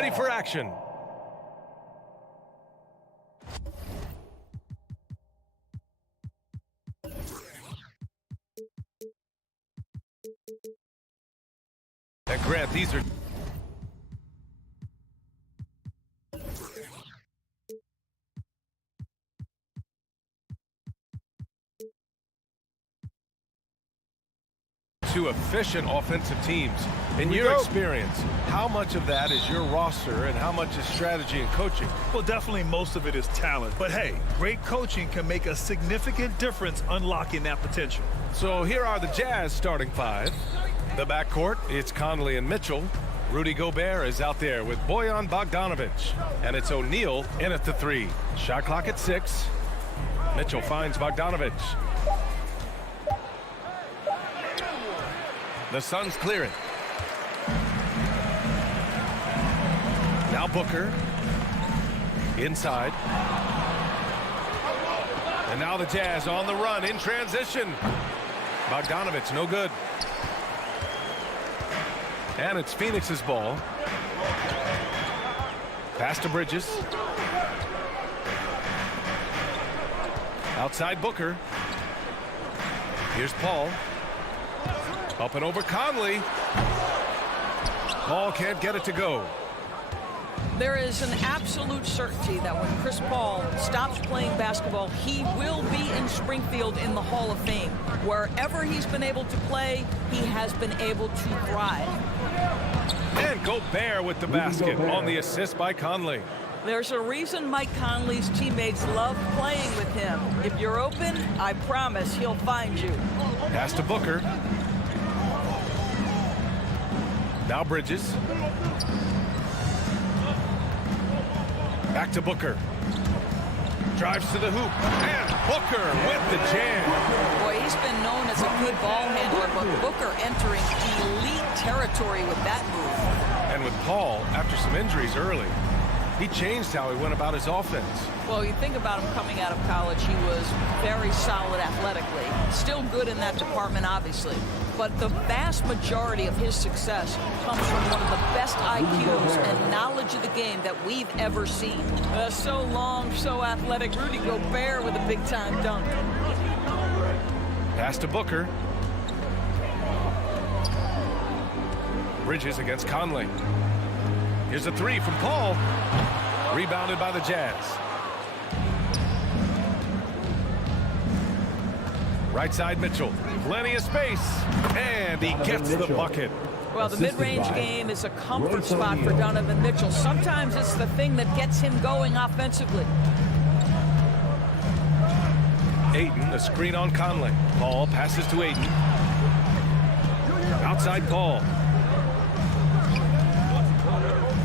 ready for action. And Grant, these are two efficient offensive teams. In your experience, how much of that is your roster and how much is strategy and coaching? Well, definitely most of it is talent. But hey, great coaching can make a significant difference unlocking that potential. So here are the Jazz starting five. The backcourt, it's Conley and Mitchell. Rudy Gobert is out there with Bojan Bogdanovic. And it's O'Neal in at the three. Shot clock at 6. Mitchell finds Bogdanovic. The Suns clear it. Now Booker. Inside. And now the Jazz on the run in transition. Bogdanovic, no good. And it's Phoenix's ball. Pass to Bridges. Outside Booker. Here's Paul. Up and over Conley. Paul can't get it to go. There is an absolute certainty that when Chris Paul stops playing basketball, he will be in Springfield in the Hall of Fame. Wherever he's been able to play, he has been able to thrive. And Gobert with the basket on the assist by Conley. There's a reason Mike Conley's teammates love playing with him. If you're open, I promise he'll find you. Pass to Booker. Now Bridges. Back to Booker. Drives to the hoop. And Booker with the jam. Boy, he's been known as a good ball handler, but Booker entering elite territory with that move. And with Paul, after some injuries early, he changed how he went about his offense. Well, you think about him coming out of college, he was very solid athletically. Still good in that department, obviously. But the vast majority of his success comes from one of the best IQs and knowledge of the game that we've ever seen. So long, so athletic. Rudy Gobert with a big-time dunk. Pass to Booker. Bridges against Conley. Here's a three from Paul. Rebounded by the Jazz. Right side Mitchell. Plenty of space. And he gets the bucket. Well, the mid-range game is a comfort spot for Donovan Mitchell. Sometimes it's the thing that gets him going offensively. Ayton, a screen on Conley. Paul passes to Ayton. Outside Paul.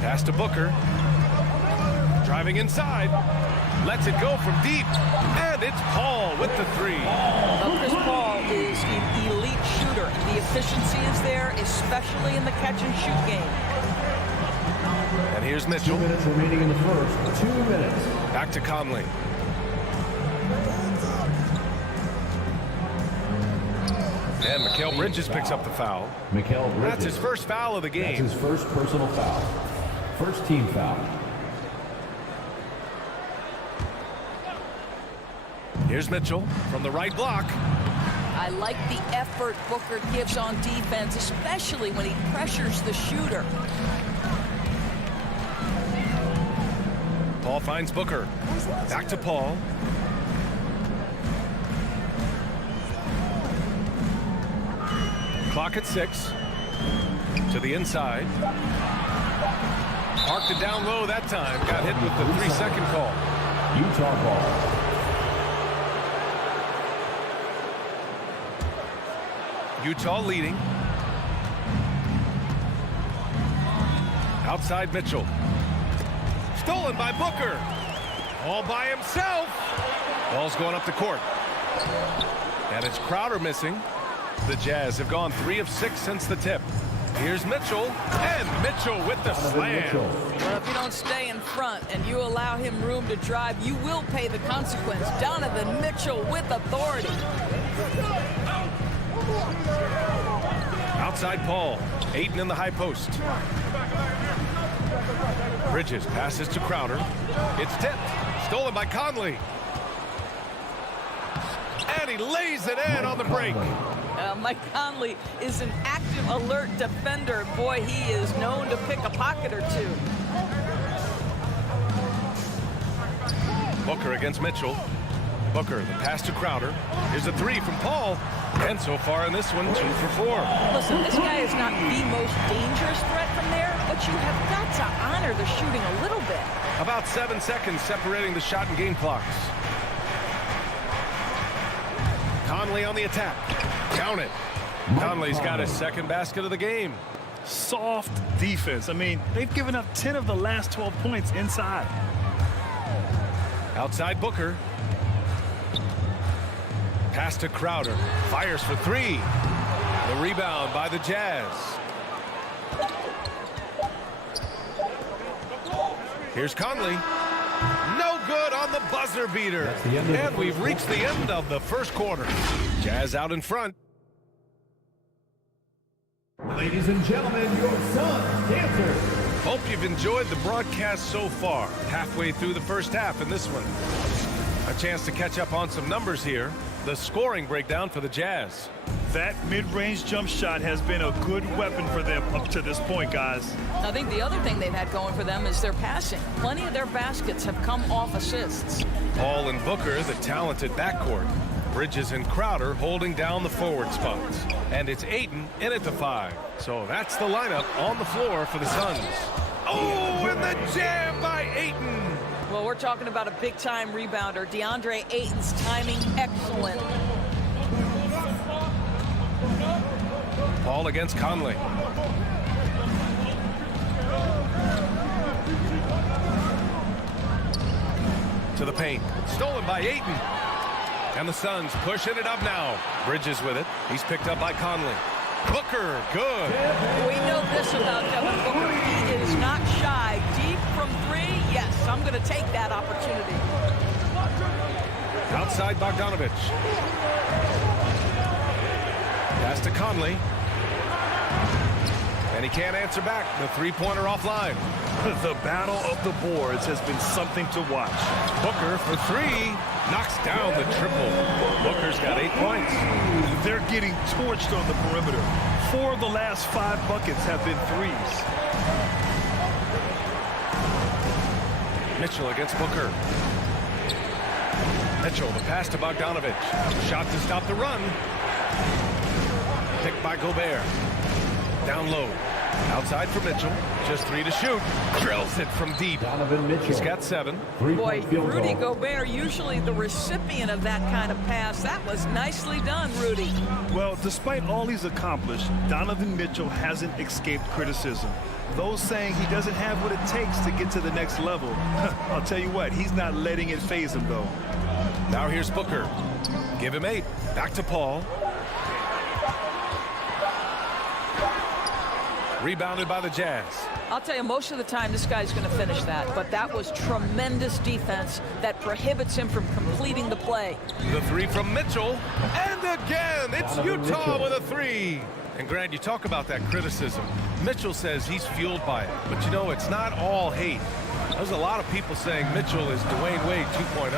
Pass to Booker. Driving inside. Lets it go from deep. And it's Paul with the three. Well, Chris Paul is an elite shooter. The efficiency is there, especially in the catch-and-shoot game. And here's Mitchell. 2 minutes remaining in the first. 2 minutes. Back to Conley. And Mikal Bridges picks up the foul. Mikal Bridges. That's his first foul of the game. That's his first personal foul. First team foul. Here's Mitchell from the right block. I like the effort Booker gives on defense, especially when he pressures the shooter. Paul finds Booker. Back to Paul. Clock at 6. To the inside. Parked it down low that time. Got hit with the 3-second call. Utah ball. Utah leading. Outside Mitchell. Stolen by Booker. All by himself. Ball's going up the court. And it's Crowder missing. The Jazz have gone 3 of 6 since the tip. Here's Mitchell. And Mitchell with the slam. Well, if you don't stay in front and you allow him room to drive, you will pay the consequence. Donovan Mitchell with authority. Outside Paul. Ayton in the high post. Bridges passes to Crowder. It's tipped. Stolen by Conley. And he lays it in on the break. Mike Conley is an active, alert defender. Boy, he is known to pick a pocket or two. Booker against Mitchell. Booker, the pass to Crowder. Here's a three from Paul. And so far in this one, 2 for 4. Listen, this guy is not the most dangerous threat from there, but you have got to honor the shooting a little bit. About 7 seconds separating the shot and game clocks. Conley on the attack. Count it. Conley's got his second basket of the game. Soft defense. I mean, they've given up 10 of the last 12 points inside. Outside Booker. Pass to Crowder. Fires for 3. The rebound by the Jazz. Here's Conley. No good on the buzzer beater. And we've reached the end of the first quarter. Jazz out in front. Ladies and gentlemen, your Suns dancers. Hope you've enjoyed the broadcast so far. Halfway through the first half in this one. A chance to catch up on some numbers here. The scoring breakdown for the Jazz. That mid-range jump shot has been a good weapon for them up to this point, guys. I think the other thing they've had going for them is their passing. Plenty of their baskets have come off assists. Paul and Booker, the talented backcourt. Bridges and Crowder holding down the forward spots. And it's Ayton in at the 5. So that's the lineup on the floor for the Suns. Oh, and the jam by Ayton. Well, we're talking about a big-time rebounder. DeAndre Ayton's timing excellent. Paul against Conley. To the paint. Stolen by Ayton. And the Suns pushing it up now. Bridges with it. He's picked up by Conley. Booker, good. We know this about Devin Booker. He is not shy. Deep from 3, yes, I'm going to take that opportunity. Outside Bogdanovich. Pass to Conley. And he can't answer back. The three-pointer offline. The battle of the boards has been something to watch. Booker for 3. Knocks down the triple. Booker's got 8 points. They're getting torched on the perimeter. 4 of the last 5 buckets have been threes. Mitchell against Booker. Mitchell, the pass to Bogdanovich. Shot to stop the run. Picked by Gobert. Down low. Outside for Mitchell. Just 3 to shoot. Drills it from deep. Donovan Mitchell. He's got 7. Boy, Rudy Gobert, usually the recipient of that kind of pass. That was nicely done, Rudy. Well, despite all he's accomplished, Donovan Mitchell hasn't escaped criticism. Those saying he doesn't have what it takes to get to the next level. I'll tell you what, he's not letting it faze him, though. Now here's Booker. Give him 8. Back to Paul. Rebounded by the Jazz. I'll tell you, most of the time this guy's going to finish that, but that was tremendous defense that prohibits him from completing the play. The 3 from Mitchell. And again, it's Utah with a 3. And Grant, you talk about that criticism. Mitchell says he's fueled by it. But you know, it's not all hate. There's a lot of people saying Mitchell is Dwayne Wade 2.0.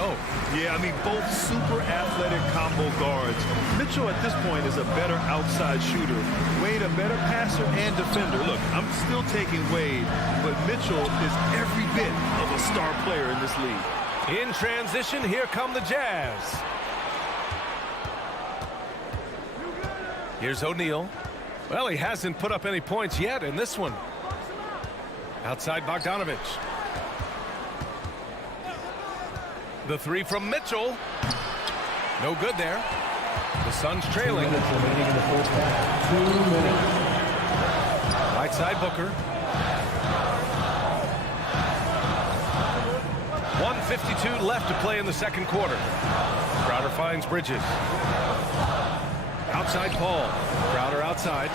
Yeah, I mean, both super athletic combo guards. Mitchell at this point is a better outside shooter. Wade a better passer and defender. Look, I'm still taking Wade, but Mitchell is every bit of a star player in this league. In transition, here come the Jazz. Here's O'Neal. Well, he hasn't put up any points yet in this one. Outside Bogdanovich. The 3 from Mitchell. No good there. The Suns trailing. 2 minutes remaining in the first half. 2 minutes. Right side Booker. 1:52 left to play in the second quarter. Crowder finds Bridges. Outside Paul. Crowder outside.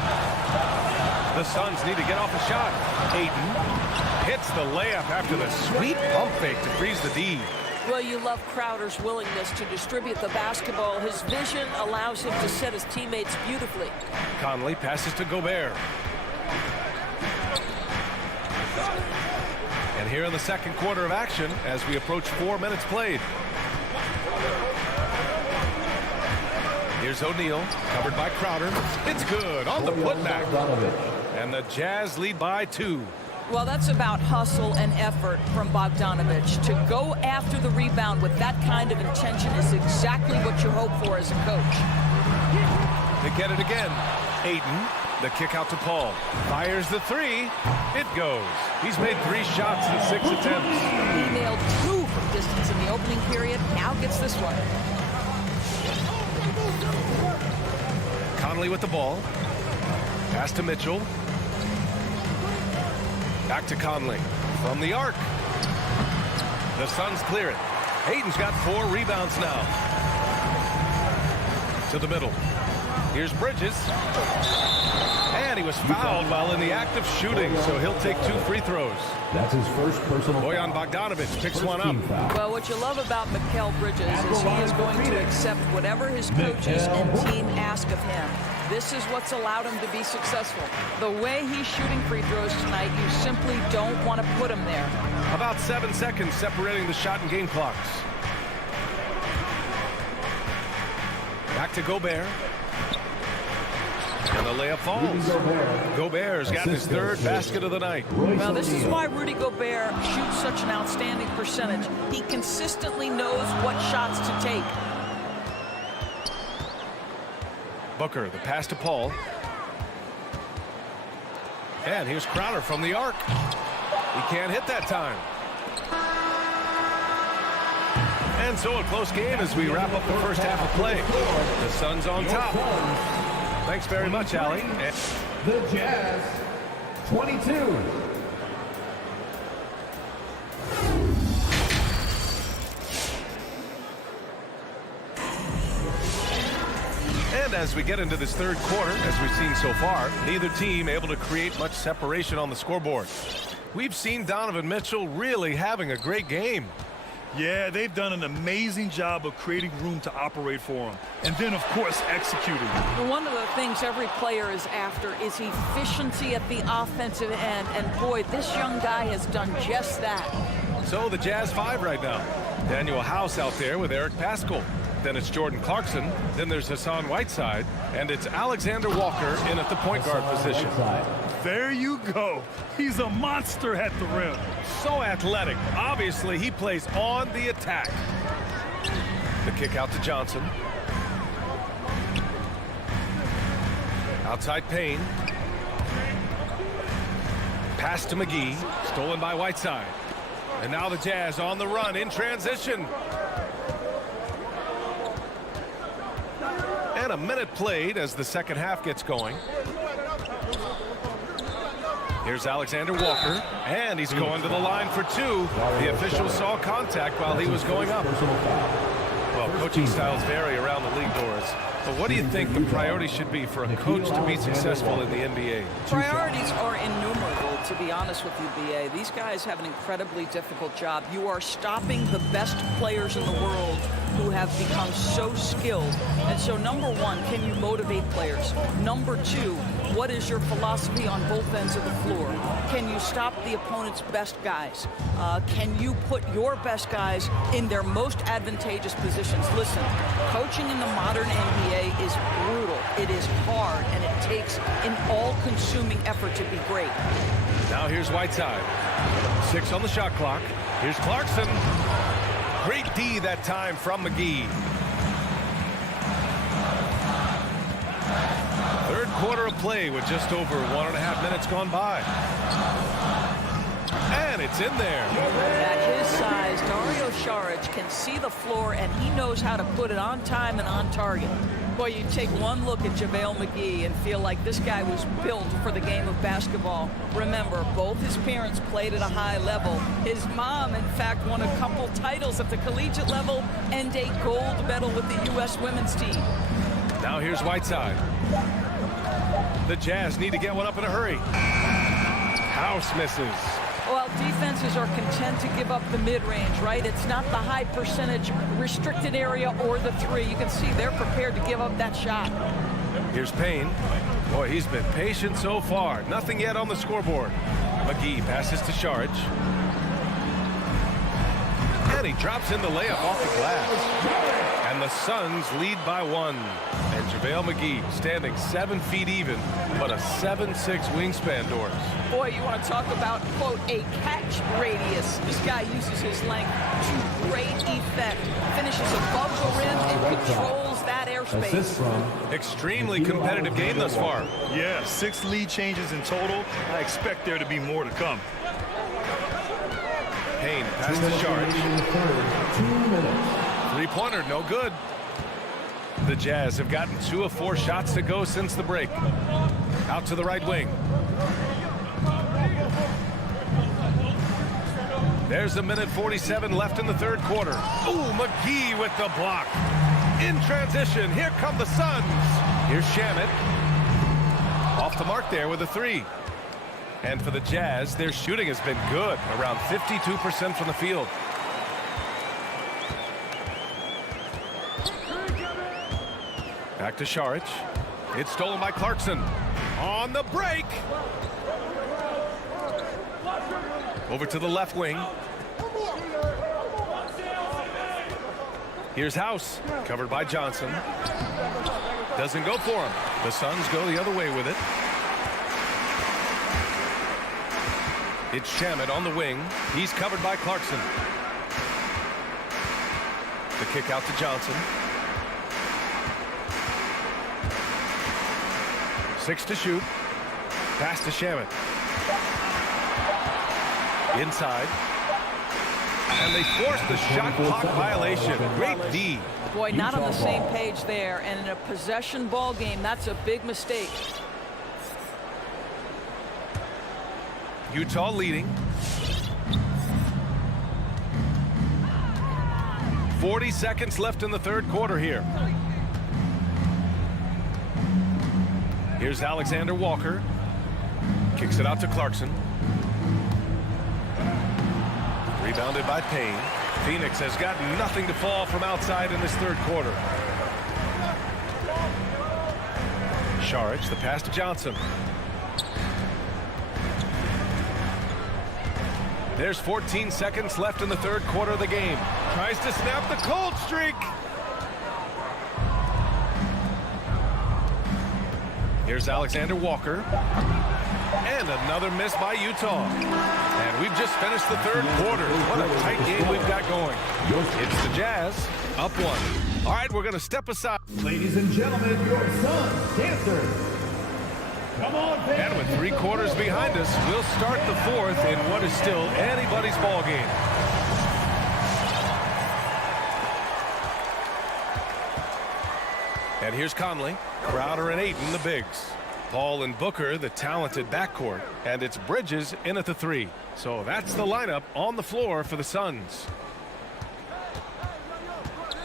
The Suns need to get off a shot. Ayton hits the layup after the sweet pump fake to freeze the D. Well, you love Crowder's willingness to distribute the basketball. His vision allows him to set his teammates beautifully. Conley passes to Gobert. And here in the second quarter of action as we approach 4 minutes played. Here's O'Neal, covered by Crowder. It's good on the putback. And the Jazz lead by 2. Well, that's about hustle and effort from Bogdanovich. To go after the rebound with that kind of intention is exactly what you hope for as a coach. They get it again. Ayton, the kick out to Paul. Fires the 3. It goes. He's made 3 shots in 6 attempts. He nailed 2 from distance in the opening period. Now gets this one. Conley with the ball. Pass to Mitchell. Back to Conley. From the arc. The Suns clear it. Hayden's got 4 rebounds now. To the middle. Here's Bridges. And he was fouled while in the act of shooting, so he'll take 2 free throws. That's his first personal Bojan Bogdanovich picks one up. Well, what you love about Mikal Bridges is he is going to accept whatever his coaches and team ask of him. This is what's allowed him to be successful. The way he's shooting free throws tonight, you simply don't want to put him there. About 7 seconds separating the shot and game clocks. Back to Gobert. And the layup falls. Gobert's got his 3rd basket of the night. Well, this is why Rudy Gobert shoots such an outstanding percentage. He consistently knows what shots to take. Booker, the pass to Paul. And here's Crowder from the arc. He can't hit that time. And so a close game as we wrap up the first half of play. The Suns on top. Thanks very much, Allie. The Jazz, 22. And as we get into this third quarter, as we've seen so far, neither team able to create much separation on the scoreboard. We've seen Donovan Mitchell really having a great game. Yeah, they've done an amazing job of creating room to operate for him. And then, of course, executing. One of the things every player is after is efficiency at the offensive end. And boy, this young guy has done just that. So the Jazz 5 right now. Daniel House out there with Eric Paschall. Then it's Jordan Clarkson. Then there's Hassan Whiteside. And it's Alexander Walker in at the point guard position. There you go. He's a monster at the rim. So athletic. Obviously, he plays on the attack. The kick out to Johnson. Outside Payne. Pass to McGee. Stolen by Whiteside. And now the Jazz on the run in transition. And a minute played as the second half gets going. Here's Alexander Walker, and he's going to the line for 2. The official saw contact while he was going up. Well, coaching styles vary around the league, Doris. But what do you think the priority should be for a coach to be successful in the NBA? Priorities are innumerable, to be honest with you, B.A. These guys have an incredibly difficult job. You are stopping the best players in the world who have become so skilled. And so, number one, can you motivate players? Number two, what is your philosophy on both ends of the floor? Can you stop the opponent's best guys? Can you put your best guys in their most advantageous positions? Listen, coaching in the modern NBA is brutal. It is hard, and it takes an all-consuming effort to be great. Now here's Whiteside. 6 on the shot clock. Here's Clarkson. Great D that time from McGee. Third quarter of play with just over 1.5 minutes gone by. And it's in there. At his size, Dario Saric can see the floor, and he knows how to put it on time and on target. Boy, you take one look at JaVale McGee and feel like this guy was built for the game of basketball. Remember, both his parents played at a high level. His mom, in fact, won a couple titles at the collegiate level and a gold medal with the U.S. women's team. Now here's Whiteside. The Jazz need to get one up in a hurry. House misses. Well, defenses are content to give up the mid-range, right? It's not the high percentage restricted area or the three. You can see they're prepared to give up that shot. Here's Payne. Boy, he's been patient so far. Nothing yet on the scoreboard. McGee passes to Saric. And he drops in the layup off the glass. And the Suns lead by 1. And JaVale McGee standing 7 feet even, but a 7'6" wingspan, Doris. Boy, you want to talk about, quote, a catch radius. This guy uses his length to great effect. Finishes above the rim and controls that airspace. Extremely competitive game thus far. Yeah, 6 lead changes in total. I expect there to be more to come. Payne pass to Saric. 2 minutes. Three-pointer, no good. The Jazz have gotten 2 of 4 shots to go since the break. Out to the right wing. There's a minute 47 left in the third quarter. Ooh, McGee with the block. In transition, here come the Suns. Here's Shamet. Off the mark there with a 3. And for the Jazz, their shooting has been good, around 52% from the field. Back to Saric. It's stolen by Clarkson. On the break. Over to the left wing. Here's House. Covered by Johnson. Doesn't go for him. The Suns go the other way with it. It's Shamet on the wing. He's covered by Clarkson. The kick out to Johnson. 6 to shoot. Pass to Shamet. Inside. And they force the shot clock violation. Great D. Boy, not on the same page there. And in a possession ball game, that's a big mistake. Utah leading. 40 seconds left in the third quarter here. Here's Alexander Walker. Kicks it out to Clarkson. Rebounded by Payne. Phoenix has got nothing to fall from outside in this third quarter. Saric, the pass to Johnson. There's 14 seconds left in the third quarter of the game. Tries to snap the cold streak. Here's Alexander Walker. And another miss by Utah. And we've just finished the third quarter. What a tight game we've got going. It's the Jazz up 1. All right, we're going to step aside. Ladies and gentlemen, your Suns dancers. Come on, fans. And with 3 quarters behind us, we'll start the fourth in what is still anybody's ball game. And here's Conley, Crowder and Ayton, the bigs. Paul and Booker, the talented backcourt. And it's Bridges in at the 3. So that's the lineup on the floor for the Suns.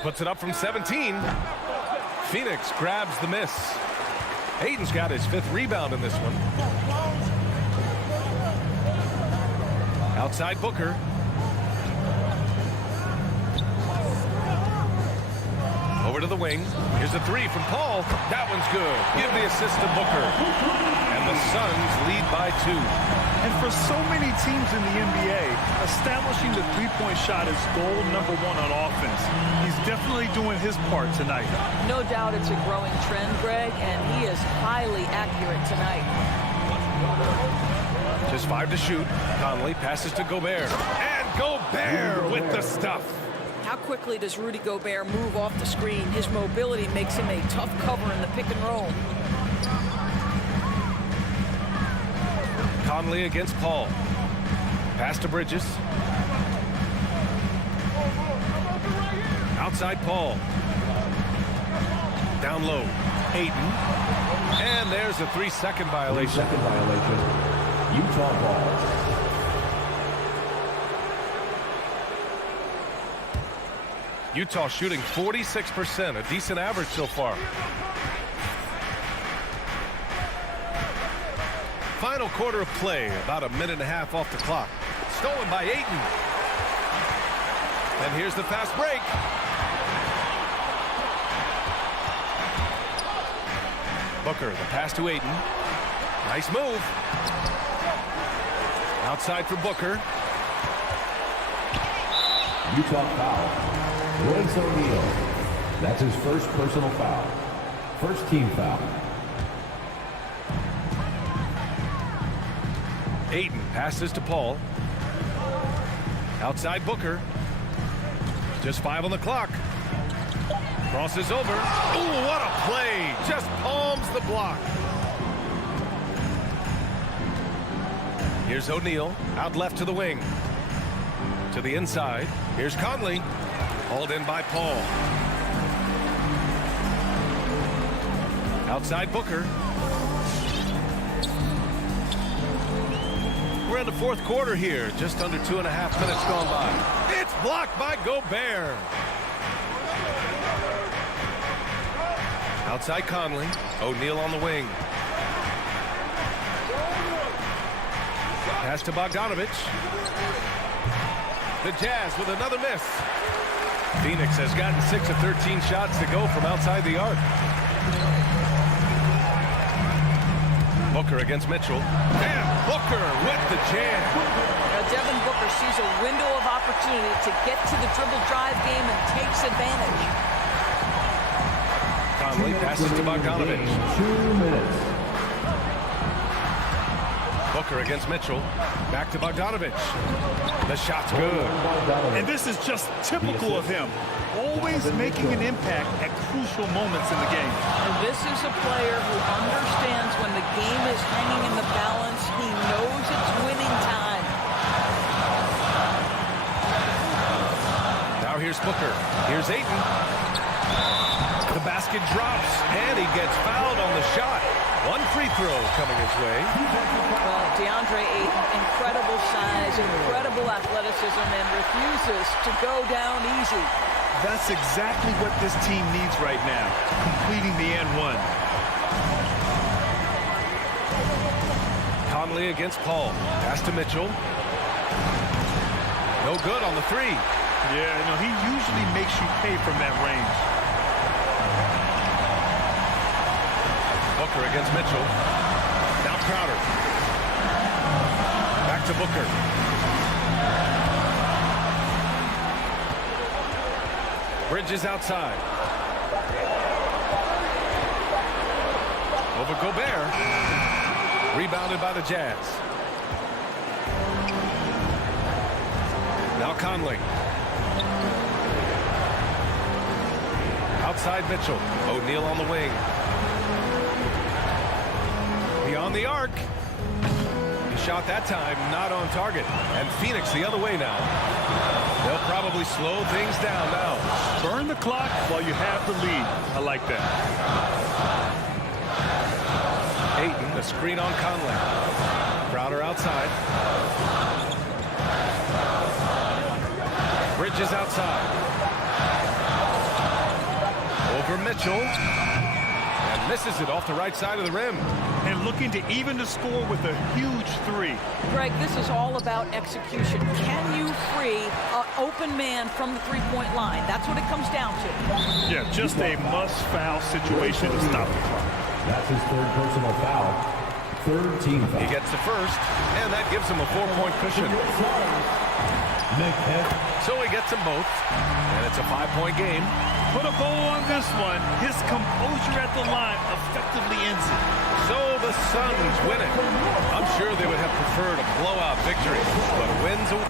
Puts it up from 17. Phoenix grabs the miss. Ayton's got his 5th rebound in this one. Outside Booker. Over to the wing. Here's a 3 from Paul. That one's good. Give the assist to Booker. And the Suns lead by 2. And for so many teams in the NBA, establishing the three-point shot is goal number 1 on offense. He's definitely doing his part tonight. No doubt it's a growing trend, Greg, and he is highly accurate tonight. Just 5 to shoot. Conley passes to Gobert. And Gobert with the stuff. How quickly does Rudy Gobert move off the screen? His mobility makes him a tough cover in the pick and roll. Conley against Paul. Pass to Bridges. Outside Paul. Down low. Ayton. And there's a 3-second violation. 3-second violation. Utah ball. Utah shooting 46%, a decent average so far. Final quarter of play, about a minute and a half off the clock. Stolen by Ayton. And here's the fast break. Booker, the pass to Ayton. Nice move. Outside for Booker. Utah foul. Royce O'Neal. That's his first personal foul. First team foul. Ayton passes to Paul. Outside Booker. Just 5 on the clock. Crosses over. Ooh, what a play. Just palms the block. Here's O'Neal. Out left to the wing. To the inside. Here's Conley. Hauled in by Paul. Outside Booker. We're in the fourth quarter here. Just under 2.5 minutes gone by. It's blocked by Gobert. Outside Conley. O'Neal on the wing. Pass to Bogdanovich. The Jazz with another miss. Phoenix has gotten 6 of 13 shots to go from outside the arc. Booker against Mitchell. And Booker with the jam. Devin Booker sees a window of opportunity to get to the dribble drive game and takes advantage. Conley passes to Bogdanovich. 2 minutes. Booker against Mitchell. Back to Bogdanovich. The shot's good. And this is just typical of him. Always making an impact at crucial moments in the game. And this is a player who understands when the game is hanging in the balance. He knows it's winning time. Now here's Booker. Here's Ayton. The basket drops, and he gets fouled on the shot. One free throw coming his way. Well, DeAndre Ayton, incredible size, incredible athleticism, and refuses to go down easy. That's exactly what this team needs right now, completing the and one. Conley against Paul. Pass to Mitchell. No good on the three. Yeah, no, he usually makes you pay from that range. Booker against Mitchell. Now Crowder. Back to Booker. Bridges outside. Over Gobert. Rebounded by the Jazz. Now Conley. Outside Mitchell. O'Neal on the wing. Beyond the arc. He shot that time, not on target. And Phoenix the other way now. They'll probably slow things down now. Burn the clock while you have the lead. I like that. Ayton, the screen on Conley. Crowder outside. Bridges outside. Over Mitchell. And misses it off the right side of the rim. And looking to even the score with a huge three. Greg, this is all about execution. Can you free an open man from the three-point line? That's what it comes down to. Yeah, just a must-foul situation to stop the clock. That's his third personal foul. Third team foul. He gets the first, and that gives him a 4-point cushion. So he gets them both, and it's a 5-point game. Put a bow on this one. His composure at the line effectively ends it. So the Suns win it. I'm sure they would have preferred a blowout victory, but wins a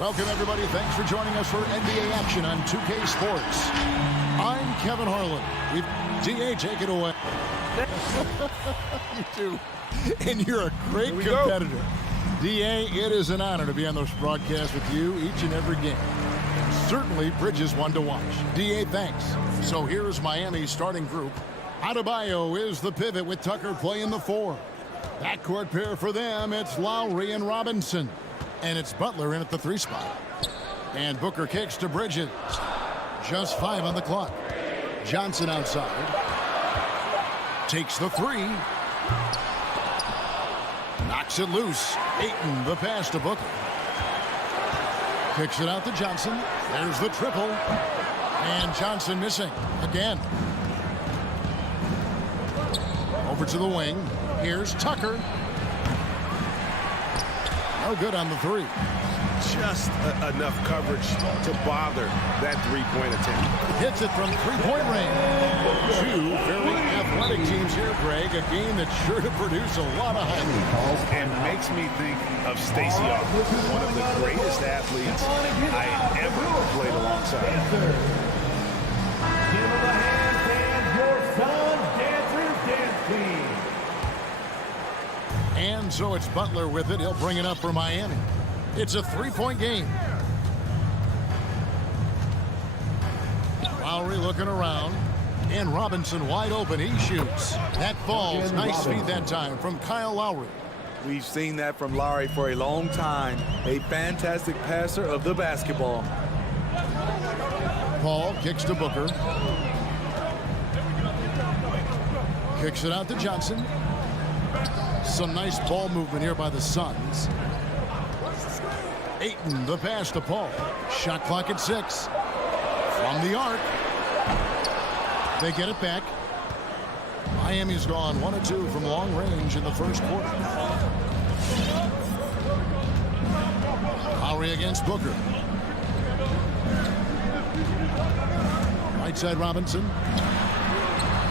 Welcome, everybody. Thanks for joining us for NBA action on 2K Sports. I'm Kevin Harlan. DA, take it away. You too. And you're a great competitor. DA, it is an honor to be on this broadcast with you each and every game. Certainly, Bridges one to watch. DA, thanks. So here's Miami's starting group. Adebayo is the pivot with Tucker playing the 4. Backcourt pair for them, it's Lowry and Robinson. And it's Butler in at the 3 spot. And Booker kicks to Bridges. Just 5 on the clock. Johnson outside. Takes the 3. Knocks it loose. Ayton, the pass to Booker. Kicks it out to Johnson. There's the triple. And Johnson missing again. Over to the wing. Here's Tucker. No good on the 3. Just enough coverage to bother that three-point attempt. Hits it from three-point range. 2 very athletic teams here, Greg. A game that's sure to produce a lot of highlights. And makes me think of Stacey Augmon, one of the greatest athletes I ever played alongside. Give him a hand, and your son's Dancers Dance Team. And so it's Butler with it. He'll bring it up for Miami. It's a 3-point game. Lowry looking around. And Robinson wide open. He shoots. That falls. Nice feed that time from Kyle Lowry. We've seen that from Lowry for a long time. A fantastic passer of the basketball. Paul kicks to Booker. Kicks it out to Johnson. Some nice ball movement here by the Suns. Ayton, the pass to Paul. Shot clock at 6. From the arc. They get it back. Miami's gone 1 of 2 from long range in the first quarter. Lowry against Booker. Right side Robinson.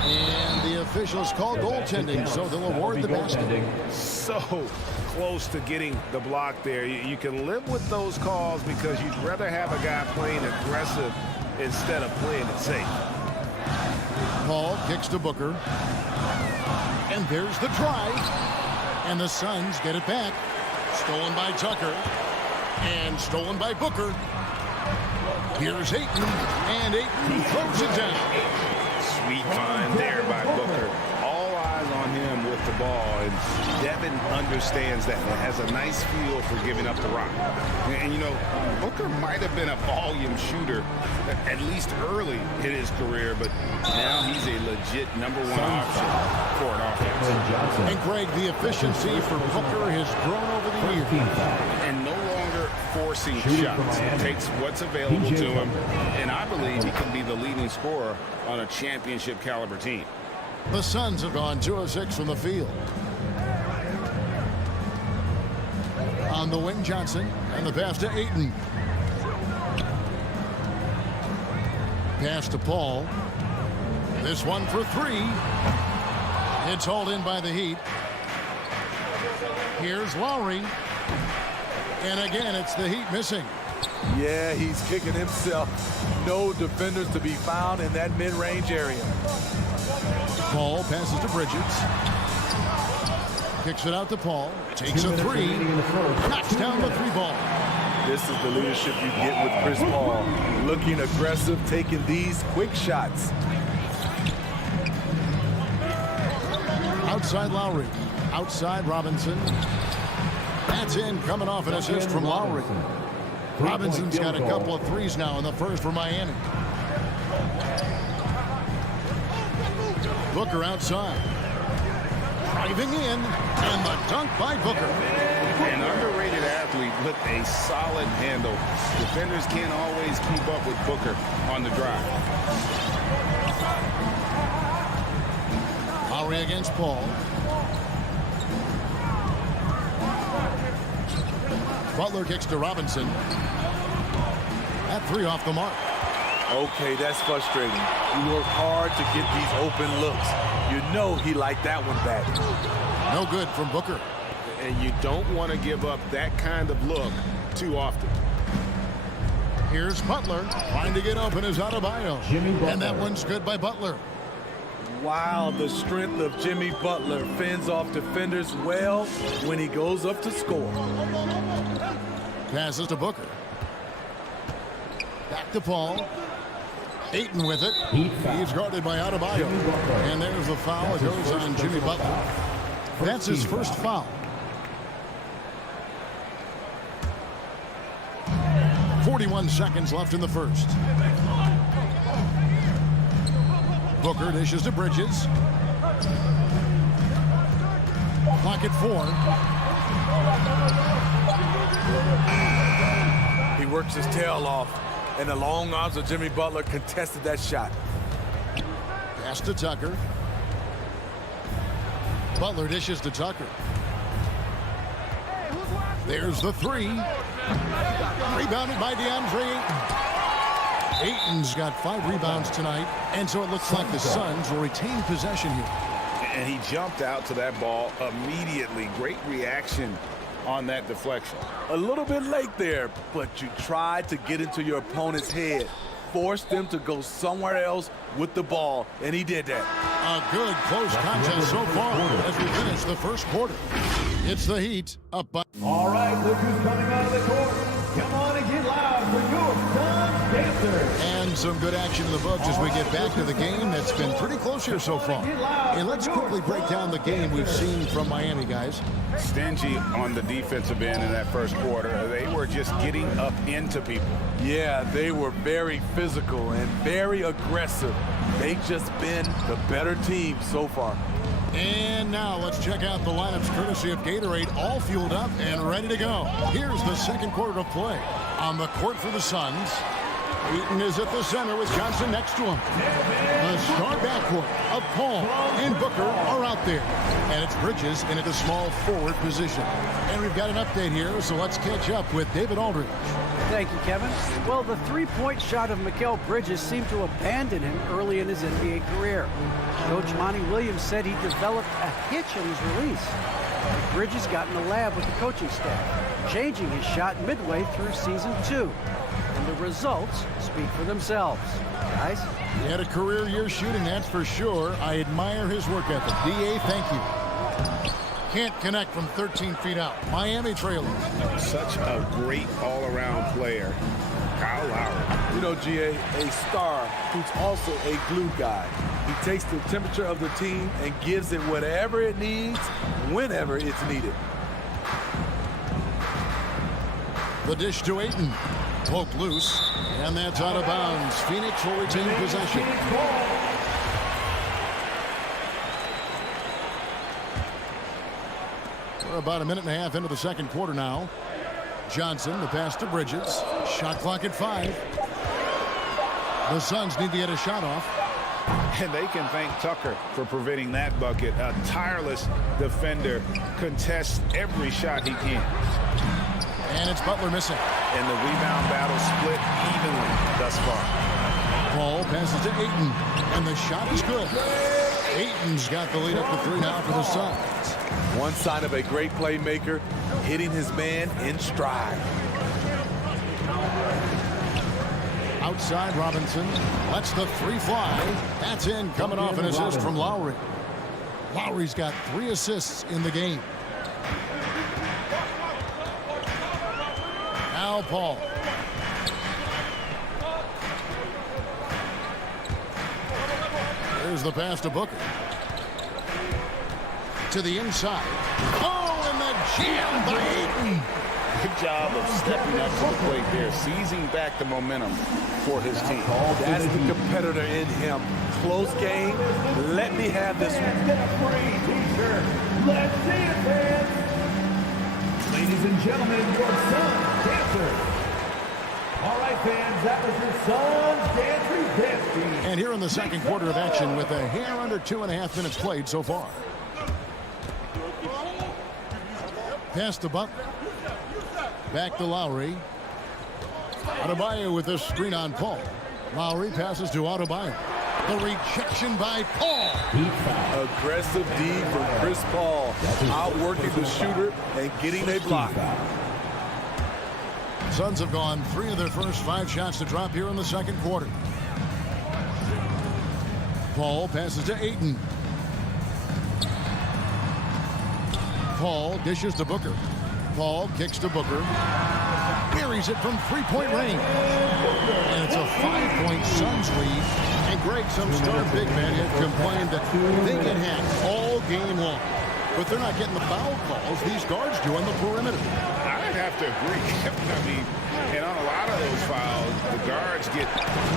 And the officials call goaltending, so they'll award the basket. So close to getting the block there. You can live with those calls because you'd rather have a guy playing aggressive instead of playing it safe. Paul kicks to Booker. And there's the drive. And the Suns get it back. Stolen by Tucker. And stolen by Booker. Here's Ayton. And Ayton throws it down. Sweet find there by Booker. All eyes on him with the ball, and Devin understands that and has a nice feel for giving up the rock. And, you know, Booker might have been a volume shooter, at least early in his career, but now he's a legit #1 option for an offense. And, Greg, the efficiency for Booker has grown over the years. And no longer forcing shots. He takes what's available to him, and I believe he can be the leading scorer on a championship caliber team. The Suns have gone 2 of 6 from the field. On the wing, Johnson, and the pass to Ayton. Pass to Paul. This one for 3. It's hauled in by the Heat. Here's Lowry. And again, it's the Heat missing. Yeah, he's kicking himself. No defenders to be found in that mid-range area. Paul passes to Bridges. Kicks it out to Paul. Takes a 3. Knocks down the 3 ball. This is the leadership you get with Chris Paul. Looking aggressive, taking these quick shots. Outside Lowry. Outside Robinson. That's in, coming off an assist from Lowry. Robinson's got a couple of 3s now in the first for Miami. Booker outside. Driving in, and the dunk by Booker. An underrated athlete with a solid handle. Defenders can't always keep up with Booker on the drive. Lowry against Paul. Butler kicks to Robinson. That 3 off the mark. Okay, that's frustrating. You work hard to get these open looks. You know he liked that one back. No good from Booker. And you don't want to give up that kind of look too often. Here's Butler trying to get open as Adebayo. And that one's good by Butler. Wow, the strength of Jimmy Butler fends off defenders well when he goes up to score. Passes to Booker. Back to Paul. Ayton with it. He's guarded by Adebayo. And there's the foul. It goes on Jimmy Butler. That's his first foul. 41 seconds left in the first. Booker dishes to Bridges. Clock at 4. He works his tail off, and the long arms of Jimmy Butler contested that shot. Pass to Tucker. Butler dishes to Tucker. There's the three. Rebounded by DeAndre Ayton. Ayton's got 5 rebounds tonight, and so it looks like the Suns will retain possession here. And he jumped out to that ball immediately. Great reaction on that deflection. A little bit late there, but you tried to get into your opponent's head. Force them to go somewhere else with the ball, and he did that. A good close contest so far as we finish the first quarter. It's the Heat up by... All right, look who's coming out of the court. Come on and get loud for your Suns Dancers. And some good action in the books as we get back to the game that's been pretty close here so far. And let's quickly break down the game we've seen from Miami, guys. Stingy on the defensive end in that first quarter. They were just getting up into people. Yeah, they were very physical and very aggressive. They've just been the better team so far. And now let's check out the lineups courtesy of Gatorade, all fueled up and ready to go. Here's the second quarter of play. On the court for the Suns, Ayton is at the center with Johnson next to him. The star backcourt of Paul and Booker are out there. And it's Bridges in at the small forward position. And we've got an update here, so let's catch up with David Aldridge. Thank you, Kevin. Well, the three-point shot of Mikal Bridges seemed to abandon him early in his NBA career. Coach Monty Williams said he developed a hitch in his release. Bridges got in the lab with the coaching staff, changing his shot midway through season 2. And the results speak for themselves. Guys? He had a career year shooting, that's for sure. I admire his work ethic. D.A., thank you. Can't connect from 13 feet out. Miami trailing. Such a great all-around player. Kyle Lowry. You know, GA, a star who's also a glue guy. He takes the temperature of the team and gives it whatever it needs, whenever it's needed. The dish to Ayton. Poked loose, and that's out of bounds. Phoenix will retain possession. We're about a minute and a half into the second quarter now. Johnson, the pass to Bridges. Shot clock at 5. The Suns need to get a shot off. And they can thank Tucker for preventing that bucket. A tireless defender contests every shot he can. And it's Butler missing. And the rebound battle split evenly thus far. Paul passes to Ayton, and the shot is good. Ayton's got the lead up to 3 now for the Suns. One sign of a great playmaker, hitting his man in stride. Outside Robinson lets the 3 fly. That's in, coming off an assist from Lowry. Lowry's got 3 assists in the game. Now Paul. There's the pass to Booker. To the inside. Oh, and the jam by Ayton. Good job of stepping up to the plate there, seizing back the momentum for his team. That's the competitor in him. Close game. Let me have this one. Let's see it, fans. Ladies and gentlemen, your Suns Dancers. All right, fans, that was your Suns Dancers dance team. And here in the second quarter of action with a hair under 2.5 minutes played so far. Pass to Butler. Back to Lowry. Adebayo with this screen on Paul. Lowry passes to Adebayo. The rejection by Paul. Aggressive D from Chris Paul. Outworking the shooter and getting a block. Suns have gone 3 of their first 5 shots to drop here in the second quarter. Paul passes to Ayton. Paul dishes to Booker. Paul kicks to Booker. Buries it from 3-point range. And it's a 5-point Suns lead. And Greg, some star big men have complained that they get hacked all game long. But they're not getting the foul calls these guards do on the perimeter. I'd have to agree. I mean, and on a lot of those fouls, the guards get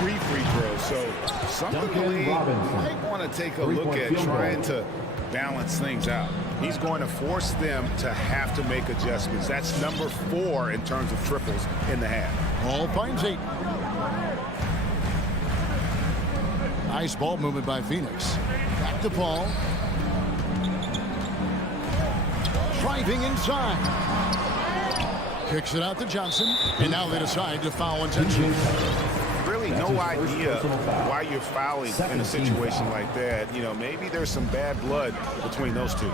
3 free throws. So some of the league might want to take a look at trying to balance things out. He's going to force them to have to make adjustments. That's number 4 in terms of triples in the half. Paul finds 8. Nice ball movement by Phoenix. Back to Paul. Driving inside. Kicks it out to Johnson. And now they decide to foul intentionally. Really no idea why you're fouling in a situation like that. You know, maybe there's some bad blood between those two.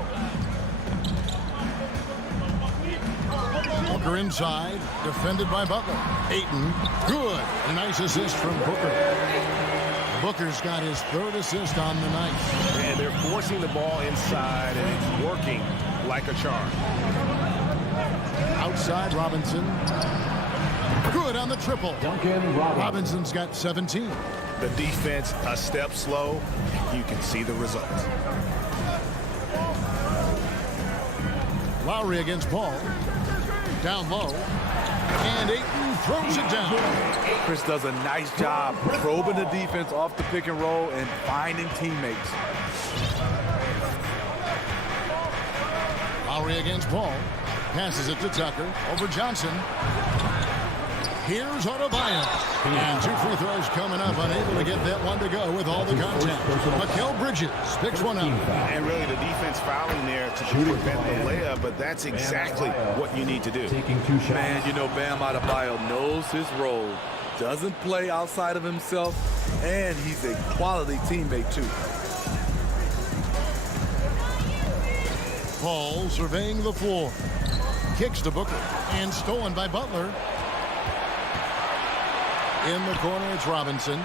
Booker inside, defended by Butler. Ayton, good. A nice assist from Booker. Booker's got his 3rd assist on the night. And they're forcing the ball inside, and it's working like a charm. Outside, Robinson. Good on the triple. Robinson's got 17. The defense a step slow. You can see the results. Lowry against Paul. Down low. And Ayton throws it down. Chris does a nice job probing the defense off the pick and roll and finding teammates. Lowry against Paul. Passes it to Tucker. Over Johnson. Here's Adebayo. And 2 free throws coming up. Unable to get that one to go with all the contact. Mikal Bridges picks one up. And really the defense fouling there to prevent the layup, but that's exactly what you need to do. Man, you know, Bam Adebayo knows his role. Doesn't play outside of himself. And he's a quality teammate, too. Paul surveying the floor. Kicks to Booker. And stolen by Butler. In the corner, it's Robinson.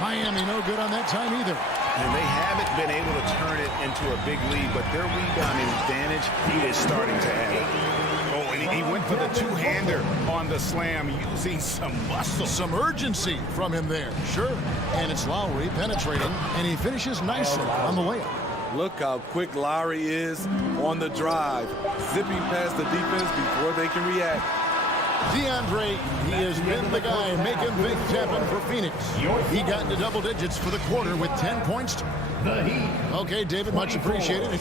Miami no good on that time either. And they haven't been able to turn it into a big lead, but their rebounding advantage is starting to add. Oh, and he went for the 2-hander on the slam using some muscle. Some urgency from him there. Sure. And it's Lowry penetrating, and he finishes nicely on the layup. Look how quick Lowry is on the drive, zipping past the defense before they can react. DeAndre, he has been the guy making things happen for Phoenix. He got into double digits for the quarter with 10 points. Okay, David, much appreciated.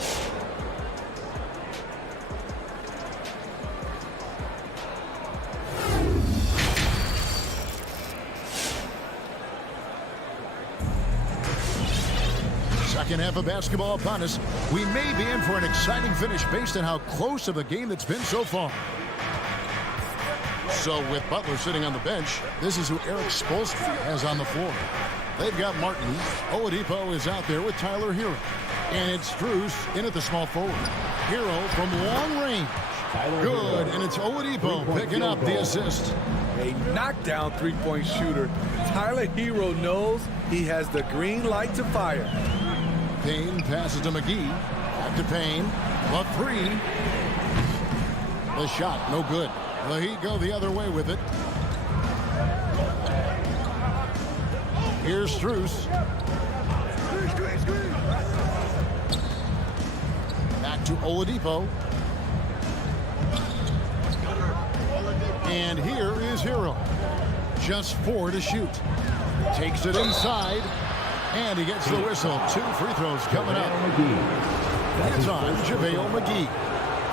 Second half of basketball upon us. We may be in for an exciting finish based on how close of a game that's been so far. So with Butler sitting on the bench, this is who Eric Spoelstra has on the floor. They've got Martin. Oladipo is out there with Tyler Hero. And it's Strus in at the small forward. Hero from long range. Good, and it's Oladipo picking up the assist. A knockdown 3-point shooter. Tyler Hero knows he has the green light to fire. Payne passes to McGee. Back to Payne. The 3. The shot, no good. The Heat go the other way with it. Here's Strus. Back to Oladipo. And here is Hero. Just 4 to shoot. Takes it inside. And he gets the whistle. 2 free throws coming up. It's on JaVale McGee.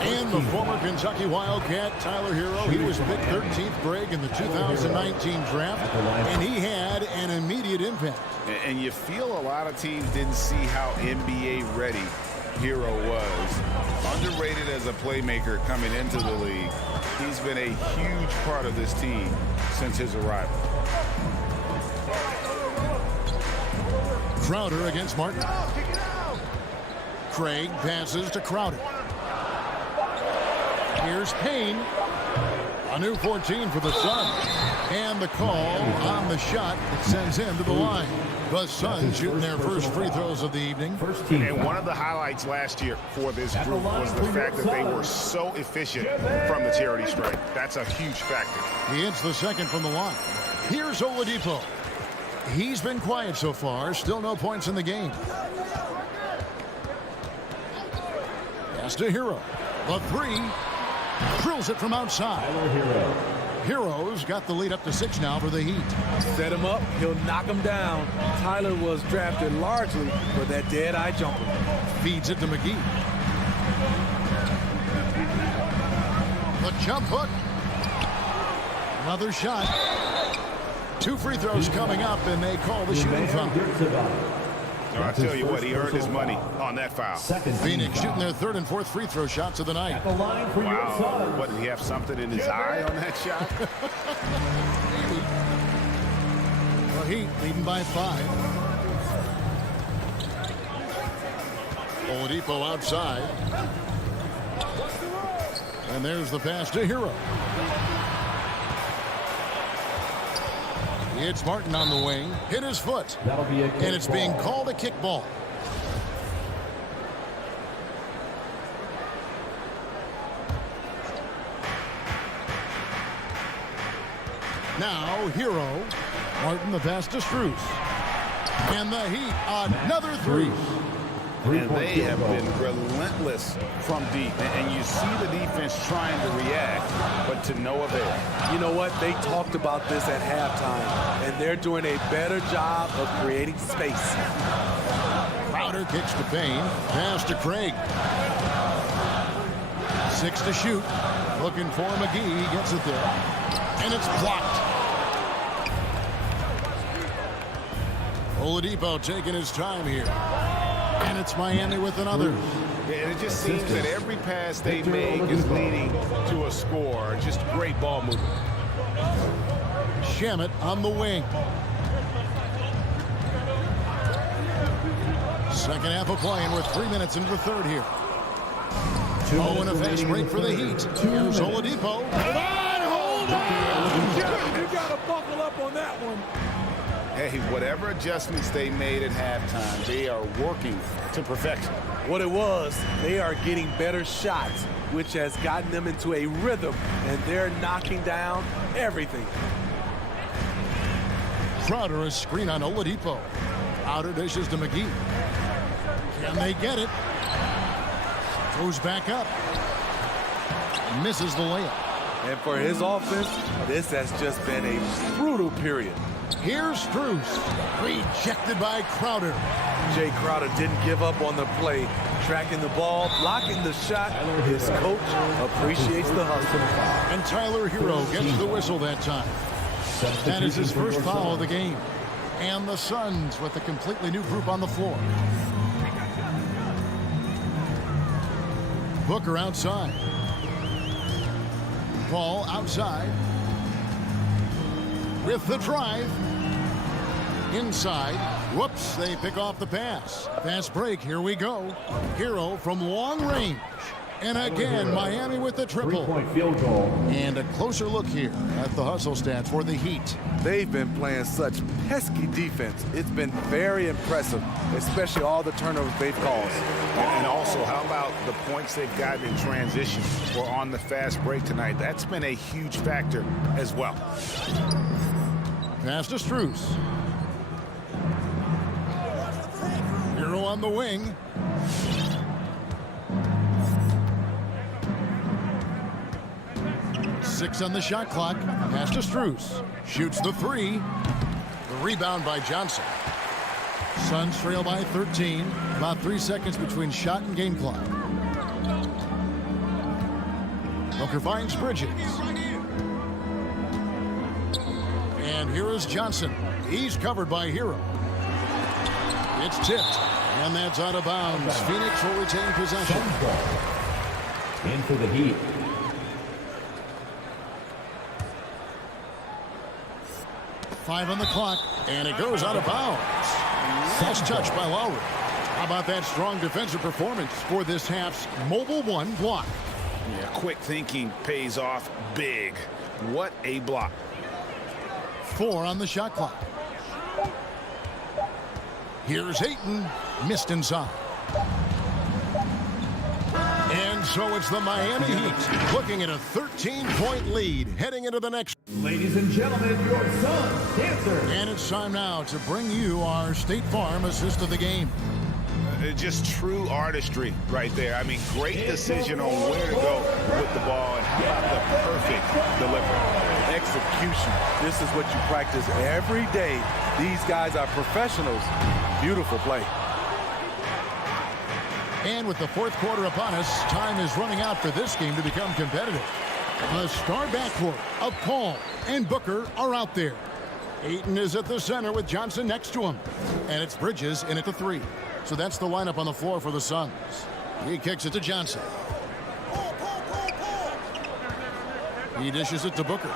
And the former Kentucky Wildcat, Tyler Hero, he was picked 13th, Greg, in the 2019 draft, and he had an immediate impact. And you feel a lot of teams didn't see how NBA ready Hero was. Underrated as a playmaker coming into the league. He's been a huge part of this team since his arrival. Crowder against Martin. Craig passes to Crowder. Here's Payne. A new 14 for the Suns. And the call on the shot that sends him to the line. The Suns shooting their first free throws of the evening. And one of the highlights last year for this group was the fact that they were so efficient from the charity stripe. That's a huge factor. He hits the second from the line. Here's Oladipo. He's been quiet so far. Still no points in the game. Pass to Hero. The three. Drills it from outside. Hero's got the lead up to 6 now for the Heat. Set him up, he'll knock him down. Tyler was drafted largely for that dead-eye jumper. Feeds it to McGee. The jump hook. Another shot. 2 free throws coming up, and they call the shooting foul. No, I tell you what, he earned his money on that foul. Phoenix shooting their 3rd and 4th free throw shots of the night. Wow. What, did he have something in his eye on that shot? The Heat leading by 5. Oladipo outside. And there's the pass to Hero. It's Martin on the wing. Hit his foot. And it's being called a kickball. Now Hero. Martin the pass to Strus. And the Heat another 3. And they have been relentless from deep. And you see the defense trying to react, but to no avail. You know what? They talked about this at halftime, and they're doing a better job of creating space. Crowder kicks to Payne. Pass to Craig. 6 to shoot. Looking for McGee. He gets it there. And it's blocked. Oladipo taking his time here. And it's Miami with another. And it just seems that every pass they make is leading to a score. Just great ball movement. Shamet on the wing. Second half of playing. We're 3 minutes into the third here. Oh, and a fast break for the Heat. Here's Oladipo. You got to buckle up on that one. Hey, whatever adjustments they made at halftime, they are working to perfection. What it was, they are getting better shots, which has gotten them into a rhythm, and they're knocking down everything. Crowder, a screen on Oladipo. Outer dishes to McGee. Can they get it? Goes back up. Misses the layup. And for his offense, this has just been a brutal period. Here's Strus. Rejected by Crowder. Jay Crowder didn't give up on the play. Tracking the ball, blocking the shot. His coach appreciates the hustle. And Tyler Hero gets the whistle that time. That is his first foul of the game. And the Suns with a completely new group on the floor. Booker outside. Ball outside. With the drive. Inside. Whoops, they pick off the pass. Fast break, here we go. Hero from long range. And again, Miami with the triple. 3-point field goal. And a closer look here at the hustle stats for the Heat. They've been playing such pesky defense. It's been very impressive, especially all the turnovers they've caused. And also, how about the points they've gotten in transition or on the fast break tonight? That's been a huge factor as well. Pass to Strus. Hero on the wing. Six on the shot clock. Pass to Strus. Shoots the 3. The rebound by Johnson. Suns trail by 13. About 3 seconds between shot and game clock. Booker finds Bridges. And here is Johnson. He's covered by Hero. It's tipped. And that's out of bounds. Phoenix will retain possession. In for the Heat. Five on the clock, and it goes out of bounds. Nice touch by Lowry. How about that strong defensive performance for this half's mobile one block? Yeah, quick thinking pays off big. What a block. 4 on the shot clock. Here's Ayton, missed inside. And so it's the Miami Heat looking at a 13-point lead heading into the next. Ladies and gentlemen, your son's dancer. And it's time now to bring you our State Farm assist of the game. Just true artistry right there. I mean, great decision on where to go with the ball, and how about the perfect delivery. Execution. This is what you practice every day. These guys are professionals. Beautiful play. And with the fourth quarter upon us, time is running out for this game to become competitive. The star backcourt of Paul and Booker are out there. Ayton is at the center with Johnson next to him. And it's Bridges in at the 3. So that's the lineup on the floor for the Suns. He kicks it to Johnson. He dishes it to Booker.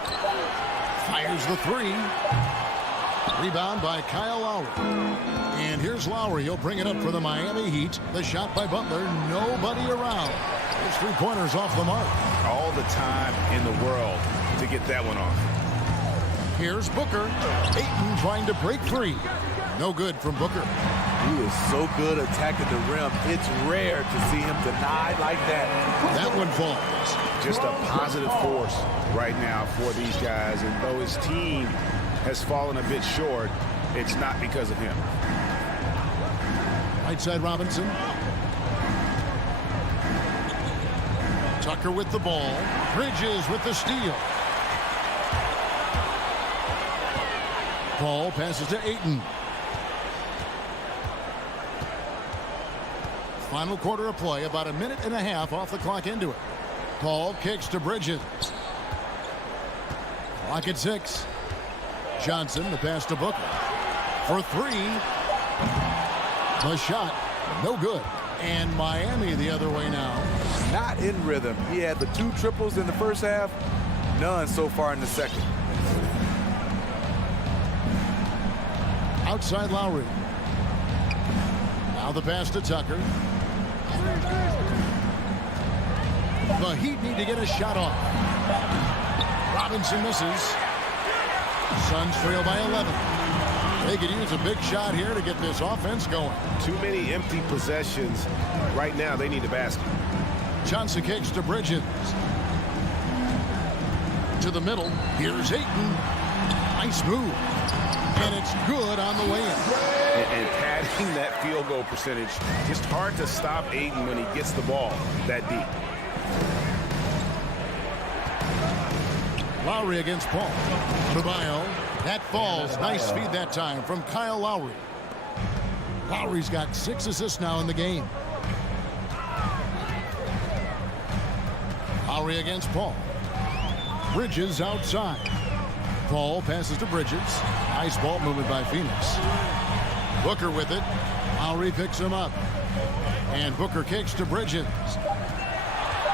Fires the 3. Rebound by Kyle Lowry. And here's Lowry. He'll bring it up for the Miami Heat. The shot by Butler. Nobody around. His 3-pointers off the mark. All the time in the world to get that one off. Here's Booker. Ayton trying to break free. No good from Booker. He is so good attacking the rim. It's rare to see him denied like that. That one falls. Just a positive force right now for these guys. And though his team has fallen a bit short, it's not because of him. Right side Robinson. Tucker with the ball. Bridges with the steal. Paul passes to Ayton. Final quarter of play, about a minute and a half off the clock into it. Paul kicks to Bridges. Clock at 6. Johnson, the pass to Booker. For 3. The shot, no good. And Miami the other way now. Not in rhythm. He had the 2 triples in the first half. None so far in the second. Outside Lowry. Now the pass to Tucker. The Heat need to get a shot off. Robinson misses. Suns trail by 11. They could use a big shot here to get this offense going. Too many empty possessions. Right now, they need the basket. Johnson kicks to Bridges. To the middle. Here's Ayton. Nice move. And it's good on the way in. And padding that field goal percentage. Just hard to stop Ayton when he gets the ball that deep. Lowry against Paul. Adebayo. That falls. Nice feed that time from Kyle Lowry. Lowry's got 6 assists now in the game. Lowry against Paul. Bridges outside. Paul passes to Bridges. Nice ball movement by Phoenix. Booker with it. Lowry picks him up. And Booker kicks to Bridges.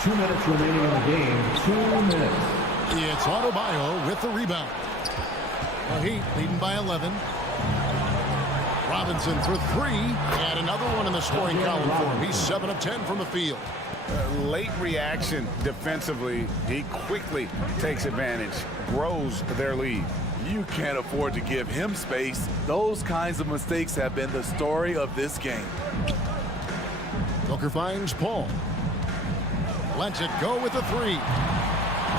2 minutes remaining in the game. 2 minutes. It's Adebayo with the rebound. The Heat leading by 11. Robinson for 3. And another one in the scoring column for him. He's 7 of 10 from the field. Late reaction defensively. He quickly takes advantage, grows their lead. You can't afford to give him space. Those kinds of mistakes have been the story of this game. Booker finds Paul. Lets it go with the 3.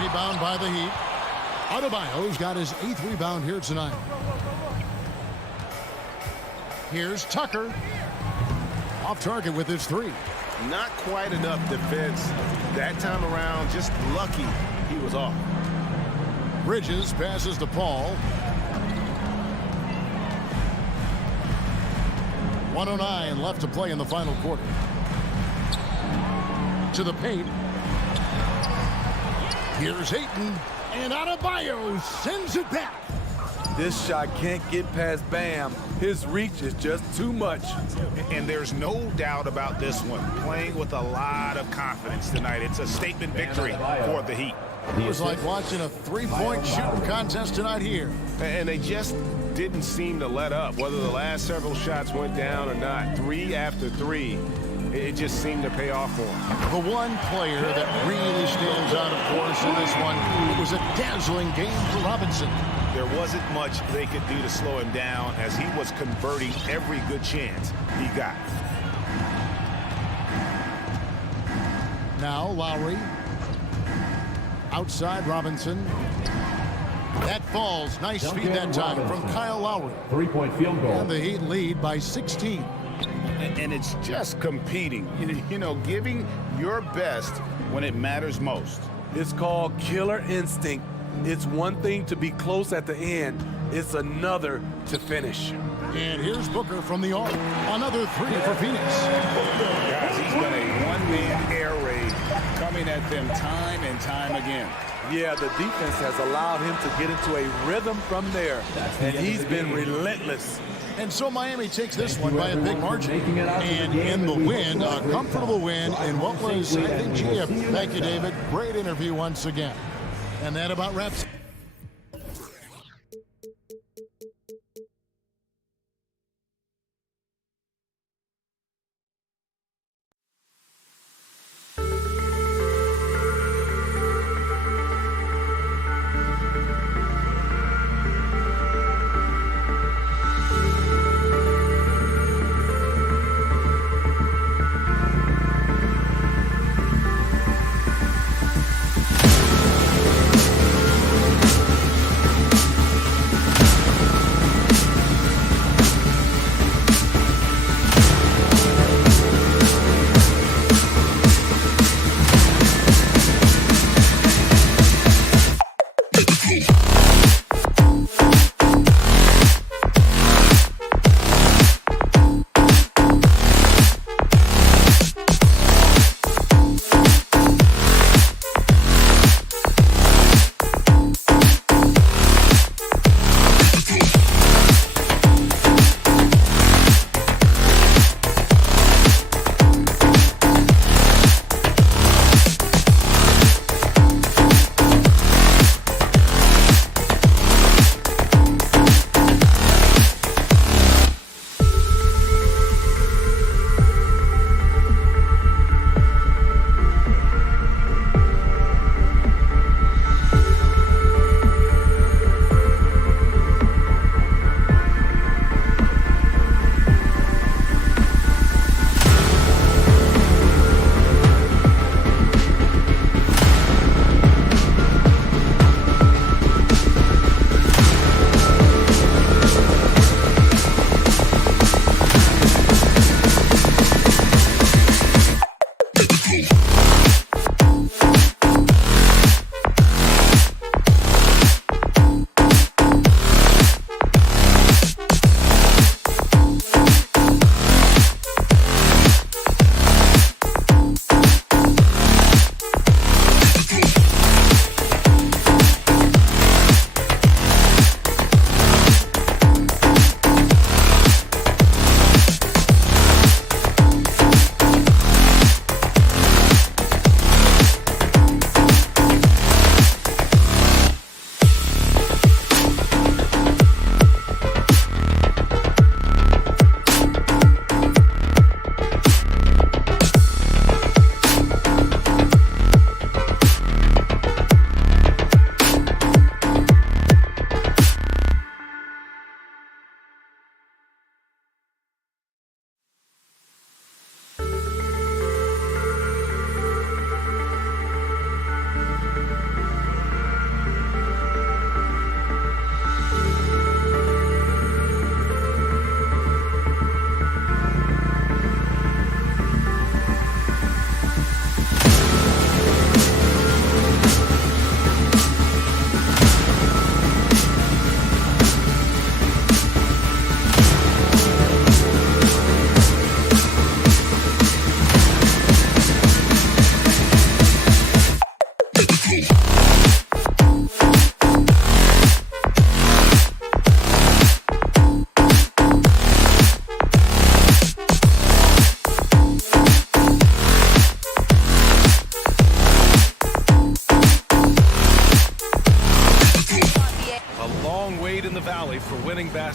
Rebound by the Heat. Adebayo's got his 8th rebound here tonight. Here's Tucker. Off target with his 3. Not quite enough defense that time around. Just lucky he was off. Bridges passes to Paul. 1:09 left to play in the final quarter. To the paint. Here's Ayton. And Adebayo sends it back. This shot can't get past Bam. His reach is just too much. And there's no doubt about this one. Playing with a lot of confidence tonight. It's a statement victory for the Heat. It was like watching a 3-point shooting contest tonight here. And they just didn't seem to let up. Whether the last several shots went down or not, 3 after 3. it just seemed to pay off for him. The one player that really stands out, of course, in this one, it was a dazzling game for Robinson. There wasn't much they could do to slow him down as he was converting every good chance he got. Now Lowry. Outside Robinson. That falls. Nice feed that time from Kyle Lowry. 3-point field goal. And the Heat lead by 16. And it's just competing, you know, giving your best when it matters most. It's called killer instinct. It's one thing to be close at the end. It's another to finish. And here's Booker from the arc. Another three for Phoenix. Guys, he's got a one-man air raid coming at them time and time again. Yeah, the defense has allowed him to get into a rhythm from there, and he's been relentless. And so Miami takes this one by a big margin. And in the win, a comfortable win in what was, I think, thank you, David. Great interview once again. And that about wraps.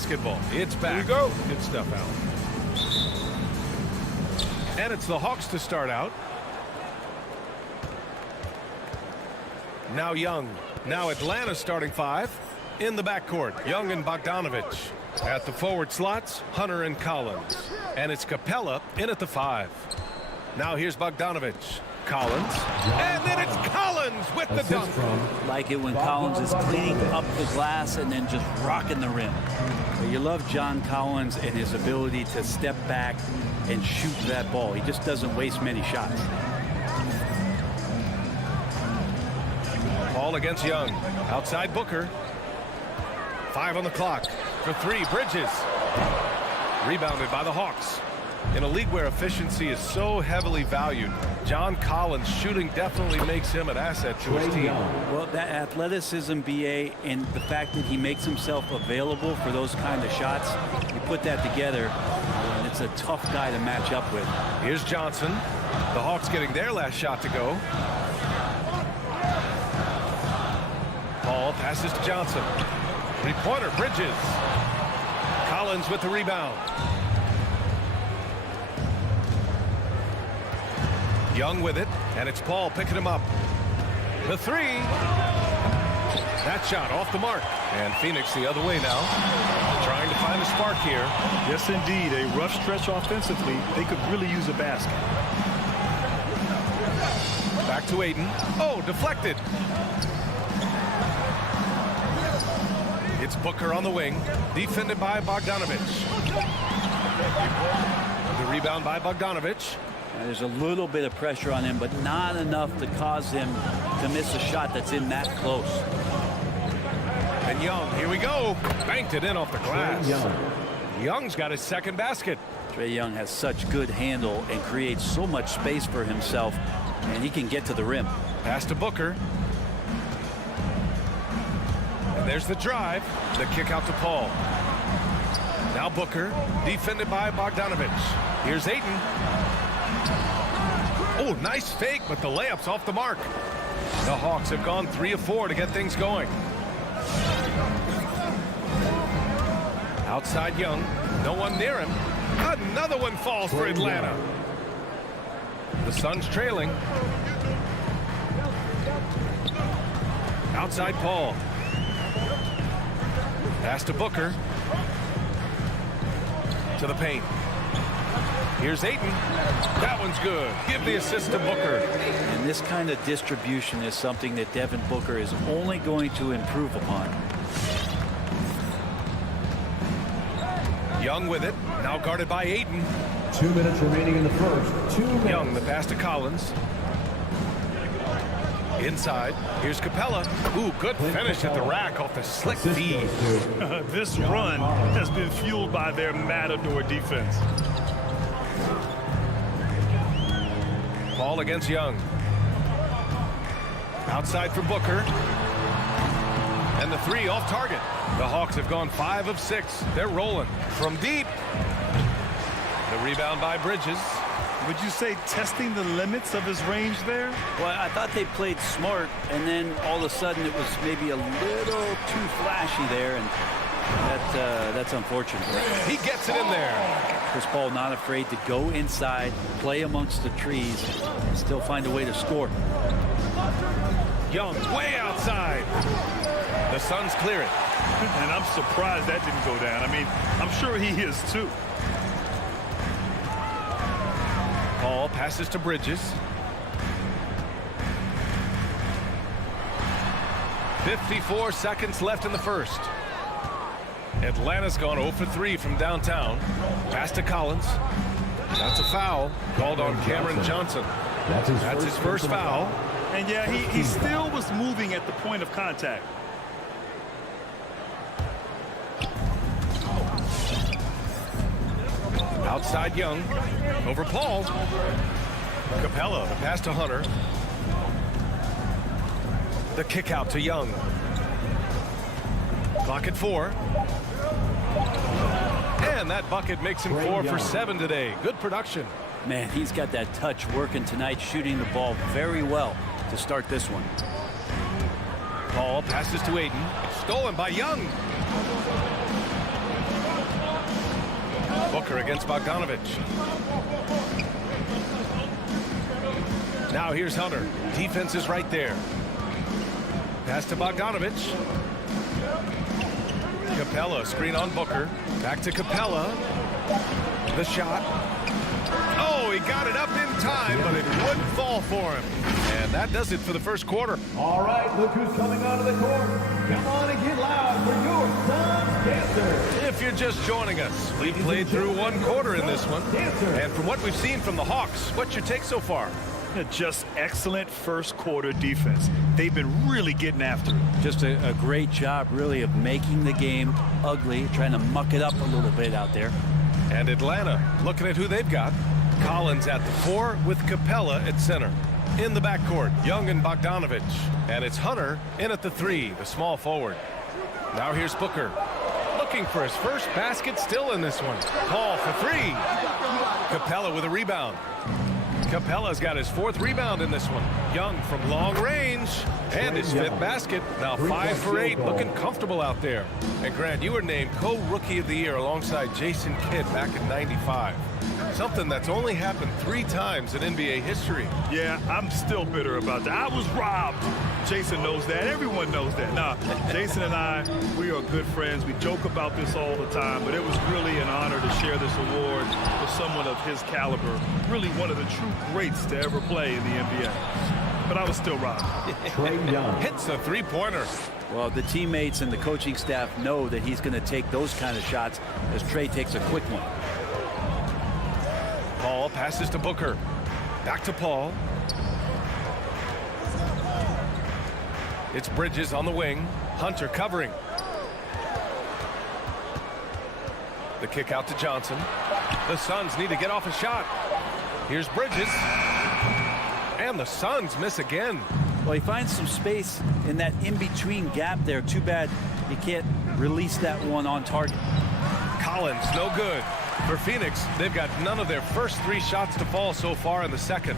basketball. It's back. Here we go. Good stuff, Alan. And it's the Hawks to start out. Now Young. Now Atlanta starting 5. In the backcourt, Young and Bogdanovich. At the forward slots, Hunter and Collins. And it's Capella in at the 5. Now here's Bogdanovich. Collins. And then it's Collins with the dunk. Like it when Collins is cleaning up the glass and then just rocking the rim. You love John Collins and his ability to step back and shoot that ball. He just doesn't waste many shots. Ball against Young. Outside Booker. 5 on the clock. For 3, Bridges. Rebounded by the Hawks. In a league where efficiency is so heavily valued, John Collins' shooting definitely makes him an asset to his team. Well, that athleticism, BA, and the fact that he makes himself available for those kind of shots, you put that together, and it's a tough guy to match up with. Here's Johnson. The Hawks getting their last shot to go. Ball passes to Johnson. Three-pointer, Bridges. Collins with the rebound. Young with it, and it's Paul picking him up. The 3. That shot off the mark. And Phoenix the other way now. Trying to find a spark here. Yes, indeed. A rough stretch offensively. They could really use a basket. Back to Ayton. Oh, deflected. It's Booker on the wing. Defended by Bogdanovich. The rebound by Bogdanovich. There's a little bit of pressure on him, but not enough to cause him to miss a shot that's in that close. And Young, here we go. Banked it in off the glass. Young's got his second basket. Trae Young has such good handle and creates so much space for himself, and he can get to the rim. Pass to Booker. And there's the drive. The kick out to Paul. Now Booker, defended by Bogdanovich. Here's Ayton. Oh, nice fake, but the layup's off the mark. The Hawks have gone 3 of 4 to get things going. Outside Young. No one near him. Another one falls for Atlanta. The Suns trailing. Outside Paul. Pass to Booker. To the paint. Here's Ayton. That one's good. Give the assist to Booker. And this kind of distribution is something that Devin Booker is only going to improve upon. Young with it. Now guarded by Ayton. 2 minutes remaining in the first. 2 minutes. Young, the pass to Collins. Inside. Here's Capella. Ooh, good finish at the rack off the slick feed. This run has been fueled by their matador defense. Paul against Young. Outside for Booker. And the 3 off target. The Hawks have gone 5 of 6. They're rolling from deep. The rebound by Bridges. Would you say testing the limits of his range there? Well, I thought they played smart, and then all of a sudden it was maybe a little too flashy there, and that's unfortunate. He gets it in there. Chris Paul not afraid to go inside, play amongst the trees, and still find a way to score. Young way outside. The Suns clear it. And I'm surprised that didn't go down. I mean, I'm sure he is too. Paul passes to Bridges. 54 seconds left in the first. Atlanta's gone 0 for 3 from downtown. Pass to Collins. That's a foul called on Cameron Johnson. That's his first foul. And yeah, he still was moving at the point of contact. Outside Young. Over Paul. Capella, the pass to Hunter. The kick out to Young. Clock at 4. And that bucket makes him 4 for 7 today. Good production. Man, he's got that touch working tonight, shooting the ball very well to start this one. Paul passes to Ayton. Stolen by Young. Booker against Bogdanovich. Now here's Hunter. Defense is right there. Pass to Bogdanovich. Capella, screen on Booker. Back to Capella. The shot. Oh, he got it up in time, but it wouldn't fall for him. And that does it for the first quarter. All right, look who's coming onto the court. Come on and get loud for your Suns dancers. If you're just joining us, we've played through one quarter in this one. And from what we've seen from the Hawks, what's your take so far? Just excellent first quarter defense. They've been really getting after it. Just a great job, really, of making the game ugly, trying to muck it up a little bit out there. And Atlanta, looking at who they've got. Collins at the 4 with Capella at center. In the backcourt, Young and Bogdanovich. And it's Hunter in at the 3, the small forward. Now here's Booker. Looking for his first basket still in this one. Paul for 3. Capella with a rebound. Capella's got his 4th rebound in this one. Young from long range. And his 5th basket. Now 5 for 8. Looking comfortable out there. And Grant, you were named co-rookie of the year alongside Jason Kidd back in '95. Something that's only happened 3 times in NBA history. Yeah, I'm still bitter about that. I was robbed. Jason knows that. Everyone knows that. Nah, Jason and I, we are good friends. We joke about this all the time, but it was really an honor to share this award with someone of his caliber. Really one of the true greats to ever play in the NBA. But I was still robbed. Trae Young hits a 3-pointer. Well, the teammates and the coaching staff know that he's going to take those kind of shots as Trae takes a quick one. Paul passes to Booker. Back to Paul. It's Bridges on the wing. Hunter covering. The kick out to Johnson. The Suns need to get off a shot. Here's Bridges. And the Suns miss again. Well, he finds some space in that in-between gap there. Too bad he can't release that one on target. Collins, no good. For Phoenix, they've got none of their first 3 shots to fall so far in the second.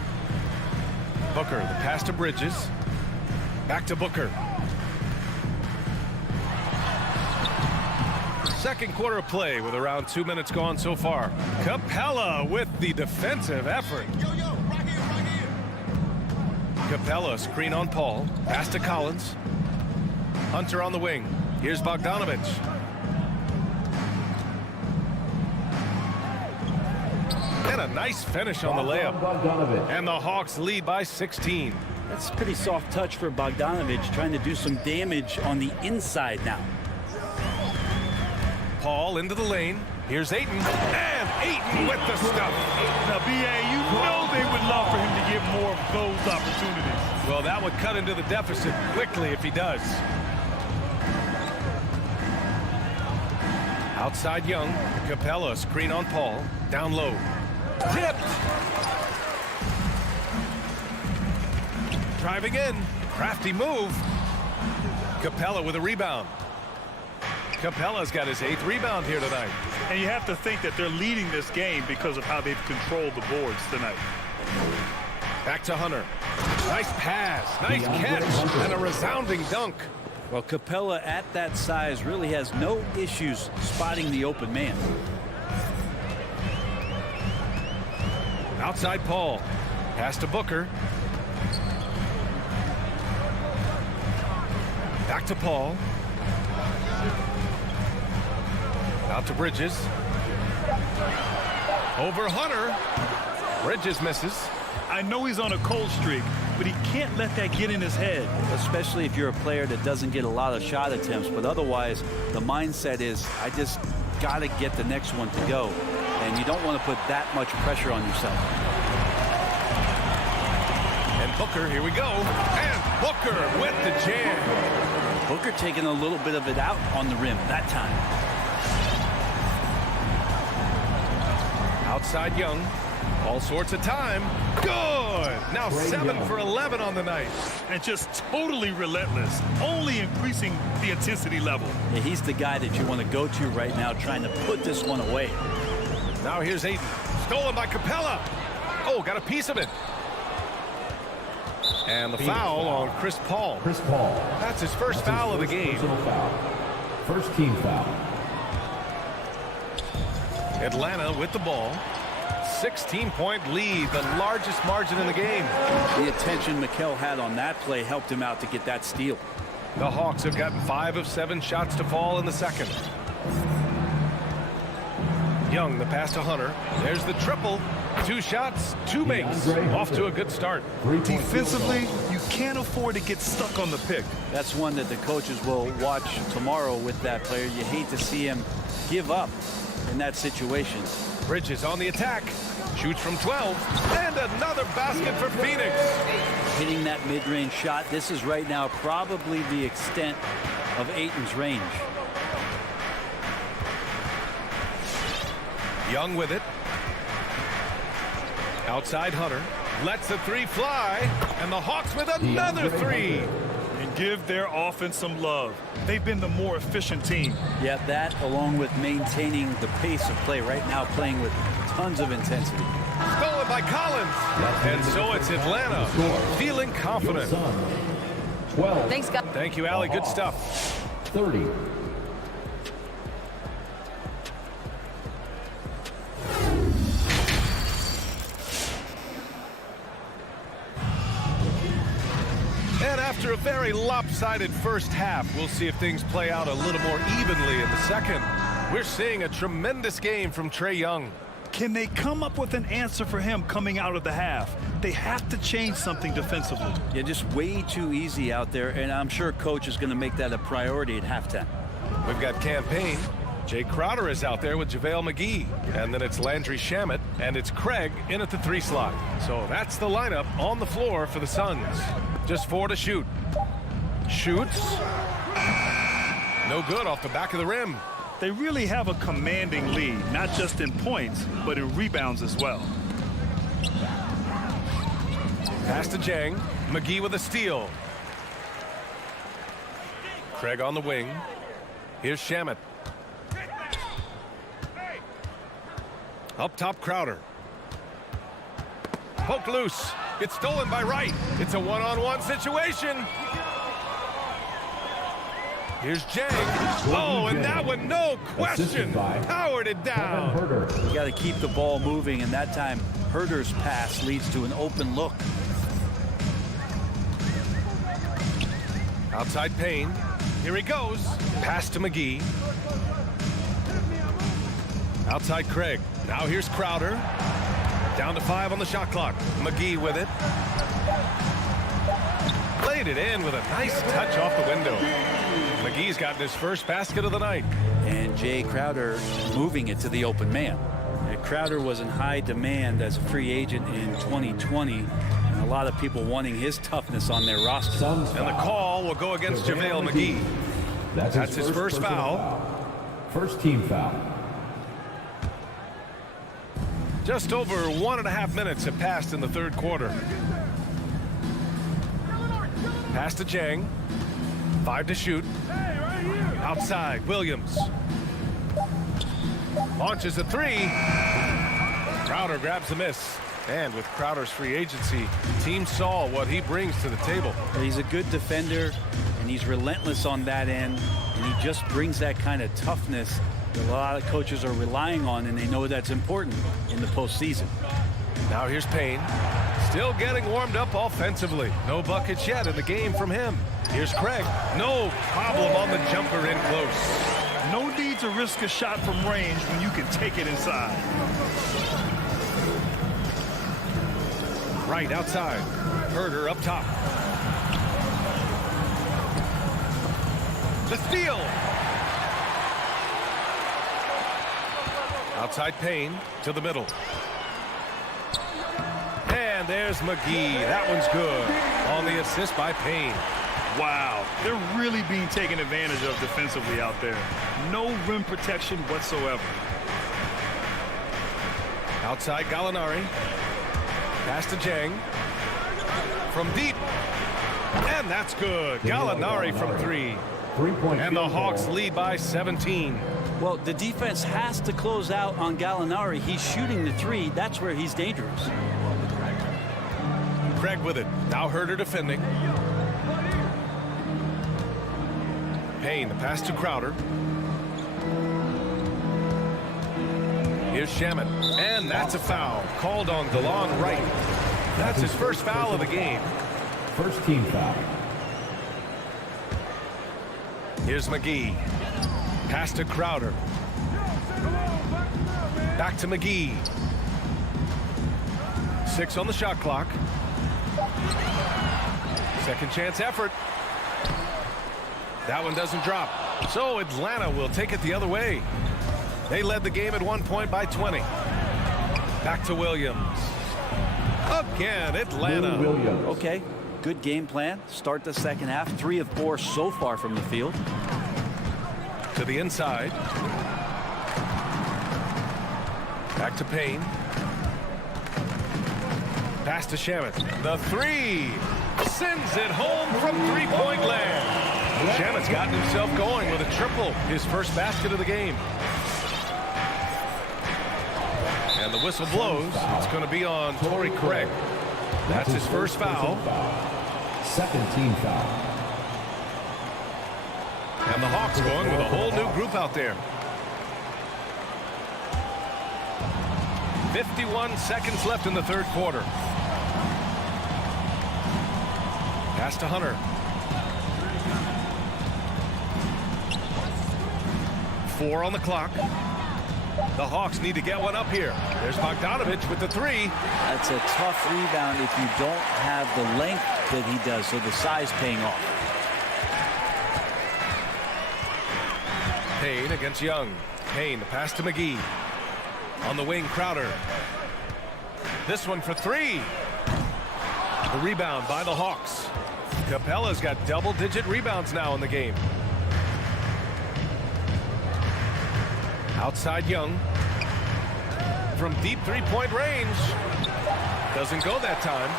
Booker, the pass to Bridges. Back to Booker. Second quarter of play with around 2 minutes gone so far. Capella with the defensive effort. Capella, screen on Paul. Pass to Collins. Hunter on the wing. Here's Bogdanovich. And a nice finish on the layup. And the Hawks lead by 16. That's a pretty soft touch for Bogdanovich, trying to do some damage on the inside now. Paul into the lane. Here's Ayton. And Ayton with the stuff. Now, B.A., you know they would love for him to get more of those opportunities. Well, that would cut into the deficit quickly if he does. Outside Young. Capella, screen on Paul. Down low. Tipped. Driving in. Crafty move. Capella with a rebound. Capella's got his 8th rebound here tonight. And you have to think that they're leading this game because of how they've controlled the boards tonight. Back to Hunter. Nice pass. Nice catch. And a resounding dunk. Well, Capella at that size really has no issues spotting the open man. Outside Paul. Pass to Booker. Back to Paul. Out to Bridges. Over Hunter. Bridges misses. I know he's on a cold streak, but he can't let that get in his head. Especially if you're a player that doesn't get a lot of shot attempts, but otherwise the mindset is, I just got to get the next one to go. And you don't want to put that much pressure on yourself. And Booker, here we go. And Booker with the jam. Booker taking a little bit of it out on the rim that time. Outside Young. All sorts of time. Good. Now 7 for 11 on the night. And just totally relentless. Only increasing the intensity level. Yeah, he's the guy that you want to go to right now, trying to put this one away. Now here's Ayton. Stolen by Capella. Oh, got a piece of it. And the foul on Chris Paul. Chris Paul. That's his first foul of the game. First team foul. Atlanta with the ball. 16-point lead, the largest margin in the game. The attention Mikel had on that play helped him out to get that steal. The Hawks have gotten 5 of 7 shots to fall in the second. Young, the pass to Hunter. There's the triple. 2 shots, 2 makes. Off to a good start. Defensively, you can't afford to get stuck on the pick. That's one that the coaches will watch tomorrow with that player. You hate to see him give up in that situation. Bridges on the attack. Shoots from 12. And another basket for Phoenix. Hitting that mid-range shot. This is right now probably the extent of Ayton's range. Young with it. Outside Hunter. Lets the 3 fly. And the Hawks with another 3. And give their offense some love. They've been the more efficient team. Yeah, that along with maintaining the pace of play right now, playing with tons of intensity. Stolen by Collins. And so it's Atlanta feeling confident. 12. Thanks, guys. Thank you, Allie. Good stuff. 30. And after a very lopsided first half, we'll see if things play out a little more evenly in the second. We're seeing a tremendous game from Trae Young. Can they come up with an answer for him coming out of the half? They have to change something defensively. Yeah, just way too easy out there, and I'm sure coach is going to make that a priority at halftime. We've got campaign. Jay Crowder is out there with JaVale McGee. And then it's Landry Shamet, and it's Craig in at the 3 slot. So that's the lineup on the floor for the Suns. Just 4 to shoot. Shoots. No good off the back of the rim. They really have a commanding lead, not just in points, but in rebounds as well. Pass to Jang. McGee with a steal. Craig on the wing. Here's Shamet. Up top, Crowder. Poke loose. It's stolen by Wright. It's a one-on-one situation. Here's Jang. Oh, and that one, no question, powered it down. You got to keep the ball moving, and that time Herder's pass leads to an open look. Outside Payne. Here he goes. Pass to McGee. Outside Craig. Now here's Crowder. Down to 5 on the shot clock. McGee with it. Played it in with a nice touch off the window. McGee's gotten his first basket of the night. And Jay Crowder moving it to the open man. Crowder was in high demand as a free agent in 2020. And a lot of people wanting his toughness on their roster. And the call will go against JaVale McGee. That's his first foul. First team foul. Just over 1.5 minutes have passed in the third quarter. Pass to Jang. 5 to shoot. Outside, Williams. Launches a 3. Crowder grabs the miss. And with Crowder's free agency, the team saw what he brings to the table. He's a good defender, and he's relentless on that end, and he just brings that kind of toughness that a lot of coaches are relying on, and they know that's important in the postseason. Now here's Payne. Still getting warmed up offensively. No buckets yet in the game from him. Here's Craig. No problem on the jumper in close. No need to risk a shot from range when you can take it inside. Right outside. Herder up top. The steal. Outside Payne to the middle. And there's McGee. That one's good. On the assist by Payne. Wow, they're really being taken advantage of defensively out there. No rim protection whatsoever. Outside Gallinari. Pass to Jang. From deep. And that's good. Gallinari from 3. And the Hawks lead by 17. Well, the defense has to close out on Gallinari. He's shooting the 3. That's where he's dangerous. Craig with it. Now Herder defending. Payne, the pass to Crowder. Here's Shaman, and that's a foul called on DeLon Wright. That's his first foul of the game. First team foul. Here's McGee. Pass to Crowder. Back to McGee. 6 on the shot clock. Second chance effort. That one doesn't drop. So Atlanta will take it the other way. They led the game at one point by 20. Back to Williams. Again, Atlanta. Okay, good game plan. Start the second half. 3 of 4 so far from the field. To the inside. Back to Payne. Pass to Shaman. The 3. Sends it home from three-point land. Shaman's gotten himself going with a triple. His first basket of the game. And the whistle blows. It's going to be on Torrey Craig. That's his first foul. Second team foul. And the Hawks going with a whole new group out there. 51 seconds left in the third quarter. Pass to Hunter. 4 on the clock. The Hawks need to get one up here. There's Bogdanovich with the 3. That's a tough rebound if you don't have the length that he does, so the size paying off. Payne against Young. Payne, the pass to McGee. On the wing, Crowder. This one for 3. The rebound by the Hawks. Capella's got double-digit rebounds now in the game. Outside Young. From deep three-point range. Doesn't go that time.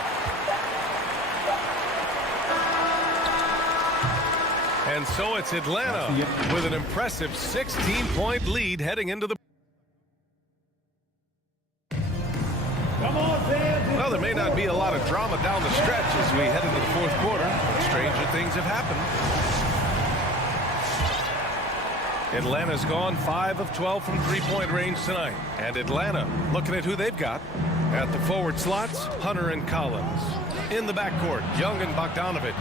And so it's Atlanta with an impressive 16-point lead heading into the... Well, there may not be a lot of drama down the stretch as we head into the fourth quarter. Stranger things have happened. Atlanta's gone 5 of 12 from three-point range tonight. And Atlanta looking at who they've got. At the forward slots, Hunter and Collins. In the backcourt, Young and Bogdanovich.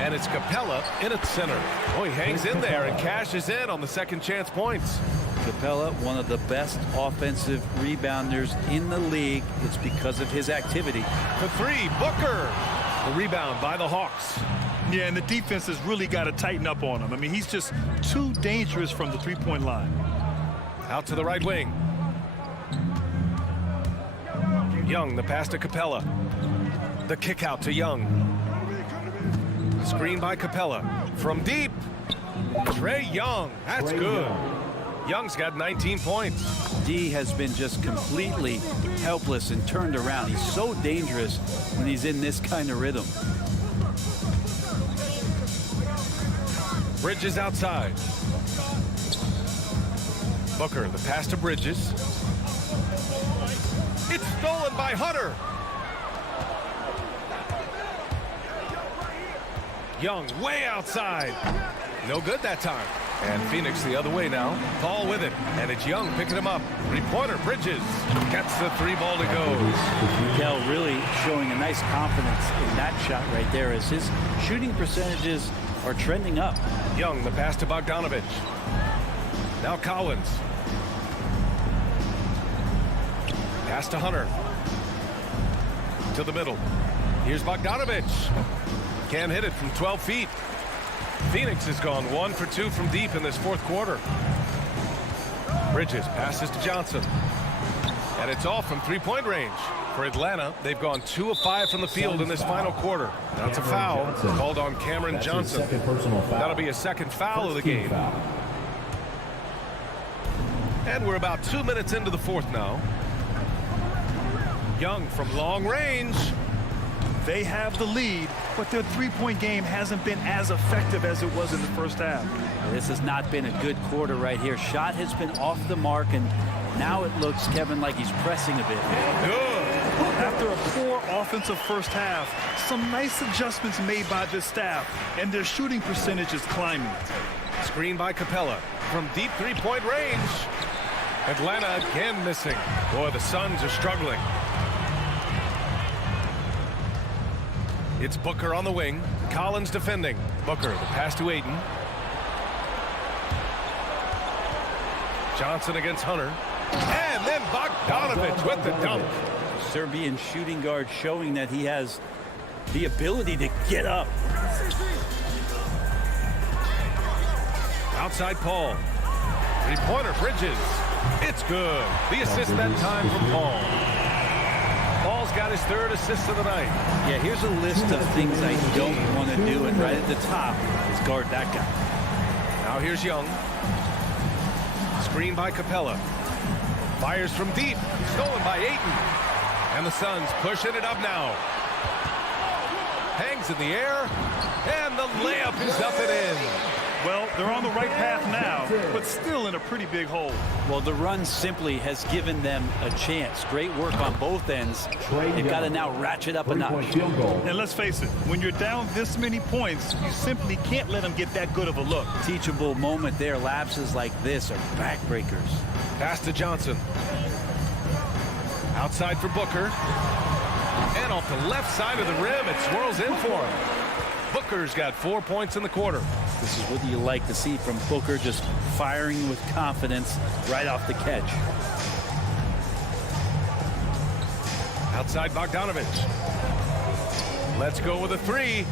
And it's Capella in at center. Oh, he hangs in there and cashes in on the second chance points. Capella, one of the best offensive rebounders in the league. It's because of his activity. The 3, Booker. The rebound by the Hawks. Yeah, and the defense has really got to tighten up on him. I mean, he's just too dangerous from the three-point line. Out to the right wing. Young, the pass to Capella. The kick out to Young. Screen by Capella. From deep. Trae Young. That's good. Young's got 19 points. D has been just completely helpless and turned around. He's so dangerous when he's in this kind of rhythm. Bridges outside. Booker, the pass to Bridges. It's stolen by Hunter. Young way outside. No good that time. And Phoenix the other way now. Ball with it. And it's Young picking him up. Three-pointer, Bridges. Gets the 3 ball to go. Kell really showing a nice confidence in that shot right there as his shooting percentages are trending up. Young, the pass to Bogdanovich. Now Collins. Pass to Hunter. To the middle. Here's Bogdanovich. Can't hit it from 12 feet. Phoenix has gone 1 for 2 from deep in this fourth quarter. Bridges passes to Johnson. And it's all from three-point range. For Atlanta, they've gone 2 of 5 from the field in this final quarter. That's a foul called on Cameron Johnson. That'll be a second foul of the game. And we're about 2 minutes into the fourth now. Young from long range. They have the lead, but their three-point game hasn't been as effective as it was in the first half. This has not been a good quarter right here. Shot has been off the mark, and now it looks, Kevin, like he's pressing a bit. Good. After a poor offensive first half, some nice adjustments made by this staff, and their shooting percentage is climbing. Screen by Capella from deep three-point range. Atlanta again missing. Boy, the Suns are struggling. It's Booker on the wing. Collins defending. Booker, the pass to Ayton. Johnson against Hunter. And then Bogdanovich with the dunk. Serbian shooting guard showing that he has the ability to get up. Outside Paul. Three-pointer Bridges. It's good. The assist that time from Paul. Paul's got his third assist of the night. Yeah, here's a list of things I don't want to do, and right at the top is guard that guy. Now here's Young. Screen by Capella. Fires from deep. Stolen by Ayton. And the Suns pushing it up now. Hangs in the air. And the layup is up and in. Well, they're on the right path now, but still in a pretty big hole. Well, the run simply has given them a chance. Great work on both ends. They've got to now ratchet up a notch. And let's face it, when you're down this many points, you simply can't let them get that good of a look. Teachable moment there. Lapses like this are backbreakers. Pass to Johnson. Outside for Booker. And off the left side of the rim, it swirls in for him. Booker's got 4 points in the quarter. This is what you like to see from Booker, just firing with confidence right off the catch. Outside Bogdanovich. Let's go with a three.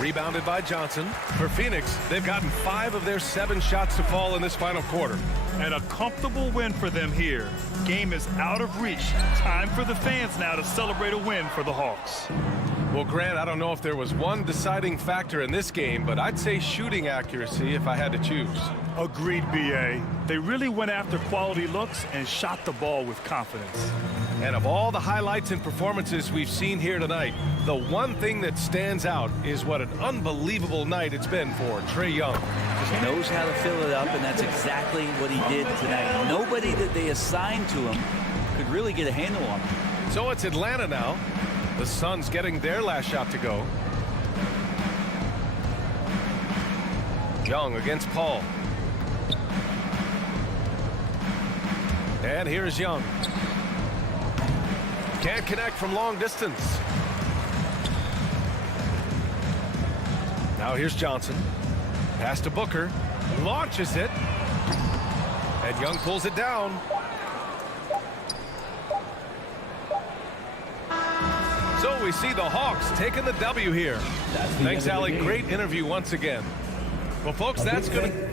Rebounded by Johnson. For Phoenix, they've gotten 5 of their 7 shots to fall in this final quarter. And a comfortable win for them here. Game is out of reach. Time for the fans now to celebrate a win for the Hawks. Well, Grant, I don't know if there was one deciding factor in this game, but I'd say shooting accuracy if I had to choose. Agreed, B.A. They really went after quality looks and shot the ball with confidence. And of all the highlights and performances we've seen here tonight, the one thing that stands out is what an unbelievable night it's been for Trae Young. He knows how to fill it up, and that's exactly what he did tonight. Nobody that they assigned to him could really get a handle on him. So it's Atlanta now. The Suns getting their last shot to go. Young against Paul. And here's Young. Can't connect from long distance. Now here's Johnson. Pass to Booker. Launches it. And Young pulls it down. So we see the Hawks taking the W here. Thanks, Allie. Great interview once again. Well, folks, that's going to...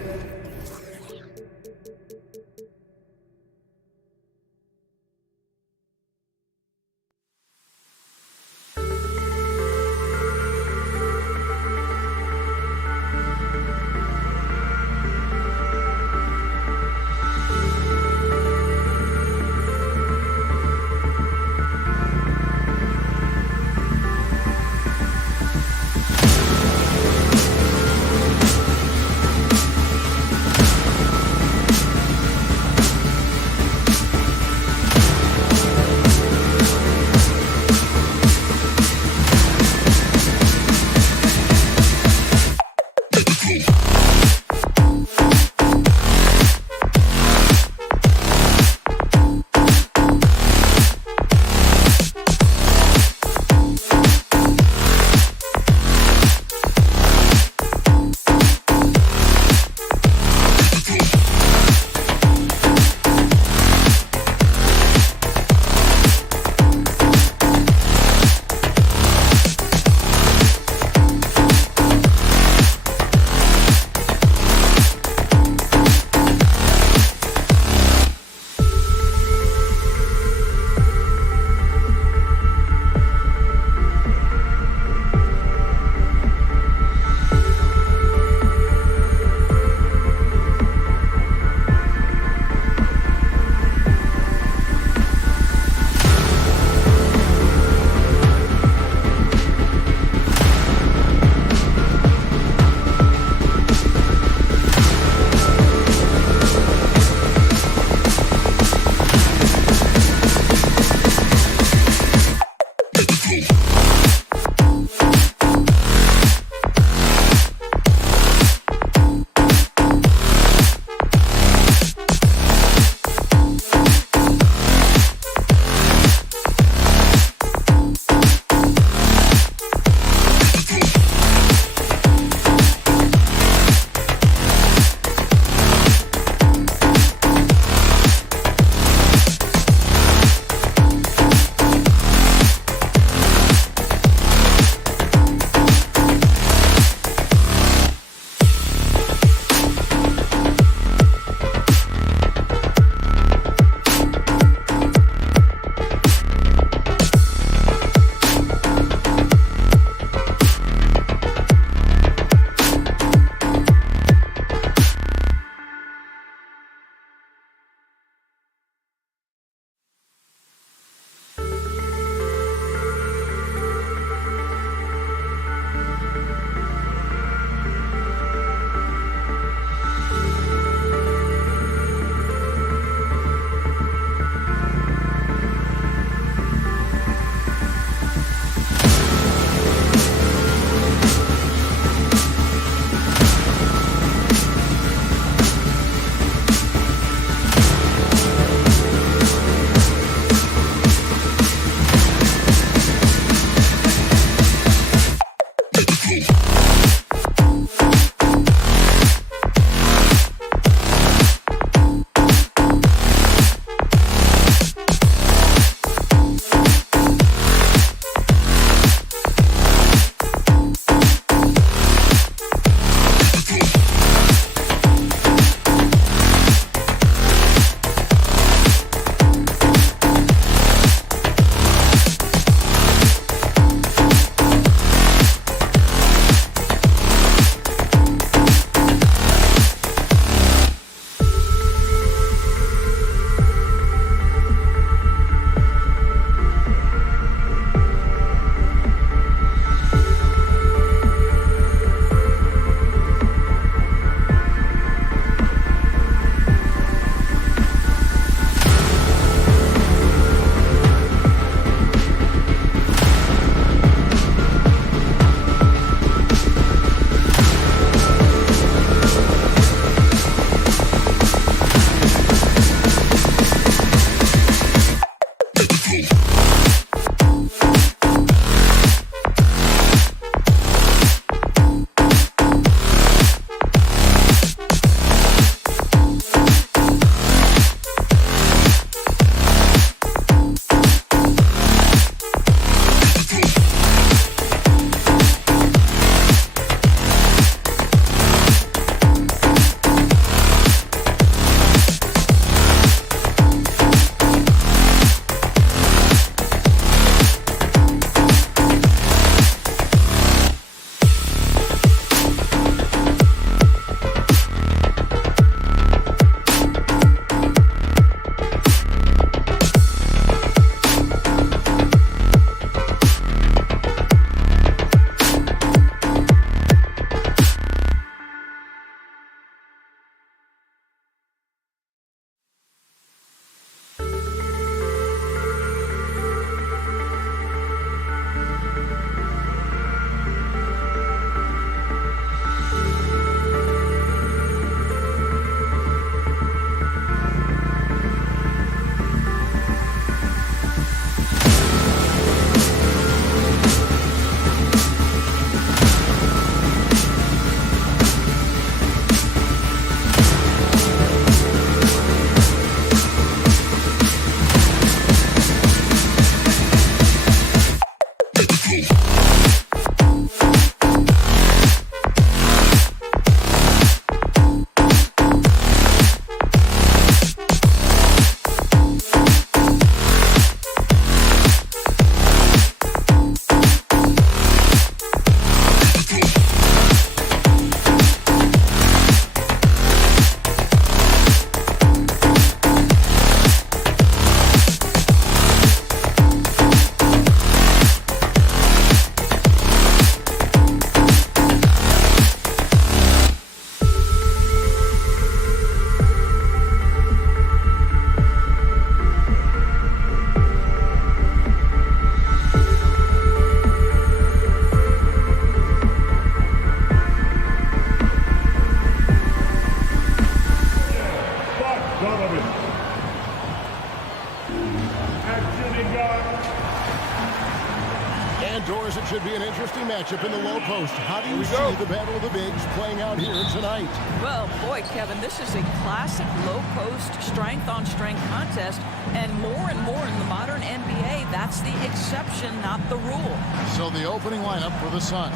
And doors, it should be an interesting matchup in the low post. How do you see the battle of the bigs playing out here tonight? Well, boy, Kevin, this is a classic low post strength-on-strength contest, and more in the modern NBA, that's the exception, not the rule. So the opening lineup for the Suns.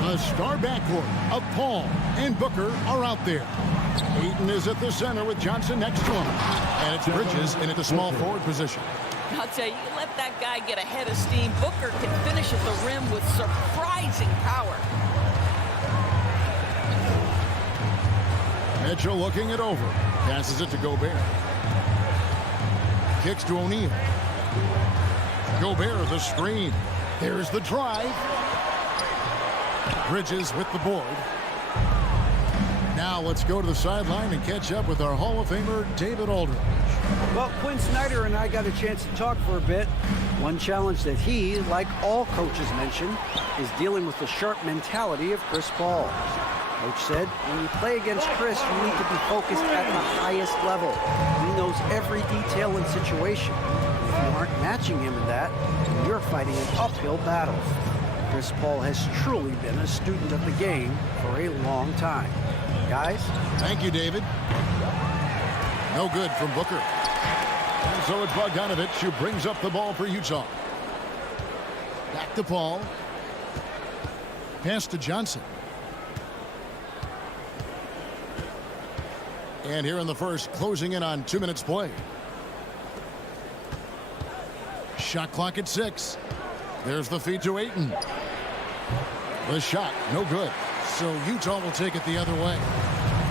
The star backcourt of Paul and Booker are out there. Ayton is at the center with Johnson next to him. And it's Bridges in at the small forward position. I'll tell you, let that guy get a head of steam. Booker can finish at the rim with surprising power. Mitchell looking it over. Passes it to Gobert. Kicks to O'Neal. Gobert the screen. There's the drive. Bridges with the board. Now let's go to the sideline and catch up with our Hall of Famer, David Aldridge. Well, Quinn Snyder and I got a chance to talk for a bit. One challenge that he, like all coaches mention, is dealing with the sharp mentality of Chris Paul. Coach said, when you play against Chris, you need to be focused at the highest level. He knows every detail and situation. If you aren't matching him in that, you're fighting an uphill battle. Chris Paul has truly been a student of the game for a long time. Guys? Thank you, David. No good from Booker. And so it's Bogdanovich who brings up the ball for Utah. Back to Paul. Pass to Johnson. And here in the first, closing in on 2 minutes play. Shot clock at 6. There's the feed to Ayton. The shot, no good. So Utah will take it the other way.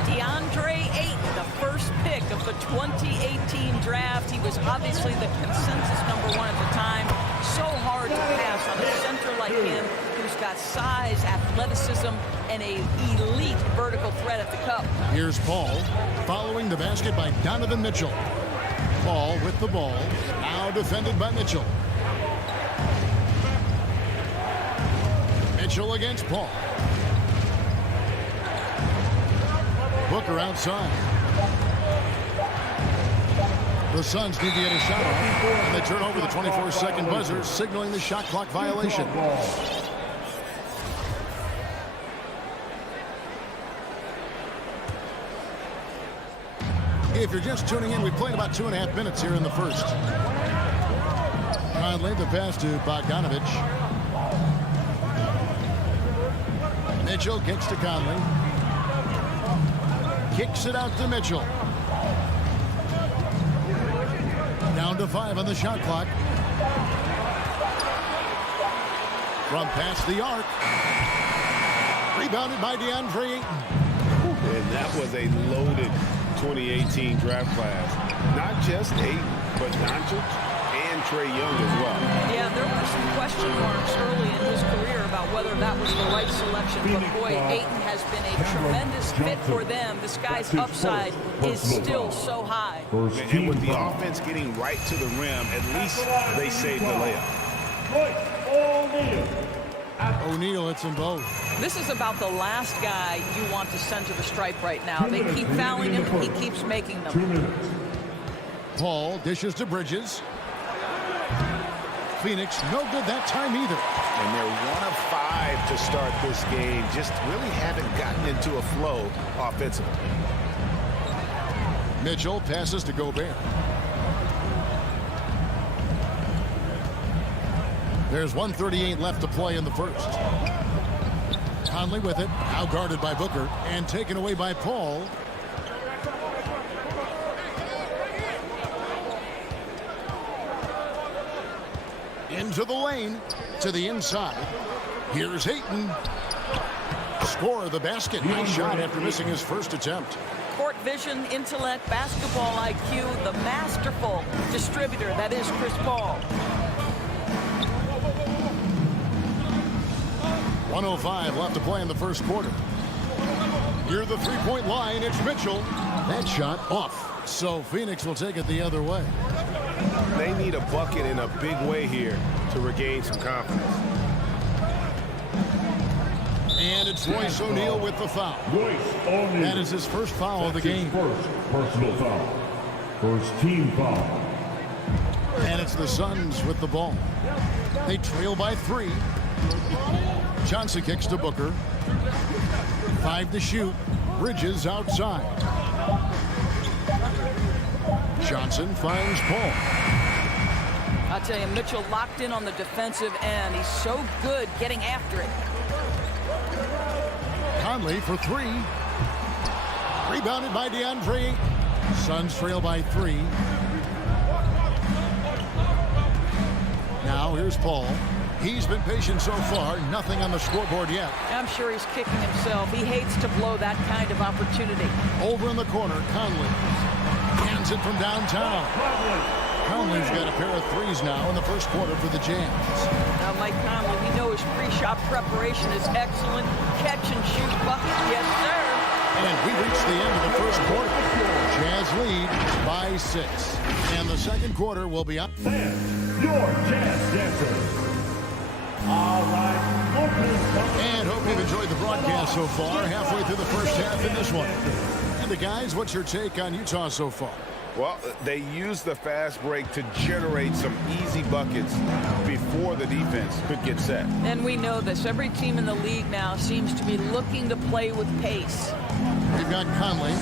DeAndre Ayton, the first pick of the 2018 draft. He was obviously the consensus #1 at the time. So hard to pass on a center like him who's got size, athleticism, and an elite vertical threat at the cup. Here's Paul following the basket by Donovan Mitchell. Paul with the ball, now defended by Mitchell. Mitchell against Paul. Booker outside. The Suns need to get a shot off, and they turn over the 24-second buzzer, signaling the shot clock violation. If you're just tuning in, we played about 2.5 minutes here in the first. Conley, the pass to Bogdanovich. Mitchell kicks to Conley. Kicks it out to Mitchell. Down to 5 on the shot clock. From past the arc. Rebounded by DeAndre Ayton. And that was a loaded 2018 draft class. Not just Ayton, but Doncic and Trae Young as well. Yeah, there were some question marks early in his career about whether that was the right selection. But boy, Ayton has been a tremendous fit for them. This guy's upside is still so high. And with the offense getting right to the rim, at least they saved the layup. O'Neal hits them both. This is about the last guy you want to send to the stripe right now. They keep fouling him. He keeps making them. Paul dishes to Bridges. Phoenix, no good that time either. And they're 1 of 5 to start this game. Just really haven't gotten into a flow offensively. Mitchell passes to Gobert. There's 1:38 left to play in the first. Conley with it, now guarded by Booker, and taken away by Paul. Into the lane, to the inside. Here's Ayton. Score the basket. Nice shot after missing his first attempt. Court vision, intellect, basketball IQ, the masterful distributor that is Chris Paul. 1:05 left to play in the first quarter. Near the three-point line, it's Mitchell. That shot off. So Phoenix will take it the other way. They need a bucket in a big way here to regain some confidence. And it's Royce O'Neal with the foul. That is his first foul of the game. First personal foul. First team foul. And it's the Suns with the ball. They trail by 3. Johnson kicks to Booker. 5 to shoot. Bridges outside. Johnson finds Paul. I'll tell you, Mitchell locked in on the defensive end. He's so good getting after it. Conley for 3. Rebounded by DeAndre. Suns trail by 3. Now here's Paul. He's been patient so far. Nothing on the scoreboard yet. I'm sure he's kicking himself. He hates to blow that kind of opportunity. Over in the corner, Conley hands it from downtown. Conley's got a pair of 3s now in the first quarter for the Jazz. Now, Mike Conley, we know his pre-shot preparation is excellent. Catch and shoot bucket, yes, sir. And we reached the end of the first quarter. Jazz lead by 6. And the second quarter will be up. Your Jazz dancers. All right. And hope you've enjoyed the broadcast so far. Halfway through the first half in this one. And the guys, what's your take on Utah so far? Well, they used the fast break to generate some easy buckets before the defense could get set. And we know this. Every team in the league now seems to be looking to play with pace. We've got Conley.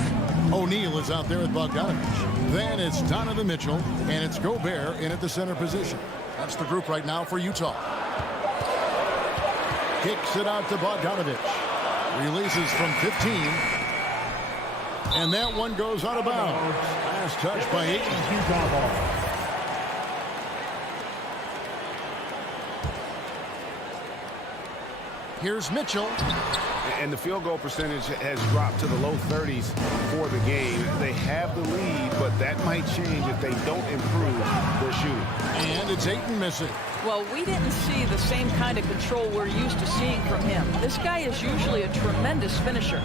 O'Neal is out there with Bogdanovich. Then it's Donovan Mitchell, and it's Gobert in at the center position. That's the group right now for Utah. Kicks it out to Bogdanovich. Releases from 15. And that one goes out of bounds. Last touch by Ayton. Here's Mitchell. And the field goal percentage has dropped to the low 30s for the game. They have the lead, but that might change if they don't improve their shooting. And it's Ayton missing. Well, we didn't see the same kind of control we're used to seeing from him. This guy is usually a tremendous finisher.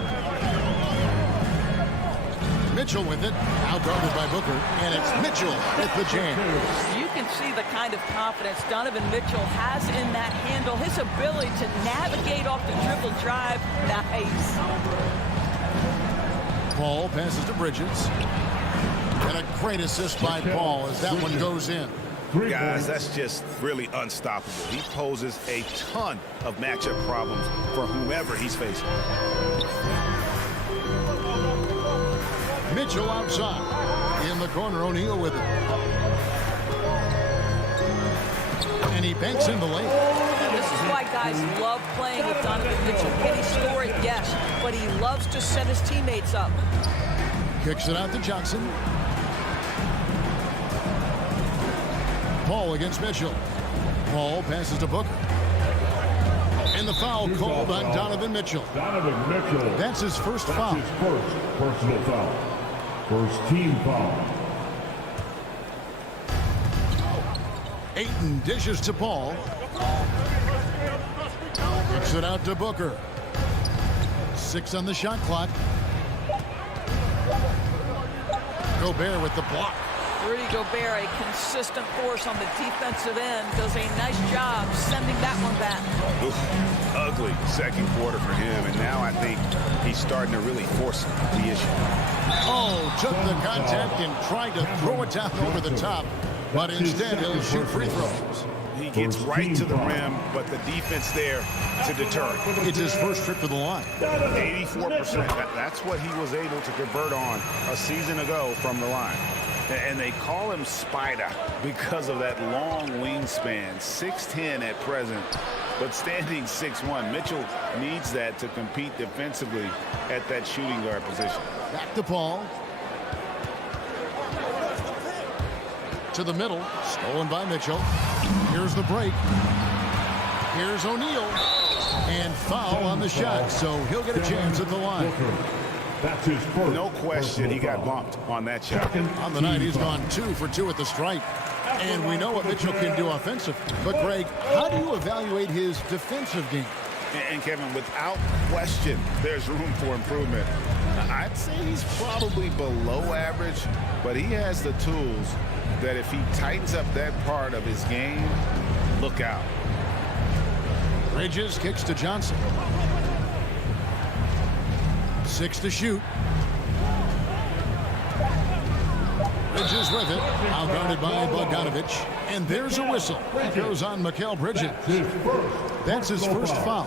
Mitchell with it, now guarded by Booker, and it's Mitchell with the jam. You can see the kind of confidence Donovan Mitchell has in that handle. His ability to navigate off the dribble drive, nice. Paul passes to Bridges. And a great assist by Paul as that one goes in. Guys, that's just really unstoppable. He poses a ton of matchup problems for whomever he's facing. Mitchell outside. In the corner, O'Neal with it. And he banks in the lane. And this is why guys love playing with Donovan Mitchell. Can he score it? Yes. But he loves to set his teammates up. Kicks it out to Johnson. Paul against Mitchell. Paul passes to Booker. And the foul called on Donovan Mitchell. Donovan Mitchell. That's his first foul. His first personal foul. First team foul. Ayton dishes to Paul. Kicks it out to Booker. 6 on the shot clock. Gobert with the block. Rudy Gobert, a consistent force on the defensive end, does a nice job sending that one back. Oof, ugly second quarter for him, and now I think he's starting to really force the issue. Oh, took the contact and tried to throw it down over the top, but instead he'll shoot free throws. He gets right to the rim, but the defense there to deter it. It's his first trip to the line. 84%. That's what he was able to convert on a season ago from the line. And they call him Spider because of that long wingspan, 6'10" at present, but standing 6'1". Mitchell needs that to compete defensively at that shooting guard position. Back to Paul. To the middle, stolen by Mitchell. Here's the break. Here's O'Neal. And foul on the shot, so he'll get a chance at the line. That's his first. No question he got bumped on that shot. On the night, he's gone 2 for 2 at the stripe. And we know what Mitchell can do offensively. But, Greg, how do you evaluate his defensive game? And Kevin, without question, there's room for improvement. I'd say he's probably below average, but he has the tools that if he tightens up that part of his game, look out. Bridges kicks to Johnson. 6 to shoot. Bridges with it. Now guarded by Bogdanovich. And there's a whistle. That goes on Mikal Bridges. That's his first foul.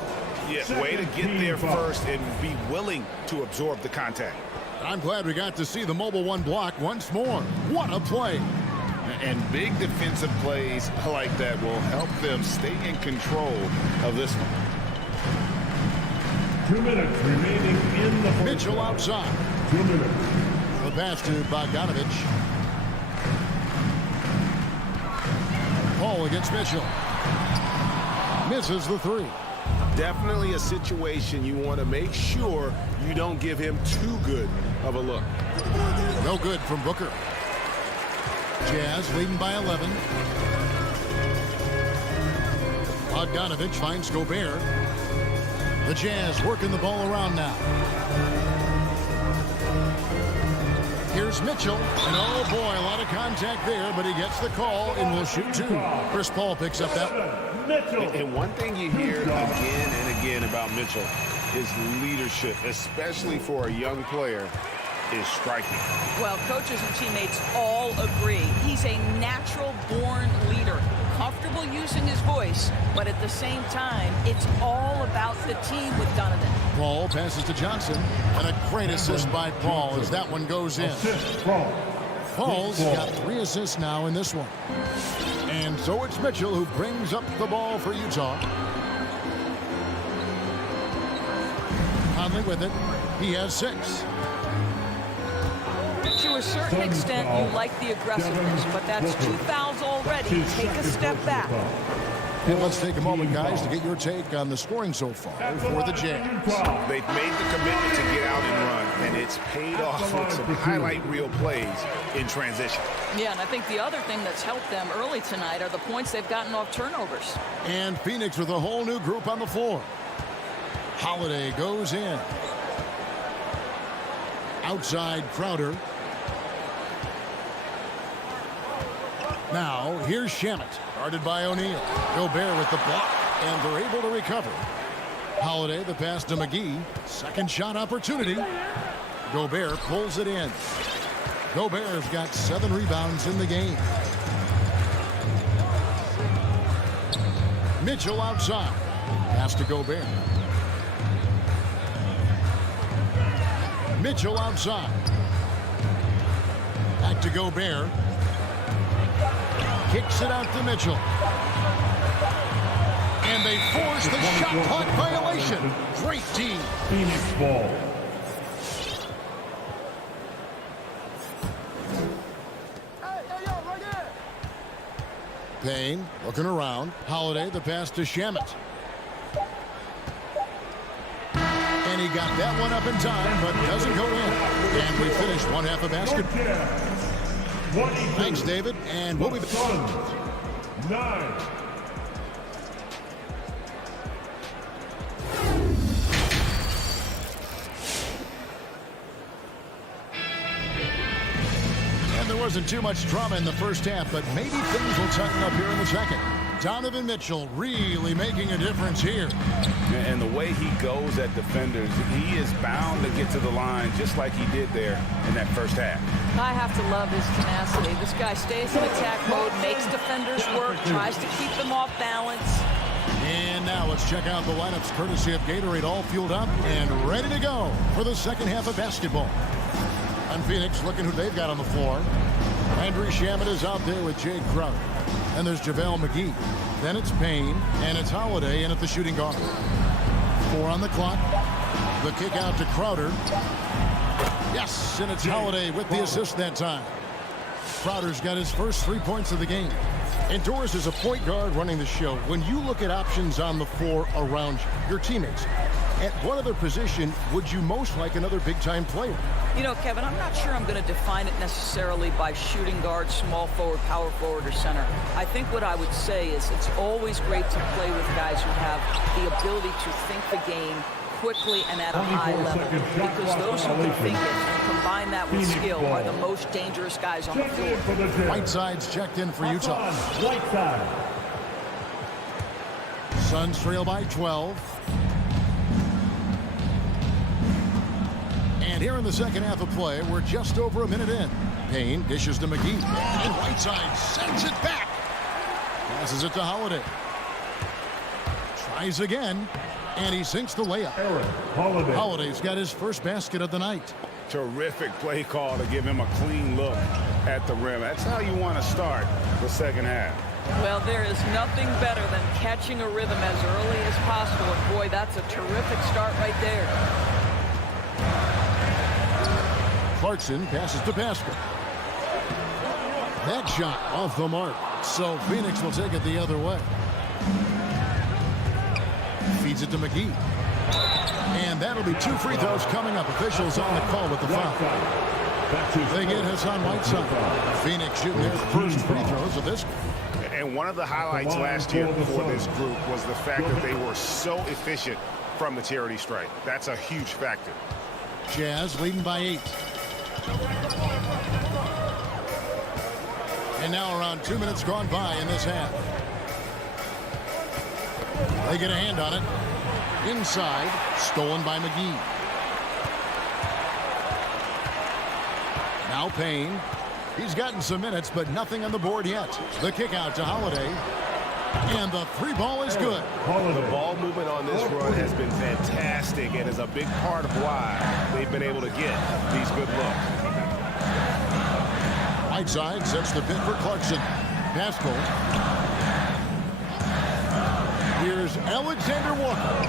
Yeah, way to get there first and be willing to absorb the contact. I'm glad we got to see the mobile one block once more. What a play. And big defensive plays like that will help them stay in control of this one. 2 minutes remaining in the first. Mitchell outside. 2 minutes. The pass to Bogdanovich. Paul against Mitchell. Misses the three. Definitely a situation you want to make sure you don't give him too good of a look. No good from Booker. Jazz leading by 11. Bogdanovich finds Gobert. The Jazz working the ball around now. Here's Mitchell. And oh boy, a lot of contact there, but he gets the call and will shoot two. Chris Paul picks up that one. And one thing you hear again and again about Mitchell, his leadership, especially for a young player, is striking. Well, coaches and teammates all agree. He's a natural-born leader, comfortable using his voice, but at the same time, it's all about the team with Donovan. Paul passes to Johnson, and a great assist by Paul as that one goes in. Paul's got 3 assists now in this one. And so it's Mitchell who brings up the ball for Utah. Conley with it. He has 6. To a certain extent, you like the aggressiveness, but that's 2 fouls already. Take a step back. And let's take a moment, guys, to get your take on the scoring so far for the Jazz. They've made the commitment to get out and run, and it's paid off with some highlight reel plays in transition. Yeah, and I think the other thing that's helped them early tonight are the points they've gotten off turnovers. And Phoenix with a whole new group on the floor. Holiday goes in. Outside Crowder. Now, here's Shamet, guarded by O'Neal. Gobert with the block, and they're able to recover. Holiday, the pass to McGee. Second shot opportunity. Gobert pulls it in. Gobert's got 7 rebounds in the game. Mitchell outside. Pass to Gobert. Mitchell outside. Back to Gobert. Kicks it out to Mitchell. And they force the shot clock violation. Great team. Phoenix ball. Payne looking around. Holiday, the pass to Shamet. And he got that one up in time, but doesn't go in. And we finish one half of basketball. Thanks, David, and we'll be back. 9. And there wasn't too much drama in the first half, but maybe things will tighten up here in the second. Donovan Mitchell really making a difference here. And the way he goes at defenders, he is bound to get to the line just like he did there in that first half. I have to love his tenacity. This guy stays in attack mode, makes defenders work, tries to keep them off balance. And now let's check out the lineups courtesy of Gatorade, all fueled up and ready to go for the second half of basketball. And Phoenix looking who they've got on the floor. Andrew Shamet is out there with Jay Crowder. And there's JaVale McGee. Then it's Payne, and it's Holiday in at the shooting guard. 4 on the clock. The kick out to Crowder. Yes, and it's Holiday with the assist that time. Crowder's got his first 3 points of the game. And Doris is a point guard running the show. When you look at options on the floor around you, your teammates, at what other position would you most like another big-time player? You know, Kevin, I'm not sure I'm going to define it necessarily by shooting guard, small forward, power forward, or center. I think what I would say is it's always great to play with guys who have the ability to think the game quickly and at a high level, because those who can think it and combine that with skill are the most dangerous guys on the floor. Whiteside's checked in for Utah. Whiteside. Suns trail by 12. And here in the second half of play, we're just over a minute in. Payne dishes to McGee. And Whiteside sends it back. Passes it to Holiday. Tries again. And he sinks the layup. Holiday's got his first basket of the night. Terrific play call to give him a clean look at the rim. That's how you want to start the second half. Well, there is nothing better than catching a rhythm as early as possible. And boy, that's a terrific start right there. Clarkson passes to Pascal. That shot off the mark. So Phoenix will take it the other way. Feeds it to McGee. And that'll be 2 free throws coming up. Officials on the call with the foul. They get Hassan Whiteside. Phoenix shooting their first free throws of this. And one of the highlights last year for this group was the fact that they were so efficient from the charity stripe. That's a huge factor. Jazz leading by 8. And now around 2 minutes gone by in this half. They get a hand on it. Inside, stolen by McGee. Now Payne. He's gotten some minutes, but nothing on the board yet. The kick out to Holiday. And the 3 ball is good. The ball movement on this run has been fantastic and is a big part of why they've been able to get these good looks. Whiteside sets the pick for Clarkson. Pascal. Here's Alexander Walker.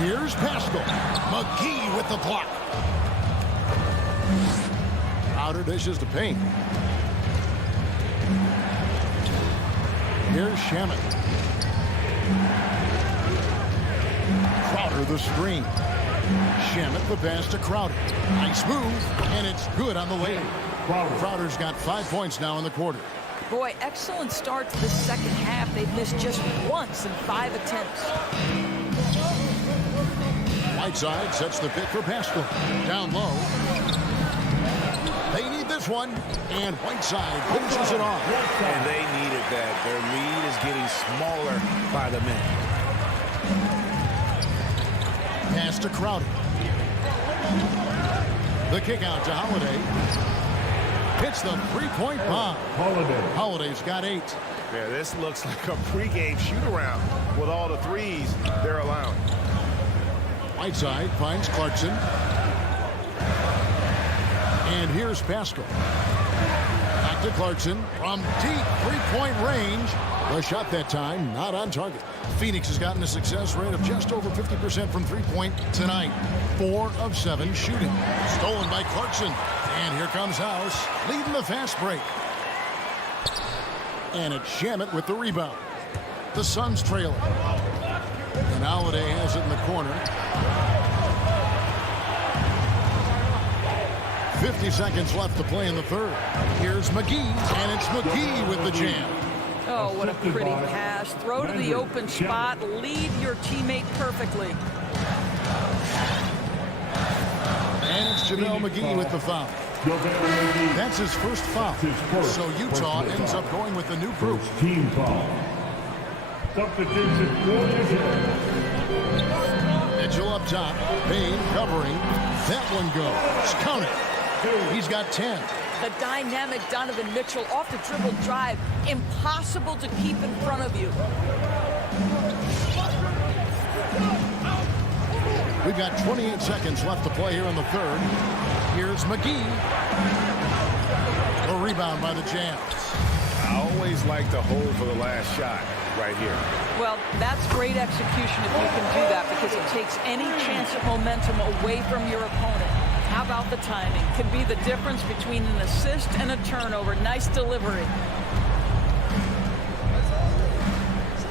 Here's Pascal. McGee with the block. Outer dishes to Payne. Here's Shamet. Crowder the screen. Shamet the pass to Crowder. Nice move, and it's good on the lane. Crowder's got 5 points now in the quarter. Boy, excellent start to the second half. They've missed just once in 5 attempts. Whiteside sets the pick for Pascal. Down low. They need this one, and Whiteside finishes it off. And they needed that. Their lead is getting smaller by the minute. Pass to Crowder. The kick out to Holiday. Hits the 3-point bomb. Holiday's got 8. Yeah, this looks like a pregame shoot-around with all the threes they're allowing. Whiteside finds Clarkson. And here's Pascal. Back to Clarkson from deep 3-point range. The shot that time not on target. Phoenix has gotten a success rate of just over 50% from 3-point tonight. 4 of 7 shooting. Stolen by Clarkson. And here comes House leading the fast break. And it's Shamet with the rebound. The Suns trailing. And Holiday has it in the corner. 50 seconds left to play in the third. Here's McGee, and it's McGee with the jam. Oh, what a pretty pass. Throw to the open spot. Lead your teammate perfectly. And it's JaVale McGee with the foul. That's his first foul. So Utah ends up going with the new group. Team foul. Substitution Mitchell up top. Payne covering. That one goes. Count it. He's got 10. The dynamic Donovan Mitchell off the dribble drive. Impossible to keep in front of you. We've got 28 seconds left to play here in the third. Here's McGee. A rebound by the Jazz. I always like to hold for the last shot right here. Well, that's great execution if you can do that, because it takes any chance of momentum away from your opponent. How about the timing? Could be the difference between an assist and a turnover. Nice delivery.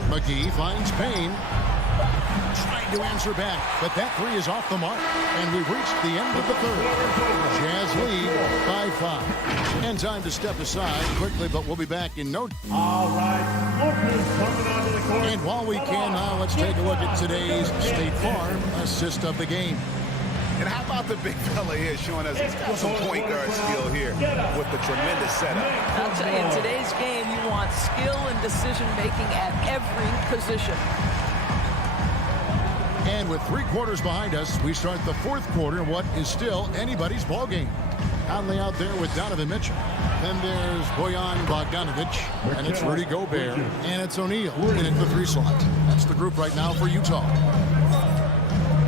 McGee finds Payne. Trying to answer back, but that 3 is off the mark. And we've reached the end of the third. Jazz lead by 5. And time to step aside quickly, but we'll be back in no time. All right, Lucas coming onto the court. And while we can now, let's take a look at today's State Farm assist of the game. And how about the big fella here showing us he's got some point guard skill here with the tremendous setup. I'll tell you, in today's game, you want skill and decision-making at every position. And with 3 quarters behind us, we start the 4th quarter in what is still anybody's ball game. Conley out there with Donovan Mitchell. Then there's Bojan Bogdanovic, and it's Rudy Gobert, and it's O'Neal in at the 3 slot. That's the group right now for Utah.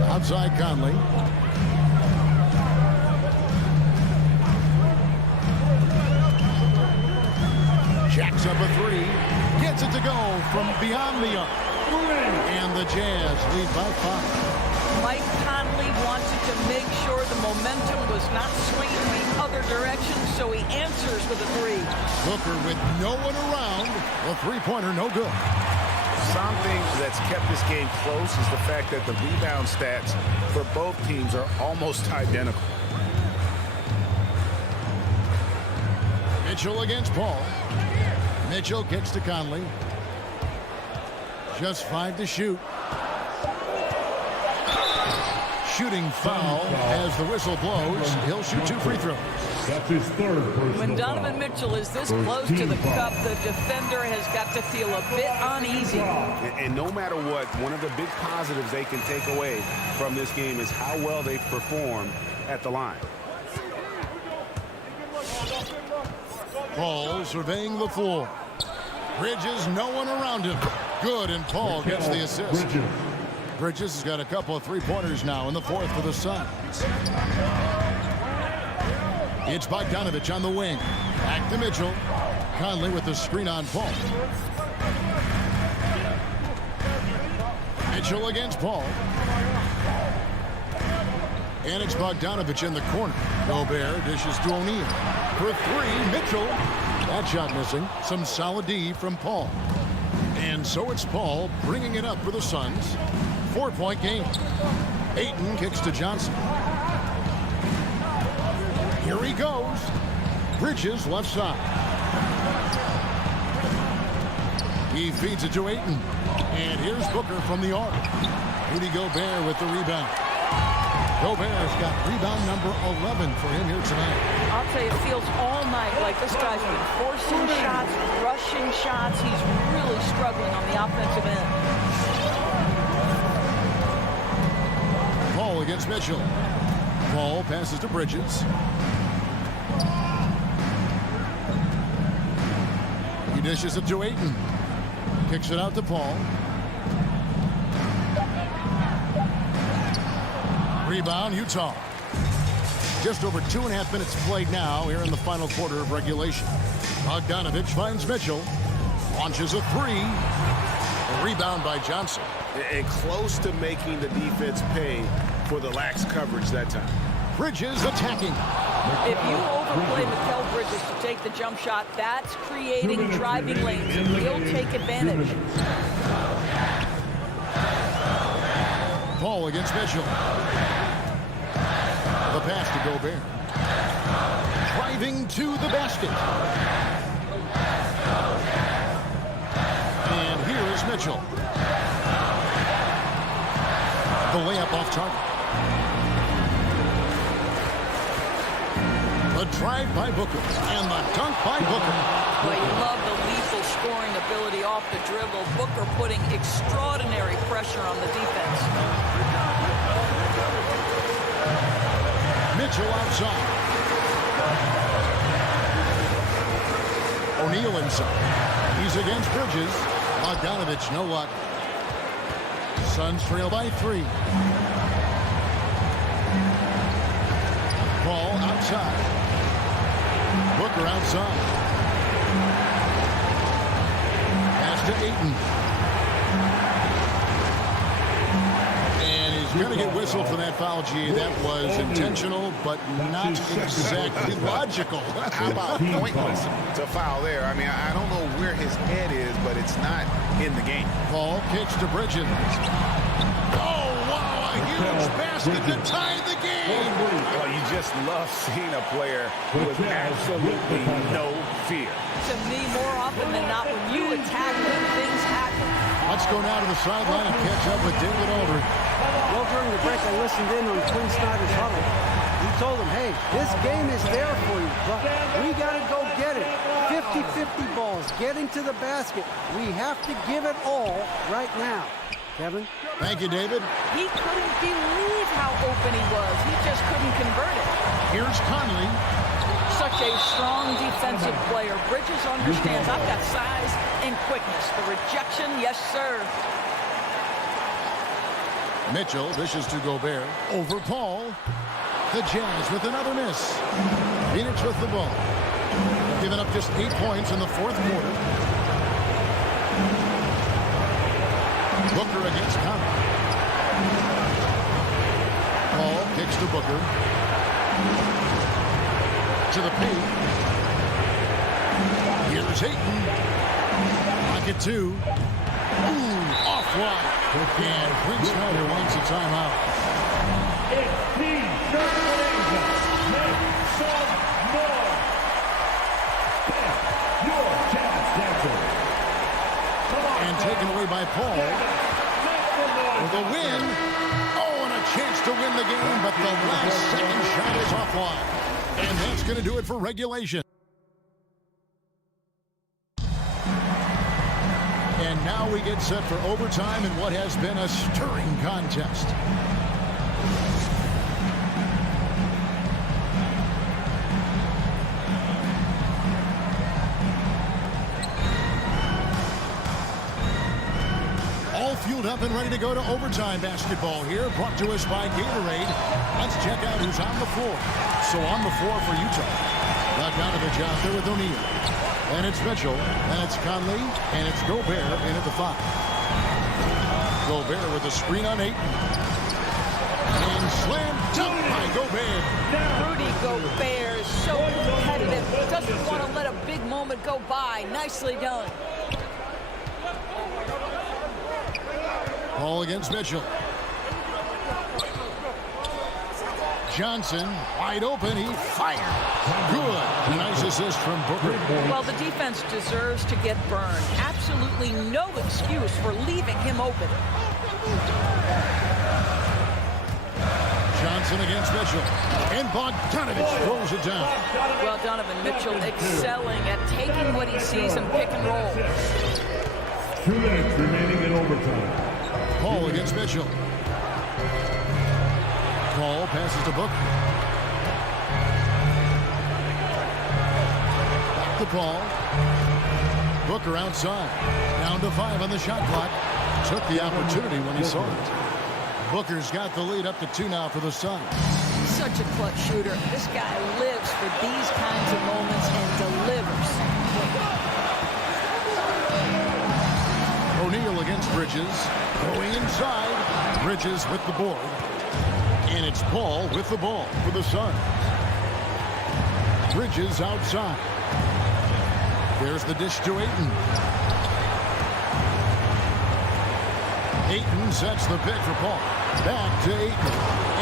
Outside Conley. Jacks up a 3. Gets it to go from beyond the arc. And the Jazz lead by 5. Mike Conley wanted to make sure the momentum was not swinging the other direction, so he answers with a 3. Booker with no one around. The 3-pointer no good. Something that's kept this game close is the fact that the rebound stats for both teams are almost identical. Mitchell against Paul. Mitchell kicks to Conley. Just 5 to shoot. Shooting foul as the whistle blows. He'll shoot 2 free throws. That's his 3rd personal When Donovan foul. Mitchell is this close to the cup, the defender has got to feel a bit uneasy. And no matter what, one of the big positives they can take away from this game is how well they perform at the line. Paul surveying the floor. Bridges, no one around him. Good, and Paul gets the assist. Bridges has got a couple of 3-pointers now in the 4th for the Suns. It's Bogdanovic on the wing. Back to Mitchell. Conley with the screen on Paul. Mitchell against Paul. And it's Bogdanovic in the corner. Gobert dishes to O'Neal. For 3, Mitchell. That shot missing. Some solid D from Paul. And so it's Paul bringing it up for the Suns. 4-point game. Ayton kicks to Johnson. Here he goes. Bridges left side. He feeds it to Ayton. And here's Booker from the arc. Rudy Gobert with the rebound. Gobert's got rebound number 11 for him here tonight. I'll tell you, it feels all night like this guy's been forcing shots, rushing shots. He's really struggling on the offensive end. Paul against Mitchell. Paul passes to Bridges. He dishes it to Ayton. Kicks it out to Paul. Rebound, Utah. Just over 2.5 minutes played now here in the final quarter of regulation. Bogdanovic finds Mitchell. Launches a 3. A rebound by Johnson. And close to making the defense pay for the lax coverage that time. Bridges attacking. If you overplay Mikal Bridges to take the jump shot, that's creating driving lanes, and he'll take advantage. Paul against Mitchell. The pass to Gobert. Driving to the basket. And here is Mitchell. The layup off target. The drive by Booker. And the dunk by Booker. Well, you love the lethal scoring ability off the dribble. Booker putting extraordinary pressure on the defense. Mitchell outside. O'Neal inside. He's against Bridges. Bogdanovic, no luck. Suns trail by 3. Paul outside. Booker outside. Pass to Ayton. And he's going to get whistled for that foul, G. That was intentional, but not exactly logical. How about pointless to foul there? I mean, I don't know where his head is, but it's not in the game. Paul kicks to Bridges. Oh, wow, a huge basket to tie the game. Well, you just love seeing a player with absolutely no fear. To me, more often than not, when you attack them, things happen. Let's go now to the sideline and catch up with David Aldridge. Well, during the break, I listened in on Quinn Snyder's huddle. He told him, hey, this game is there for you, but we got to go get it. 50-50 balls, getting to the basket. We have to give it all right now. Kevin? Thank you, David. He couldn't believe how open he was. He just couldn't convert it. Here's Conley. Such a strong defensive player. Bridges understands I've got size and quickness. The rejection, yes, sir. Mitchell dishes to Gobert. Over Paul. The Jazz with another miss. Phoenix with the ball. Giving up just 8 points in the fourth quarter. Booker against Conley. Paul kicks to Booker. To the paint. Here's Ayton. Pocket 2. Ooh, off wide. And Quinn Snyder wants a timeout. It's Team Sharpton. Make some more. Your Jazz dancer. And taken away by Paul. With a win. Oh, and a chance to win the game, but the last second shot is offline. And that's going to do it for regulation. And now we get set for overtime in what has been a stirring contest. All fueled up and ready to go to overtime basketball here, brought to us by Gatorade. Let's check out who's on the floor. So on the floor for Utah, Bogdanovich out there with O'Neal. And it's Mitchell, and it's Conley, and it's Gobert in at the 5. Gobert with a screen on Ayton. And slam dunk by Gobert. Rudy Gobert is so competitive. Doesn't want to let a big moment go by. Nicely done. Paul against Mitchell. Johnson, wide open, he fired. Good. Nice assist from Booker. Well, the defense deserves to get burned. Absolutely no excuse for leaving him open. Johnson against Mitchell. And Bogdanovich throws it down. Well, Donovan Mitchell excelling at taking what he sees in pick and roll. 2 minutes remaining in overtime. Paul against Mitchell. Paul passes to Booker. Back to Paul. Booker outside. Down to 5 on the shot clock. Took the opportunity when he saw it. Booker's got the lead up to 2 now for the Suns. Such a clutch shooter. This guy lives for these kinds of moments and delivers. O'Neal against Bridges. Going inside. Bridges with the board. And it's Paul with the ball for the Suns. Bridges outside. There's the dish to Ayton. Ayton sets the pick for Paul. Back to Ayton.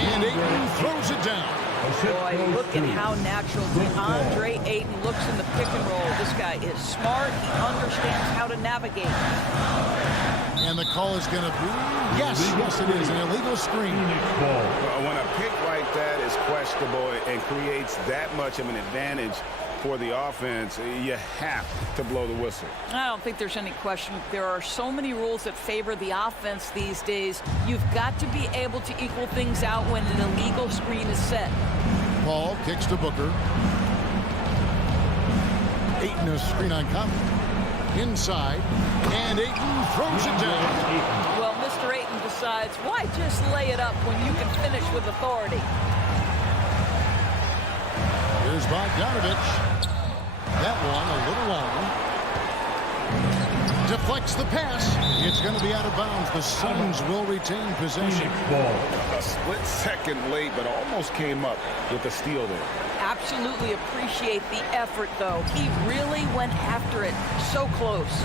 And Ayton throws it down. Boy, look at how natural DeAndre Ayton looks in the pick and roll. This guy is smart. He understands how to navigate. And the call is going to be, yes, it is, an illegal screen. When a pick like that is questionable and creates that much of an advantage for the offense, you have to blow the whistle. I don't think there's any question. There are so many rules that favor the offense these days. You've got to be able to equal things out when an illegal screen is set. Paul kicks to Booker. Ayton a screen on Conley. Inside, and Ayton throws it down. Well, Mr. Ayton decides, why just lay it up when you can finish with authority? Here's Bogdanovich. That one a little long. Deflects the pass. It's going to be out of bounds. The Suns will retain possession. A split second late, but almost came up with a steal there. Absolutely appreciate the effort, though. He really went after it. So close.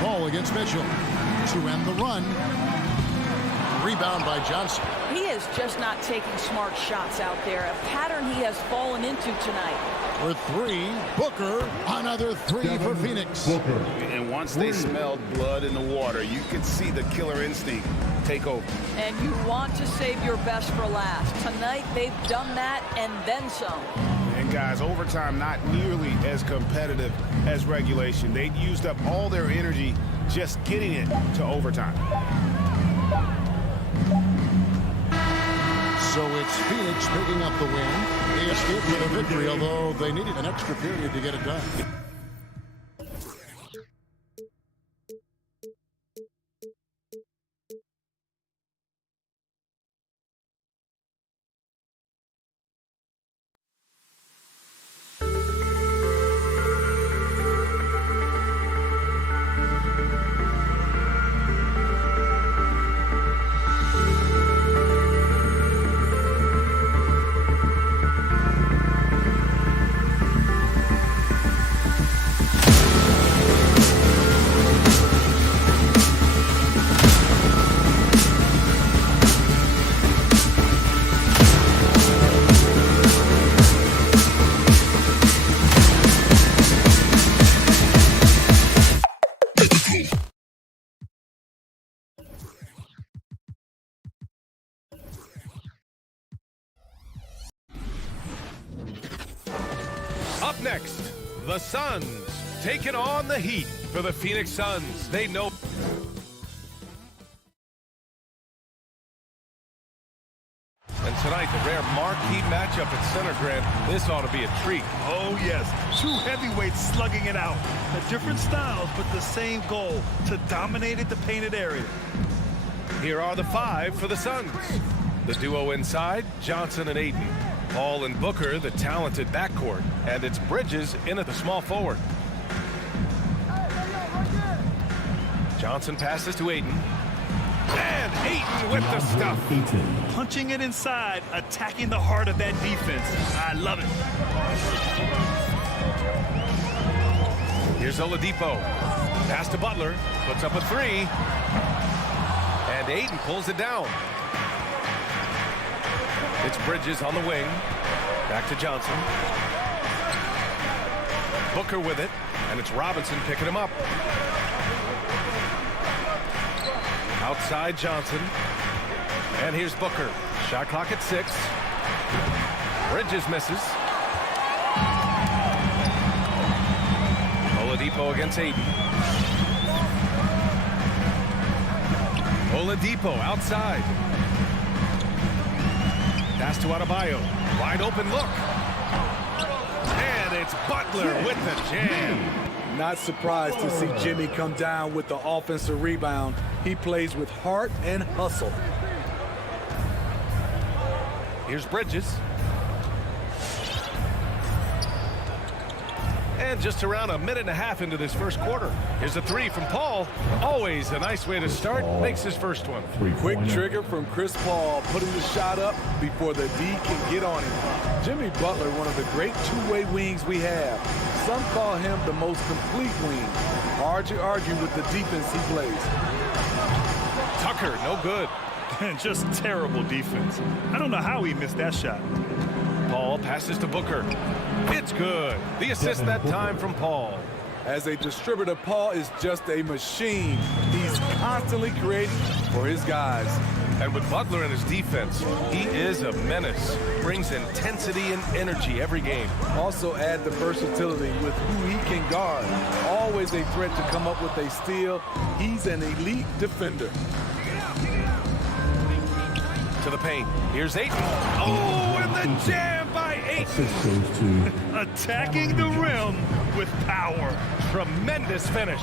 Paul against Mitchell to end the run. Rebound by Johnson. He is just not taking smart shots out there. A pattern he has fallen into tonight. For 3, Booker. Another 3 for Phoenix. And once they smelled blood in the water, you could see the killer instinct take over. And you want to save your best for last. Tonight, they've done that and then some. And And guys, overtime not nearly as competitive as regulation. They used up all their energy just getting it to overtime. So it's Phoenix picking up the win. They escaped with a victory, although they needed an extra period to get it done. Up next, the Suns taking on the Heat. For the Phoenix Suns, they know. And tonight, the rare marquee matchup at center, Grant. This ought to be a treat. Oh, yes. Two heavyweights slugging it out. The different styles, but the same goal, to dominate the painted area. Here are the five for the Suns. The duo inside, Johnson and Ayton. Paul and Booker, the talented backcourt. And it's Bridges in at the small forward. Johnson passes to Ayton. And Ayton with the stuff. Punching it inside, attacking the heart of that defense. I love it. Here's Oladipo. Pass to Butler. Puts up a three. And Ayton pulls it down. It's Bridges on the wing. Back to Johnson. Booker with it. And it's Robinson picking him up. Outside Johnson. And here's Booker. Shot clock at 6. Bridges misses. Oladipo against Ayton. Oladipo outside. Pass to Adebayo. Wide open look. And it's Butler with the jam. Not surprised to see Jimmy come down with the offensive rebound. He plays with heart and hustle. Here's Bridges. And just around a minute and a half into this first quarter. Here's a three from Paul. Always a nice way to start. Makes his first one. Quick trigger from Chris Paul, putting the shot up before the D can get on him. Jimmy Butler, one of the great two-way wings we have. Some call him the most complete wing. Hard to argue with the defense he plays. Tucker, no good. Just terrible defense. I don't know how he missed that shot. Paul passes to Booker. It's good. The assist that time from Paul. As a distributor, Paul is just a machine. He's constantly creating for his guys. And with Butler in his defense, he is a menace. Brings intensity and energy every game. Also add the versatility with who he can guard. Always a threat to come up with a steal. He's an elite defender. To the paint. Here's Ayton. Oh, and the jam by Ayton. Attacking the rim with power. Tremendous finish.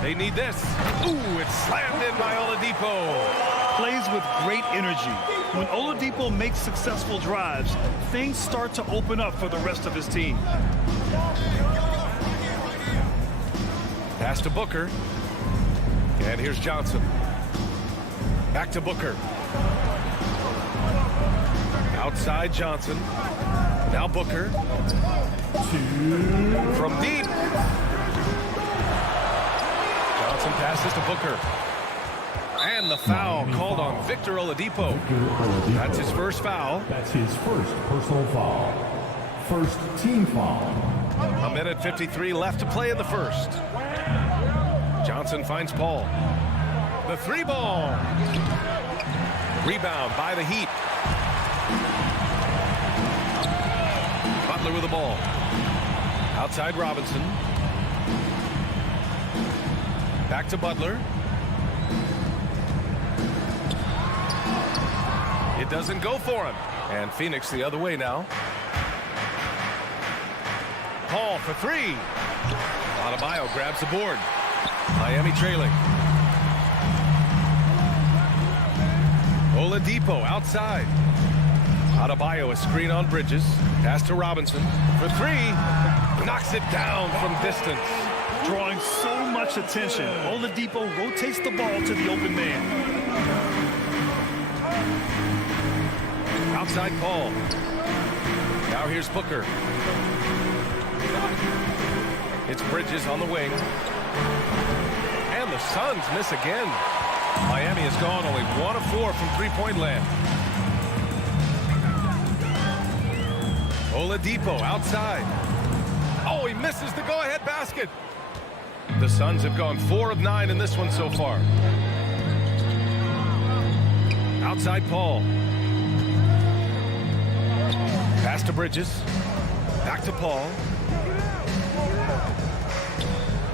They need this. Ooh, it's slammed in by Oladipo. Plays with great energy. When Oladipo makes successful drives, things start to open up for the rest of his team. Pass to Booker. And here's Johnson. Back to Booker. Outside Johnson. Now Booker. From deep. Johnson passes to Booker. And the foul called on Victor Oladipo. That's his first foul. That's his first personal foul. First team foul. A minute 53 left to play in the first. Johnson finds Paul. The three ball. Rebound by the Heat. Butler with the ball. Outside Robinson. Back to Butler. It doesn't go for him. And Phoenix the other way now. Paul for three. Adebayo grabs the board. Miami trailing. Oladipo outside. Adebayo a screen on Bridges. Pass to Robinson for three. Knocks it down from distance. Drawing so much attention. Oladipo rotates the ball to the open man. Outside Paul. Now here's Booker. It's Bridges on the wing. And the Suns miss again. Miami has gone only 1 of 4 from three-point land. Oladipo outside. Oh, he misses the go-ahead basket. The Suns have gone 4 of 9 in this one so far. Outside Paul. Pass to Bridges. Back to Paul.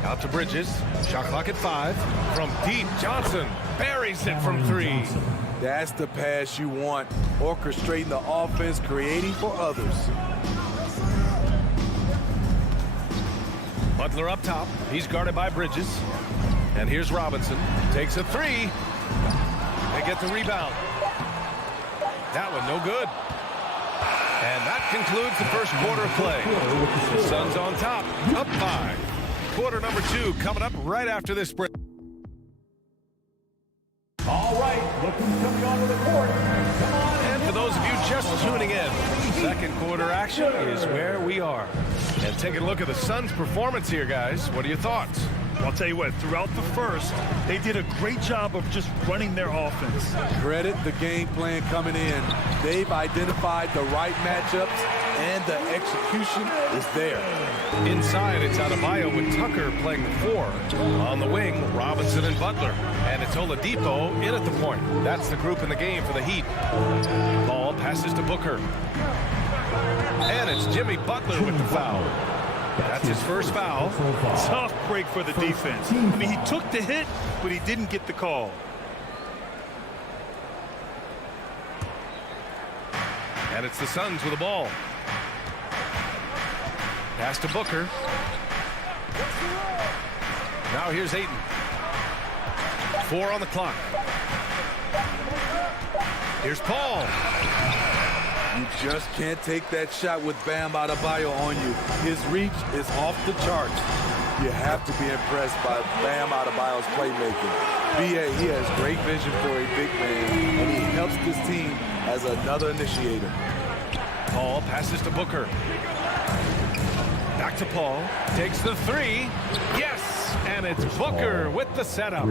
Out to Bridges. Shot clock at 5. From deep, Johnson buries it from 3. That's the pass you want. Orchestrating the offense, creating for others. Butler up top. He's guarded by Bridges. And here's Robinson. Takes a 3. They get the rebound. That one no good. And that concludes the first quarter of play. The Suns on top, up 5. Quarter number 2 coming up right after this break. All right, look who's coming onto the court. Come on. And for those of you just tuning in, second quarter action is where we are. And taking a look at the Suns' performance here, guys. What are your thoughts? I'll tell you what, throughout the first, they did a great job of just running their offense. Credit the game plan coming in. They've identified the right matchups, and the execution is there. Inside, it's Adebayo with Tucker playing the 4. On the wing, Robinson and Butler. And it's Oladipo in at the point. That's the group in the game for the Heat. Ball passes to Booker. And it's Jimmy Butler with the foul. That's his first foul. Tough break for the defense. I mean, he took the hit, but he didn't get the call. And it's the Suns with the ball. Pass to Booker. Now here's Ayton. 4 on the clock. Here's Paul. You just can't take that shot with Bam Adebayo on you. His reach is off the charts. You have to be impressed by Bam Adebayo's playmaking. BA, he has great vision for a big man, and he helps this team as another initiator. Paul passes to Booker. Back to Paul. Takes the 3. Yes! And it's Booker with the setup.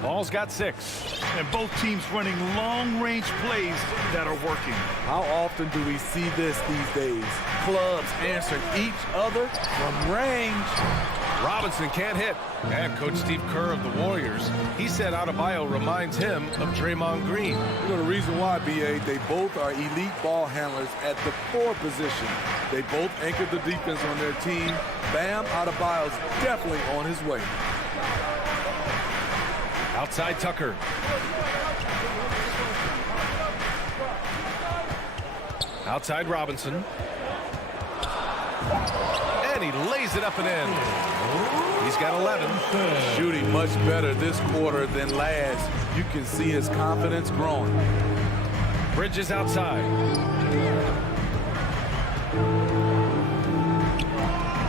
Paul's got 6. And both teams running long-range plays that are working. How often do we see this these days? Clubs answering each other from range. Robinson can't hit. And Coach Steve Kerr of the Warriors, he said Adebayo reminds him of Draymond Green. You know the reason why, BA, they both are elite ball handlers at the 4 position. They both anchored the defense on their team. Bam Adebayo's definitely on his way. Outside Tucker. Outside Robinson. And he lays it up and in. He's got 11. Shooting much better this quarter than last. You can see his confidence growing. Bridges outside.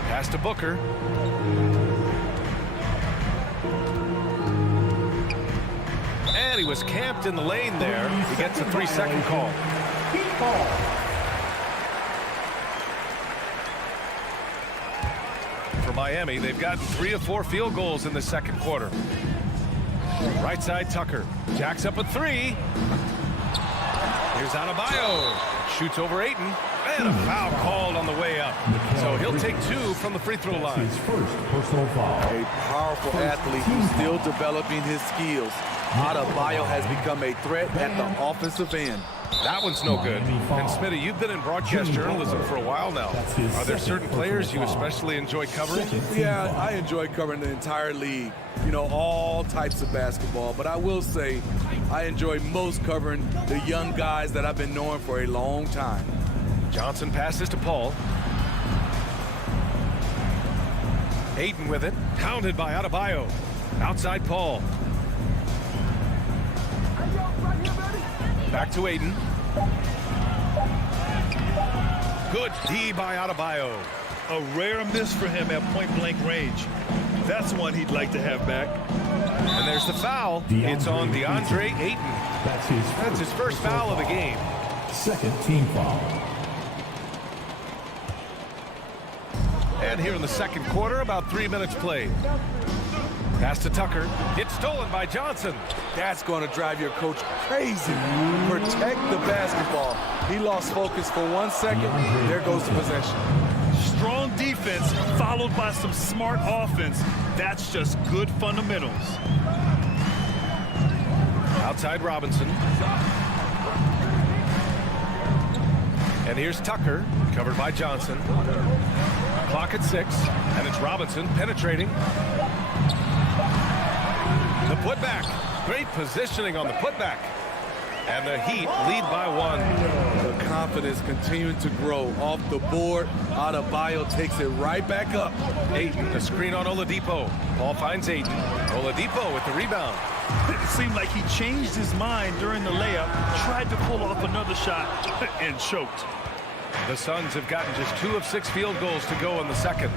Pass to Booker. And he was camped in the lane there. He gets a 3-second call. For Miami, they've gotten 3 of 4 field goals in the second quarter. Right side Tucker. Jacks up a 3. Here's Adebayo. Shoots over Ayton. And a foul called on the way up. So he'll take 2 from the free throw line. His first personal foul. A powerful athlete who's still developing his skills. Adebayo has become a threat at the offensive end. That one's no good. And Smitty, you've been in broadcast journalism for a while now. Are there certain players you especially enjoy covering? Yeah, I enjoy covering the entire league. You know, all types of basketball. But I will say I enjoy most covering the young guys that I've been knowing for a long time. Johnson passes to Paul. Ayton with it. Hounded by Adebayo. Outside Paul. Back to Ayton. Good D by Adebayo. A rare miss for him at point-blank range. That's one he'd like to have back. And there's the foul. It's on DeAndre Ayton. That's his first foul of the game. Second team foul. And here in the second quarter, about 3 minutes played. Pass to Tucker. It's stolen by Johnson. That's going to drive your coach crazy. Protect the basketball. He lost focus for 1 second. There goes the possession. Strong defense followed by some smart offense. That's just good fundamentals. Outside Robinson. And here's Tucker, covered by Johnson. Clock at 6, and it's Robinson penetrating. The putback. Great positioning on the putback. And the Heat lead by 1. The confidence continuing to grow off the board. Adebayo takes it right back up. Ayton, the screen on Oladipo. Paul finds Ayton. Oladipo with the rebound. It seemed like he changed his mind during the layup, tried to pull off another shot, and choked. The Suns have gotten just 2 of 6 field goals to go in the second.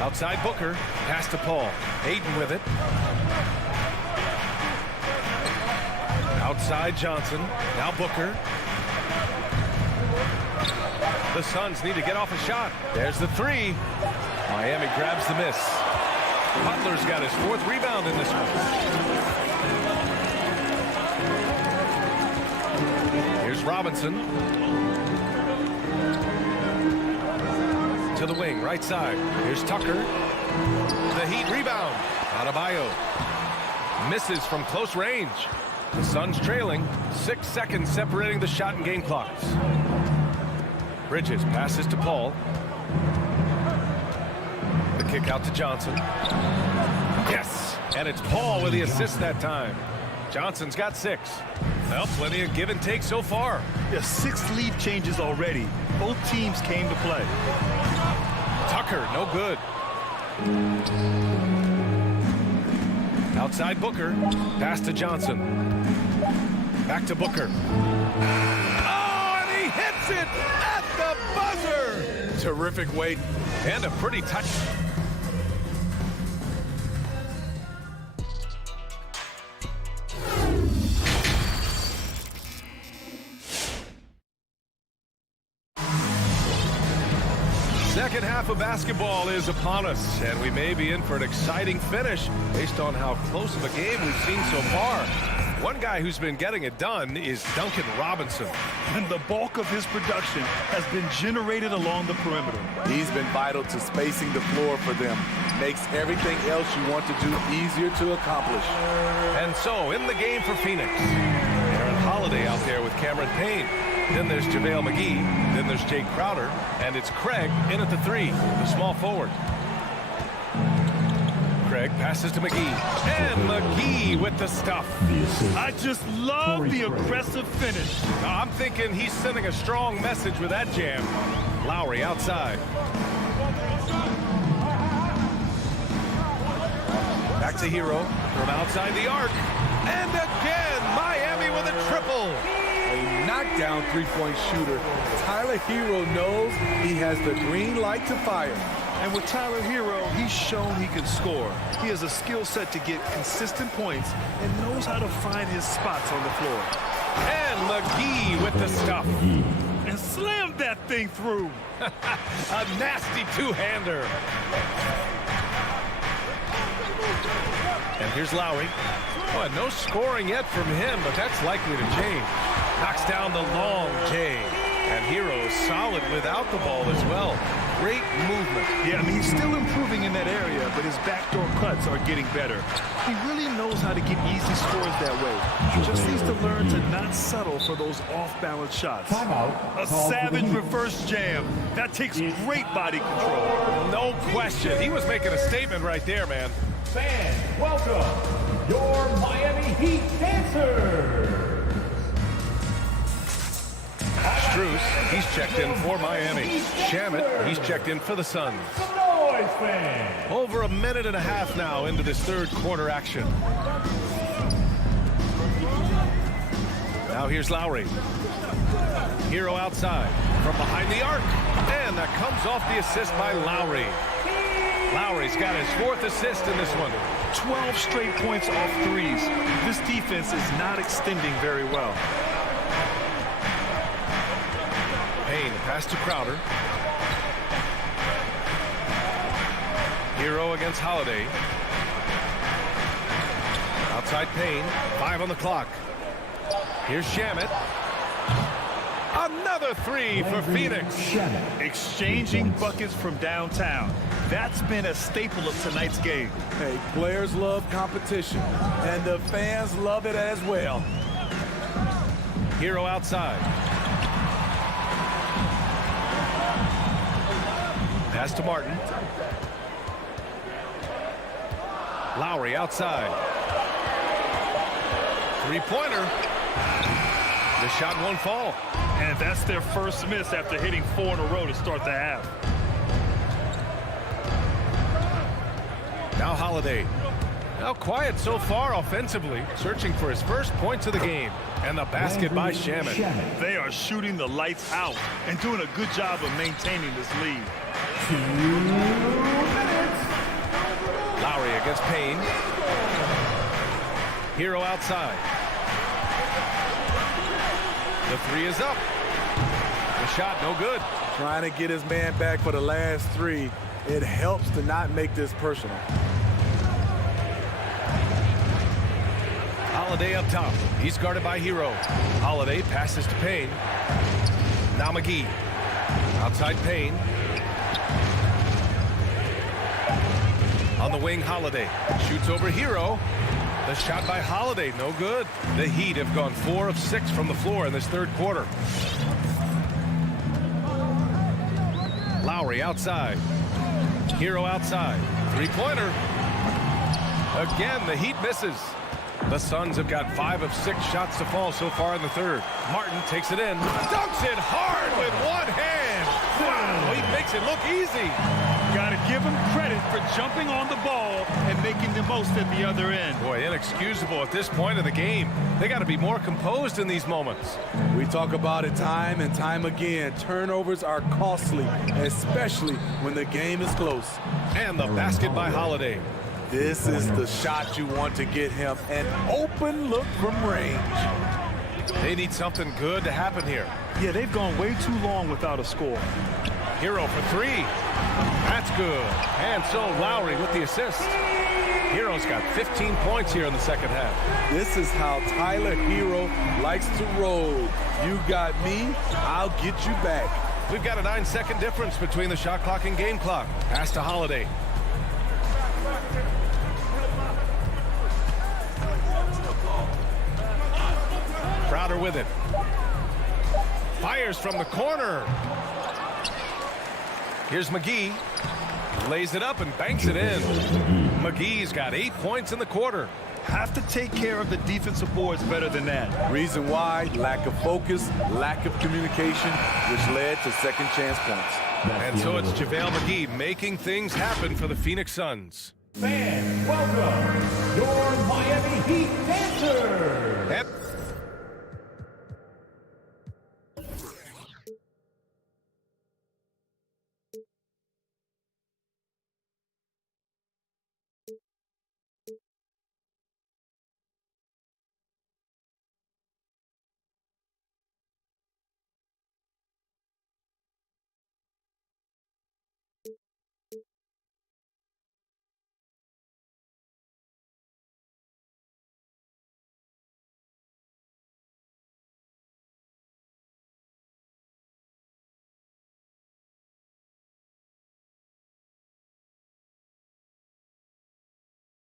Outside Booker, pass to Paul. Ayton with it. Outside Johnson, now Booker. The Suns need to get off a shot. There's the 3. Miami grabs the miss. Butler's got his 4th rebound in this one. Here's Robinson. To the wing, right side. Here's Tucker. The Heat rebound. Adebayo misses from close range. The Suns trailing. 6 seconds separating the shot and game clocks. Bridges passes to Paul. The kick out to Johnson. Yes! And it's Paul with the assist that time. Johnson's got 6. Well, plenty of give and take so far. Yeah, 6 lead changes already. Both teams came to play. Tucker, no good. Outside Booker. Pass to Johnson. Back to Booker. Oh, and he hits it at the buzzer. Terrific weight and a pretty touch. Second half of basketball is upon us, and we may be in for an exciting finish based on how close of a game we've seen so far. One guy who's been getting it done is Duncan Robinson. And the bulk of his production has been generated along the perimeter. He's been vital to spacing the floor for them. Makes everything else you want to do easier to accomplish. And so, in the game for Phoenix, Aaron Holiday out there with Cameron Payne. Then there's JaVale McGee. Then there's Jake Crowder. And it's Craig in at the 3, the small forward. Craig passes to McGee. And McGee with the stuff. I just love the aggressive finish. I'm thinking he's sending a strong message with that jam. Lowry outside. Back to Hero from outside the arc. And again, Miami with a triple. A knockdown three-point shooter. Tyler Hero knows he has the green light to fire. And with Tyler Hero, he's shown he can score. He has a skill set to get consistent points and knows how to find his spots on the floor. And McGee with the stuff. And slammed that thing through. A nasty two-hander. And here's Lowry. Oh, no scoring yet from him, but that's likely to change. Knocks down the long J. And Hero solid without the ball as well. great movement. Yeah, I mean, he's still improving in that area, but his backdoor cuts are getting better. He really knows how to get easy scores that way. Just needs to learn to not settle for those off-balance shots. A savage reverse jam. That takes great body control. No question. He was making a statement right there, man. Fans, welcome your Miami Heat dancers. Strus, he's checked in for Miami. Shamet, he's checked in for the Suns. Some noise, fans. Over a minute and a half now into this third quarter action. Now here's Lowry. Hero outside from behind the arc. And that comes off the assist by Lowry. Lowry's got his 4th assist in this one. 12 straight points off threes. This defense is not extending very well. Payne, pass to Crowder. Hero against Holiday. Outside Payne, 5 on the clock. Here's Shamet. Another 3 for Phoenix. Exchanging buckets from downtown. That's been a staple of tonight's game. Hey, players love competition, and the fans love it as well. Hero outside. Pass to Martin. Lowry outside. Three-pointer. The shot won't fall. And that's their first miss after hitting 4 in a row to start the half. Now Holiday. Now quiet so far offensively. Searching for his first points of the game. And the basket by Shamet. They are shooting the lights out and doing a good job of maintaining this lead. 2 minutes. Lowry against Payne. Hero outside. The 3 is up. The shot no good. Trying to get his man back for the last 3. It helps to not make this personal. Holiday up top. He's guarded by Hero. Holiday passes to Payne. Now McGee. Outside Payne. On the wing, Holiday. Shoots over Hero. The shot by Holiday, no good. The Heat have gone 4 of 6 from the floor in this third quarter. Lowry outside. Hero outside. Three-pointer. Again, the Heat misses. The Suns have got 5 of 6 shots to fall so far in the third. Martin takes it in. Dunks it hard with one hand. Wow, he makes it look easy. Got to give him credit for jumping on the ball and making the most at the other end. Boy, inexcusable at this point of the game. They got to be more composed in these moments. We talk about it time and time again. Turnovers are costly, especially when the game is close. And the basket by Holiday. This is the shot you want to get him. An open look from range. They need something good to happen here. Yeah, they've gone way too long without a score. Hero for 3. That's good. And so Lowry with the assist. Hero's got 15 points here in the second half. This is how Tyler Hero likes to roll. You got me, I'll get you back. We've got a 9-second difference between the shot clock and game clock. Pass to Holiday. Crowder with it. Fires from the corner. Here's McGee. Lays it up and banks it in. McGee's got 8 points in the quarter. Have to take care of the defensive boards better than that. Reason why? Lack of focus, lack of communication, which led to second chance points. And so it's JaVale McGee making things happen for the Phoenix Suns. Fans, welcome your Miami Heat dancers. Yep.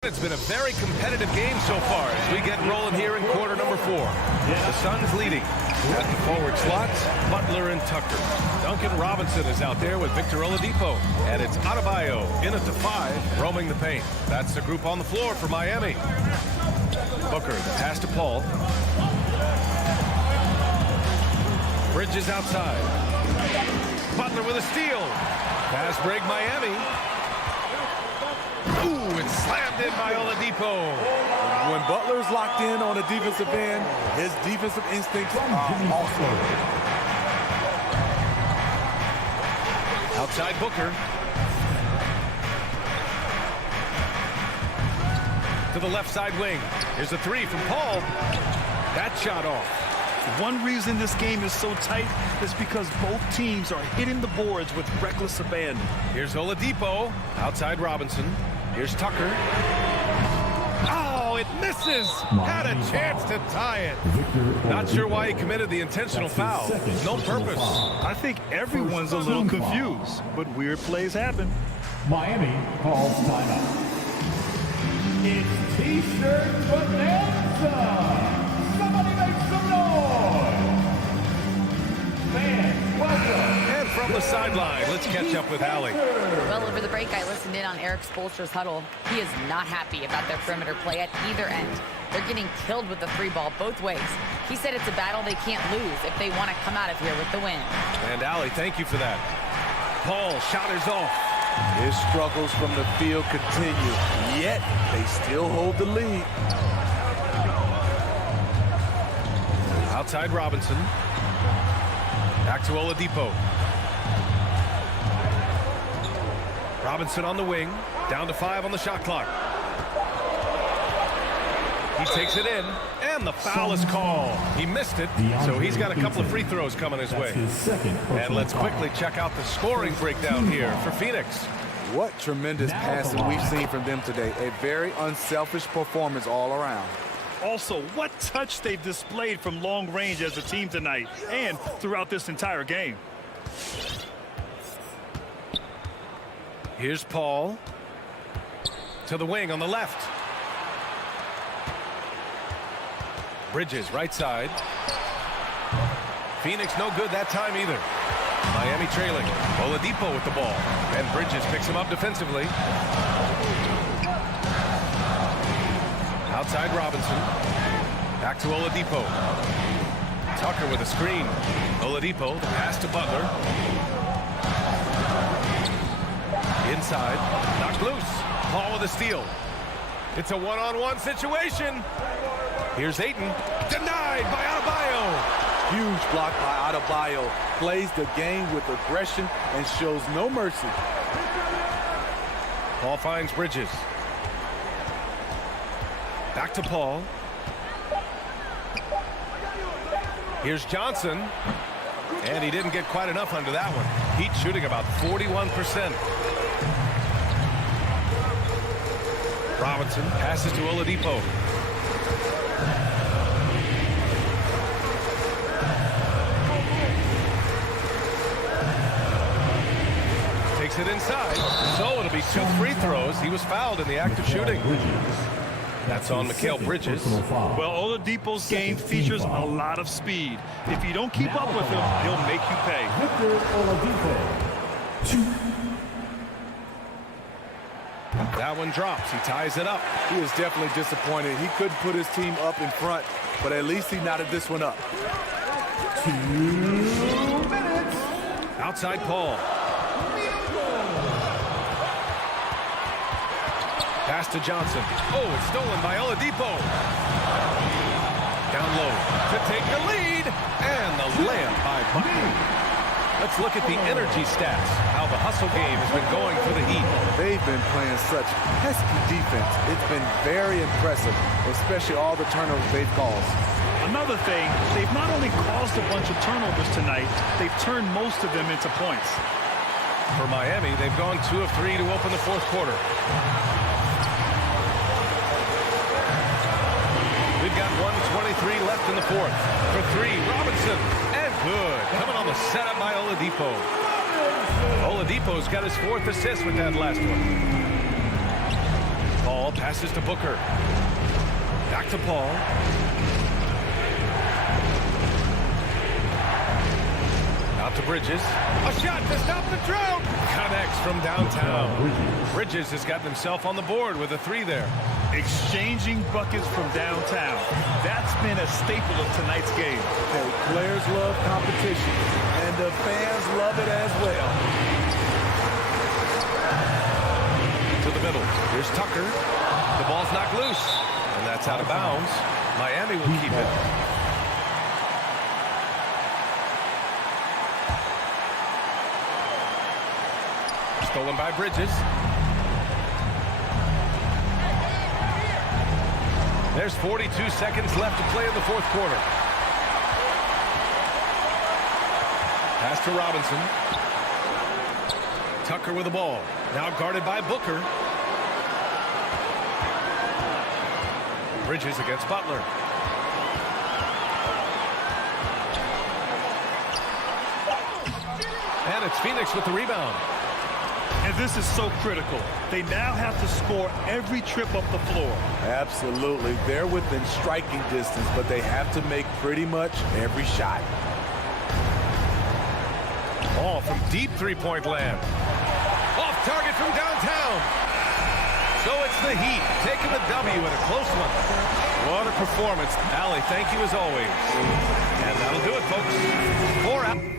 It's been a very competitive game so far as we get rolling here in quarter number 4. The Suns leading at the forward slots, Butler and Tucker. Duncan Robinson is out there with Victor Oladipo. And it's Adebayo in at the 5, roaming the paint. That's the group on the floor for Miami. Booker, the pass to Paul. Bridges outside. Butler with a steal. Pass break Miami. Ooh, it's slammed in by Oladipo. When Butler's locked in on a defensive end, his defensive instincts are awesome. Outside Booker. To the left side wing. Here's a 3 from Paul. That shot off. One reason this game is so tight is because both teams are hitting the boards with reckless abandon. Here's Oladipo. Outside Robinson. Here's Tucker. Oh, it misses. Had a chance to tie it. Not sure why he committed the intentional foul. No purpose. I think everyone's a little confused, but weird plays happen. Miami calls timeout. It's T-shirt bonanza. Somebody make some noise. Fans, welcome. And from the sideline, let's catch up with Allie. Well, over the break, I listened in on Eric Spoelstra's huddle. He is not happy about their perimeter play at either end. They're getting killed with the 3 ball both ways. He said it's a battle they can't lose if they want to come out of here with the win. And Allie, thank you for that. Paul, shot is off. His struggles from the field continue, yet they still hold the lead. Outside Robinson. Back to Oladipo. Robinson on the wing. Down to 5 on the shot clock. He takes it in, and the foul is called. He missed it, so he's got a couple of free throws coming his way. And let's quickly check out the scoring breakdown here for Phoenix. What tremendous passing we've seen from them today. A very unselfish performance all around. Also, what touch they've displayed from long range as a team tonight and throughout this entire game. Here's Paul. To the wing on the left. Bridges, right side. Phoenix no good that time either. Miami trailing. Oladipo with the ball. And Bridges picks him up defensively. Outside Robinson. Back to Oladipo. Tucker with a screen. Oladipo, the pass to Butler. Inside. Knocked loose. Paul with a steal. It's a one-on-one situation. Here's Ayton. Denied by Adebayo. Huge block by Adebayo. Plays the game with aggression and shows no mercy. Paul finds Bridges. Back to Paul. Here's Johnson. And he didn't get quite enough under that one. Heat shooting about 41%. Robinson passes to Oladipo. Takes it inside. So it'll be 2 free throws. He was fouled in the act of shooting. That's on Mikal Bridges. Well, Oladipo's game features a lot of speed. If you don't keep up with him, he'll make you pay. Victor Oladipo. 2. That one drops. He ties it up. He is definitely disappointed. He couldn't put his team up in front, but at least he knotted this one up. 2 minutes. Outside Paul. Pass to Johnson. Oh, it's stolen by Oladipo. Down low to take the lead. And the layup by Butler. Let's look at the energy stats. How the hustle game has been going for the Heat. They've been playing such pesky defense. It's been very impressive, especially all the turnovers they've caused. Another thing, they've not only caused a bunch of turnovers tonight, they've turned most of them into points. For Miami, they've gone 2 of 3 to open the 4th quarter. We've got 1:23 left in the 4th. For 3, Robinson. And good. Coming on the setup by Oladipo. Oladipo's got his 4th assist with that last one. Paul passes to Booker. Back to Paul. Out to Bridges. A shot to stop the drought. Connects from downtown. Bridges has gotten himself on the board with a 3 there. Exchanging buckets from downtown. That's been a staple of tonight's game. Hey, players love competition, and the fans love it as well. To the middle. Here's Tucker. The ball's knocked loose, and that's out of bounds. Miami will keep it. Stolen by Bridges. There's 42 seconds left to play in the fourth quarter. Pass to Robinson. Tucker with the ball. Now guarded by Booker. Bridges against Butler. And it's Phoenix with the rebound. And this is so critical. They now have to score every trip up the floor. Absolutely. They're within striking distance, but they have to make pretty much every shot. Ball from deep three-point land. Off target from downtown. So it's the Heat taking the W in a close one. What a performance. Allie, thank you as always. And that'll do it, folks. 4 out.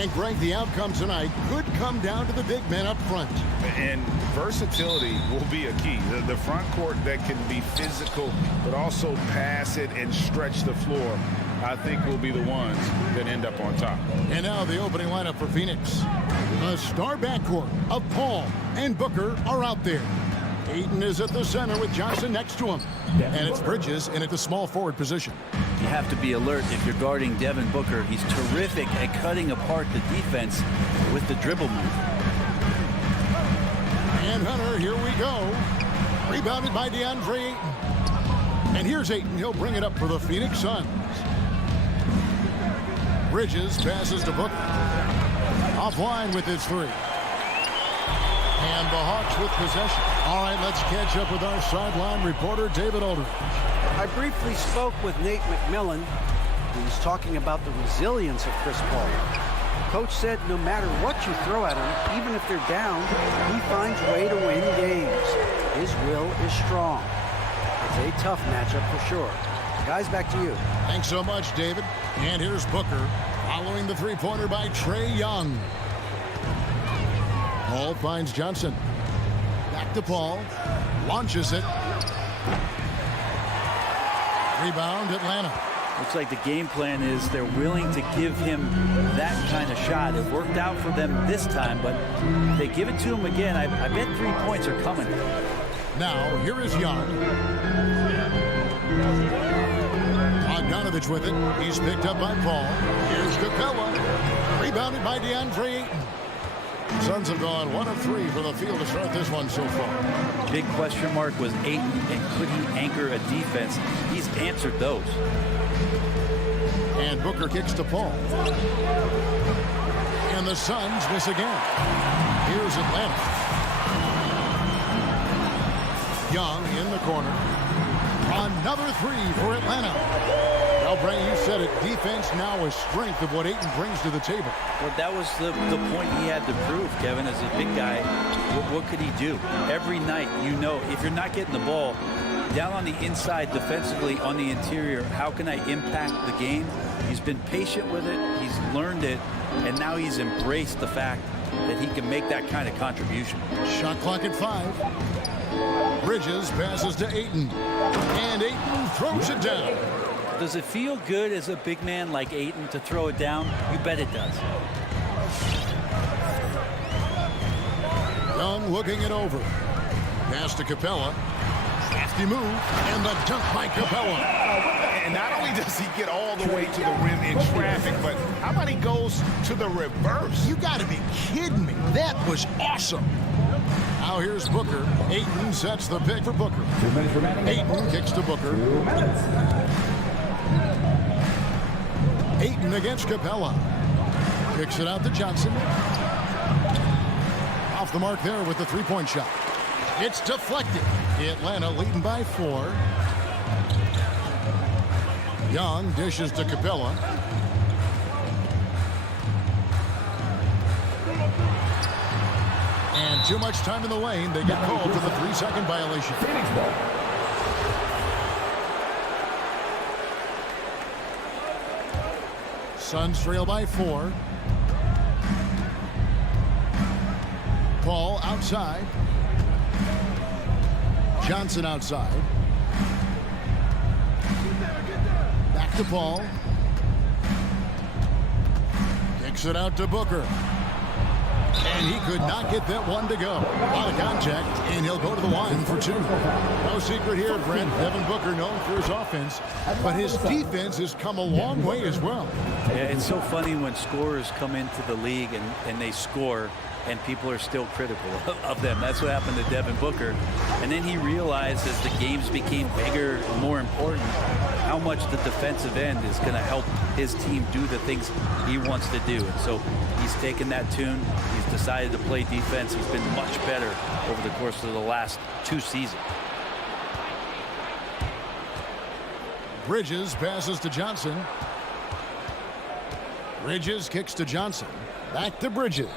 And, Greg, the outcome tonight could come down to the big men up front. And versatility will be a key. The front court that can be physical but also pass it and stretch the floor, I think, will be the ones that end up on top. And now the opening lineup for Phoenix. The star backcourt of Paul and Booker are out there. Ayton is at the center with Johnson next to him. And it's Bridges in at the small forward position. You have to be alert if you're guarding Devin Booker. He's terrific at cutting apart the defense with the dribble move. And Hunter, here we go. Rebounded by DeAndre Ayton. And here's Ayton. He'll bring it up for the Phoenix Suns. Bridges passes to Booker. Offline with his three. And the Hawks with possession. All right, let's catch up with our sideline reporter, David Aldridge. I briefly spoke with Nate McMillan. He was talking about the resilience of Chris Paul. Coach said no matter what you throw at him, even if they're down, he finds a way to win games. His will is strong. It's a tough matchup for sure. Guys, back to you. Thanks so much, David. And here's Booker following the three-pointer by Trae Young. Paul finds Johnson. Back to Paul. Launches it. Rebound, Atlanta. Looks like the game plan is they're willing to give him that kind of shot. It worked out for them this time, but if they give it to him again, I bet 3 points are coming. Now, here is Young. Bogdanovich with it. He's picked up by Paul. Here's Capella. Rebounded by DeAndre Ayton. Suns have gone 1 of 3 for the field to start this one so far. Big question mark was Ayton, and could he anchor a defense? He's answered those. And Booker kicks to Paul. And the Suns miss again. Here's Atlanta. Young in the corner. Another three for Atlanta. Well, Bray, you said it. Defense now a strength of what Ayton brings to the table. Well, that was the point he had to prove, Kevin, as a big guy. What could he do? Every night, you know, if you're not getting the ball down on the inside defensively on the interior, how can I impact the game? He's been patient with it. He's learned it. And now he's embraced the fact that he can make that kind of contribution. Shot clock at 5. Bridges passes to Ayton. And Ayton throws it down. Does it feel good as a big man like Ayton to throw it down? You bet it does. Young looking it over. Pass to Capella. Crafty move. And the dunk by Capella. And not only does he get all the way to the rim in traffic, but how about he goes to the reverse? You got to be kidding me. That was awesome. Now here's Booker. Ayton sets the pick for Booker. 2 minutes remaining. Ayton kicks to Booker. 2 minutes. Ayton against Capella. Kicks it out to Johnson. Off the mark there with the three-point shot. It's deflected. Atlanta leading by 4. Young dishes to Capella. And too much time in the lane. They get called for the 3-second violation. Phoenix ball. Suns trail by 4. Paul outside. Johnson outside. Back to Paul. Kicks it out to Booker. And he could not get that one to go. A lot of contact, and he'll go to the line for 2. No secret here, Brent. Devin Booker known for his offense, but his defense has come a long way as well. Yeah, it's so funny when scorers come into the league and they score, and people are still critical of them. That's what happened to Devin Booker. And then he realized as the games became bigger and more important, how much the defensive end is going to help his team do the things he wants to do. And so he's taken that tune. He's decided to play defense. He's been much better over the course of the last 2 seasons. Bridges passes to Johnson. Bridges kicks to Johnson. Back to Bridges.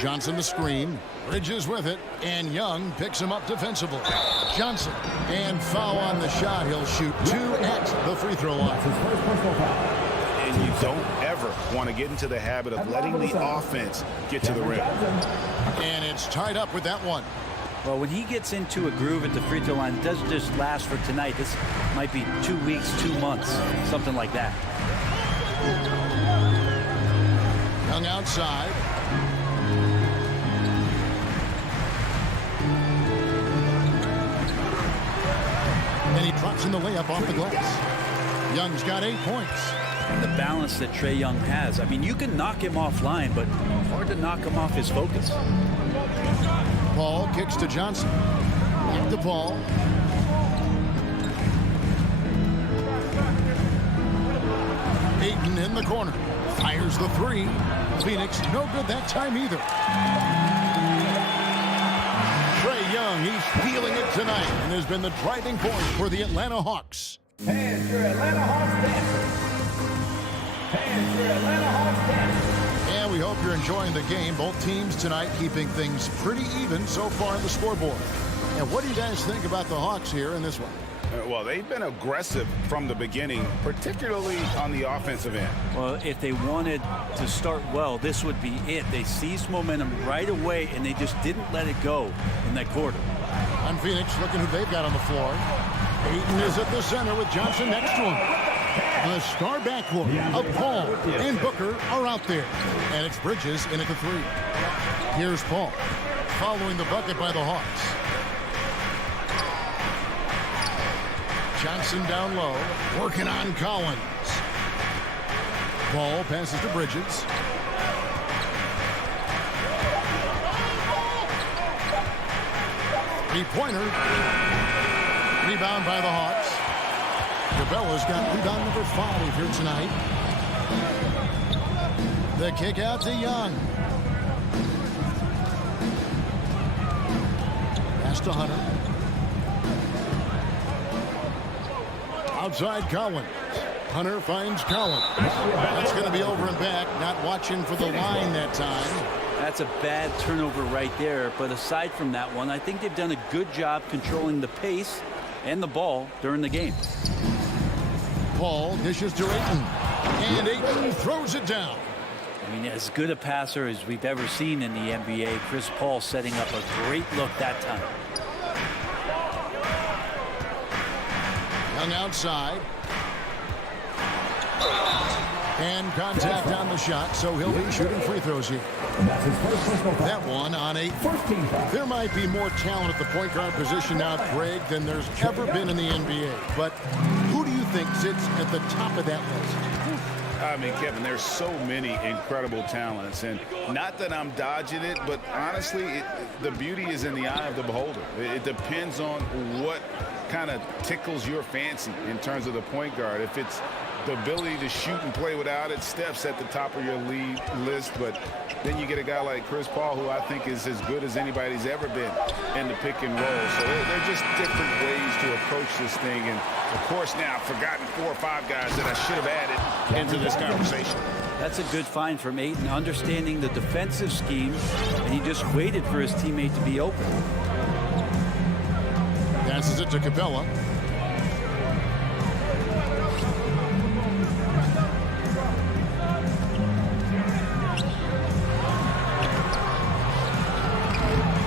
Johnson the screen. Bridges with it. And Young picks him up defensively. Johnson. And foul on the shot. He'll shoot 2 at the free throw line. And you don't ever want to get into the habit of letting the offense get to the rim. And it's tied up with that one. Well, when he gets into a groove at the free throw line, it doesn't just last for tonight. This might be 2 weeks, 2 months, something like that. Young outside. And he drops in the layup off the glass. Young's got 8 points. And the balance that Trae Young has. I mean, you can knock him offline, but hard to knock him off his focus. Paul kicks to Johnson. At the ball. Ayton in the corner. Fires the 3. Phoenix no good that time either. Trae Young, he's feeling it tonight and has been the driving force for the Atlanta Hawks. And your Atlanta Hawks dancers. And your Atlanta Hawks dancers. And we hope you're enjoying the game. Both teams tonight keeping things pretty even so far on the scoreboard. And what do you guys think about the Hawks here in this one? Well, they've been aggressive from the beginning, particularly on the offensive end. Well, if they wanted to start well, this would be it. They seized momentum right away, and they just didn't let it go in that quarter. On Phoenix, looking who they've got on the floor. Ayton is at the center with Johnson next to him. The star backcourt of Paul and Booker are out there. And it's Bridges in at the 3. Here's Paul, following the bucket by the Hawks. Johnson down low, working on Collins. Ball passes to Bridges. Three-pointer. Rebound by the Hawks. Cabela's got rebound number 5 here tonight. The kick out to Young. Pass to Hunter. Outside Collins. Hunter finds Collins. That's going to be over and back. Not watching for the line that time. That's a bad turnover right there. But aside from that one, I think they've done a good job controlling the pace and the ball during the game. Paul dishes to Ayton. And Ayton throws it down. I mean, as good a passer as we've ever seen in the NBA. Chris Paul setting up a great look that time. Young outside. And contact on the shot, so he'll be shooting free throws here. That's his first personal foul. That one on 8. First team foul. There might be more talent at the point guard position now, Craig, than there's ever been in the NBA. But who do you think sits at the top of that list? I mean, Kevin, there's so many incredible talents, and not that I'm dodging it, but honestly, the beauty is in the eye of the beholder. It depends on what kind of tickles your fancy in terms of the point guard. If it's the ability to shoot and play without it, Steph's at the top of your lead list, but then you get a guy like Chris Paul, who I think is as good as anybody's ever been in the pick and roll. So they're just different ways to approach this thing. And of course, now I've forgotten 4 or 5 guys that I should have added into this conversation. That's a good find from Ayton, understanding the defensive scheme, and he just waited for his teammate to be open. Passes it to Capella.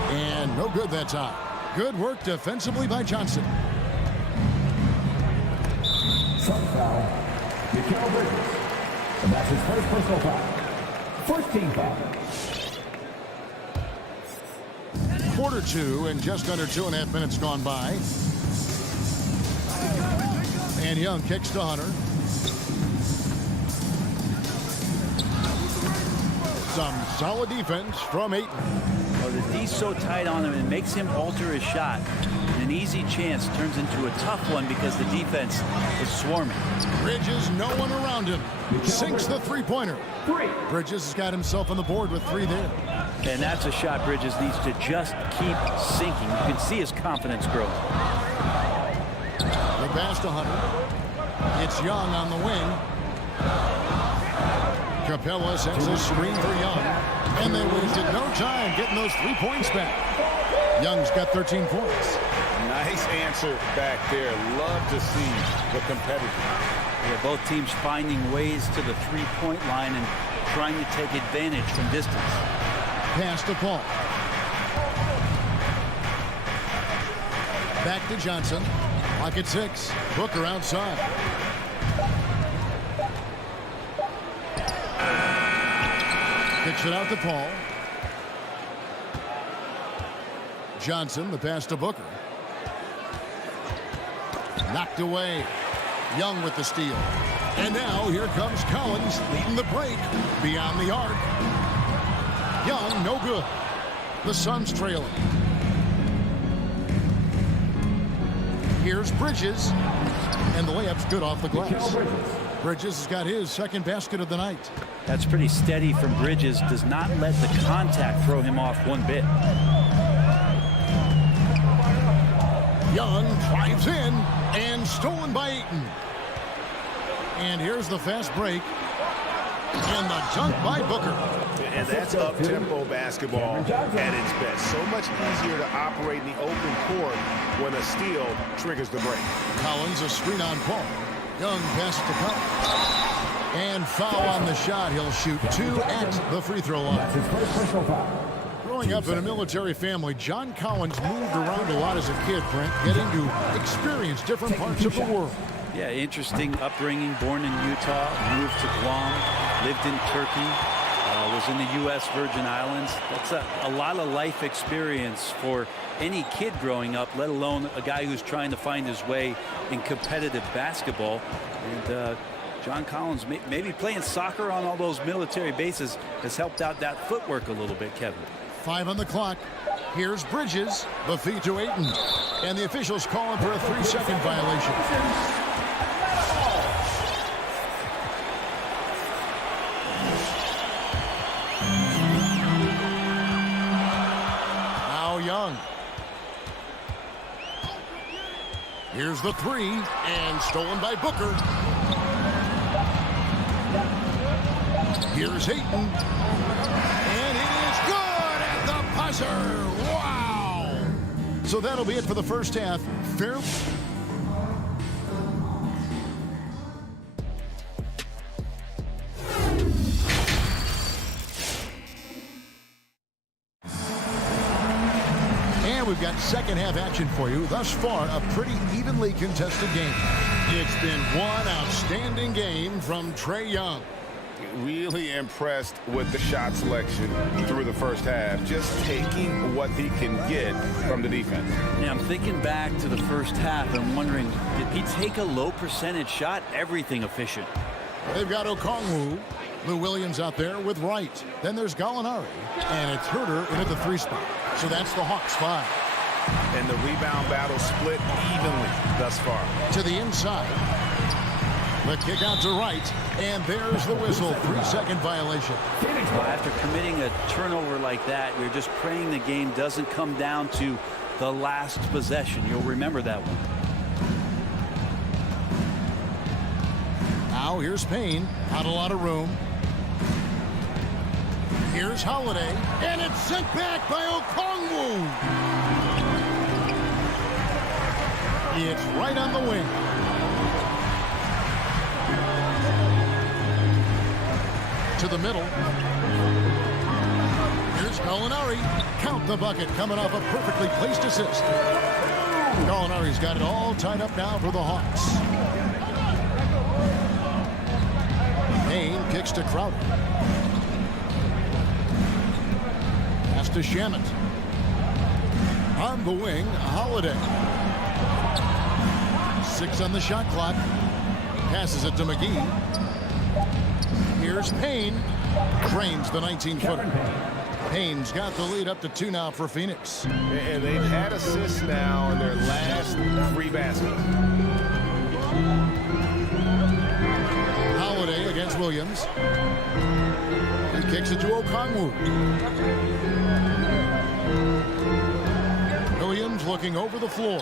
And no good that time. Good work defensively by Johnson. Second foul. Mikal Bridges. And that's his first personal foul. First team foul. Quarter 2 and just under 2.5 minutes gone by. And Young kicks to Hunter. Some solid defense from Ayton. Well, the D's so tight on him, it makes him alter his shot. And an easy chance turns into a tough one because the defense is swarming. Bridges, no one around him. Sinks the three-pointer. Bridges has got himself on the board with 3 there. And that's a shot Bridges needs to just keep sinking. You can see his confidence grow. The pass to Hunter. It's Young on the wing. Capella sends a screen for Young. And they wasted no time getting those 3 points back. Young's got 13 points. Nice answer back there. Love to see the competitor. Yeah, both teams finding ways to the three-point line and trying to take advantage from distance. Pass to Paul. Back to Johnson. Clock at 6. Booker outside. Kicks it out to Paul. Johnson, the pass to Booker. Knocked away. Young with the steal. And now here comes Collins leading the break beyond the arc. Young, no good. The Suns trailing. Here's Bridges. And the layup's good off the glass. Bridges has got his second basket of the night. That's pretty steady from Bridges. Does not let the contact throw him off one bit. Young drives in and stolen by Ayton. And here's the fast break. And the dunk by Booker. And that's up-tempo basketball at its best. So much easier to operate in the open court when a steal triggers the break. Collins, a screen on Paul. Young passes to Collins. And foul on the shot. He'll shoot 2 at the free throw line. Growing up in a military family, John Collins moved around a lot as a kid, Brent, getting to experience different parts of the world. Yeah, interesting upbringing. Born in Utah, moved to Guam, lived in Turkey, was in the U.S. Virgin Islands. That's a lot of life experience for any kid growing up, let alone a guy who's trying to find his way in competitive basketball. And John Collins, maybe playing soccer on all those military bases has helped out that footwork a little bit, Kevin. 5 on the clock. Here's Bridges. The feed to Ayton. And the officials calling for a 3-second violation. Now Young. Here's the 3. And stolen by Booker. Here's Ayton. And it is good at the buzzer. Wow. So that'll be it for the first half. Fair. And we've got second half action for you. Thus far, a pretty evenly contested game. It's been one outstanding game from Trae Young. Really impressed with the shot selection through the first half, just taking what he can get from the defense. Yeah, I'm thinking back to the first half and wondering, did he take a low percentage shot? Everything efficient. They've got Okongwu, Lou Williams out there with Wright. Then there's Gallinari, and it's Herter in at the 3 spot. So that's the Hawks 5. And the rebound battle split evenly thus far. To the inside. The kick out to Wright, and there's the whistle. 3-second violation. Well, after committing a turnover like that, you're just praying the game doesn't come down to the last possession. You'll remember that one. Now here's Payne. Not a lot of room. Here's Holiday, and it's sent back by Okongwu. It's right on the wing. To the middle. Here's Gallinari. Count the bucket, coming off a perfectly placed assist. Gallinari's got it all tied up now for the Hawks. Payne kicks to Crowder. Pass to Shamet. On the wing, Holiday. 6 on the shot clock. Passes it to McGee. Here's Payne. Drains the 19-footer. Payne's got the lead up to 2 now for Phoenix. And they've had assists now in their last 3 baskets. Holiday against Williams. He kicks it to Okongwu. Williams looking over the floor.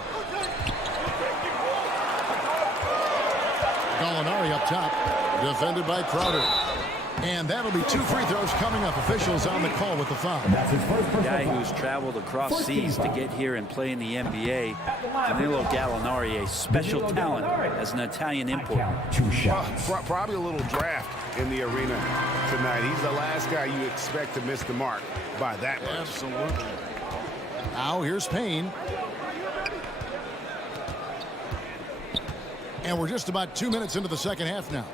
Gallinari up top. Defended by Crowder. And that'll be 2 free throws coming up. Officials on the call with the foul. That's his first A personal guy foul. who's traveled across seas to get here and play in the NBA. Danilo Gallinari, a special talent as an Italian import. 2 shots. Probably a little draft in the arena tonight. He's the last guy you expect to miss the mark by that much. Absolutely. Now here's Payne. And we're just about 2 minutes into the second half now.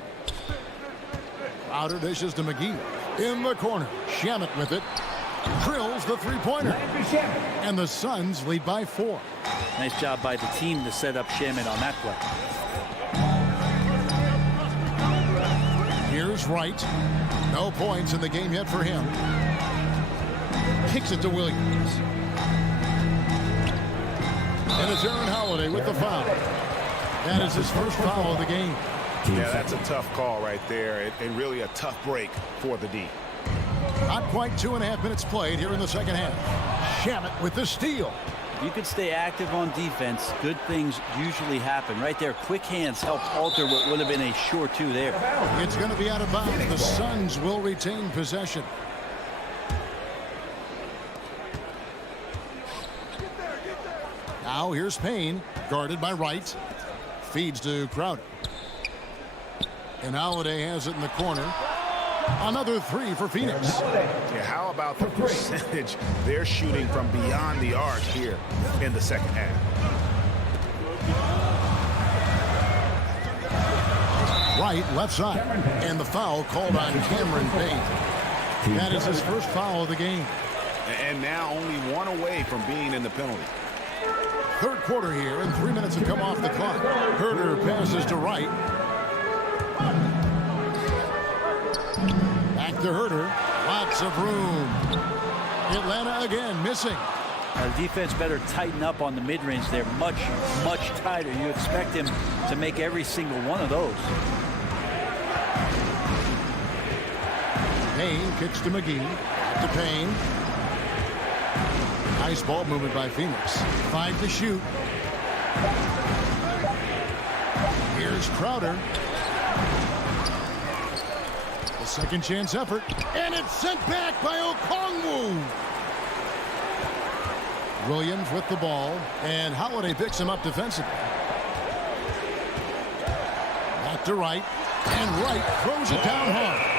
Crowder dishes to McGee. In the corner. Shamet with it. Drills the three-pointer. And the Suns lead by 4. Nice job by the team to set up Shamet on that play. Here's Wright. No points in the game yet for him. Kicks it to Williams. And it's Aaron Holiday with the foul. That is his first foul of the game. Yeah, that's a tough call right there, and really a tough break for the D. Not quite 2.5 minutes played here in the second half. Shamet with the steal. If you can stay active on defense, good things usually happen. Right there, quick hands help alter what would have been a sure 2 there. It's going to be out of bounds. The Suns will retain possession. Now here's Payne, guarded by Wright. Feeds to Crowder. And Holiday has it in the corner. Another 3 for Phoenix. Yeah, how about the percentage they're shooting from beyond the arc here in the second half? Wright, left side. And the foul called on Cameron Payne. That is his first foul of the game. And now only 1 away from being in the penalty. Third quarter here, and 3 minutes have come off the clock. Herter passes to Wright. Back to Herter. Lots of room. Atlanta again missing. The defense better tighten up on the mid-range. They're much, much tighter. You expect him to make every single one of those. Payne kicks to McGee. To Payne. Nice ball movement by Phoenix. 5 to shoot. Here's Crowder. The second chance effort. And it's sent back by Okongwu. Williams with the ball. And Holiday picks him up defensively. Back to Wright. And Wright throws it down hard.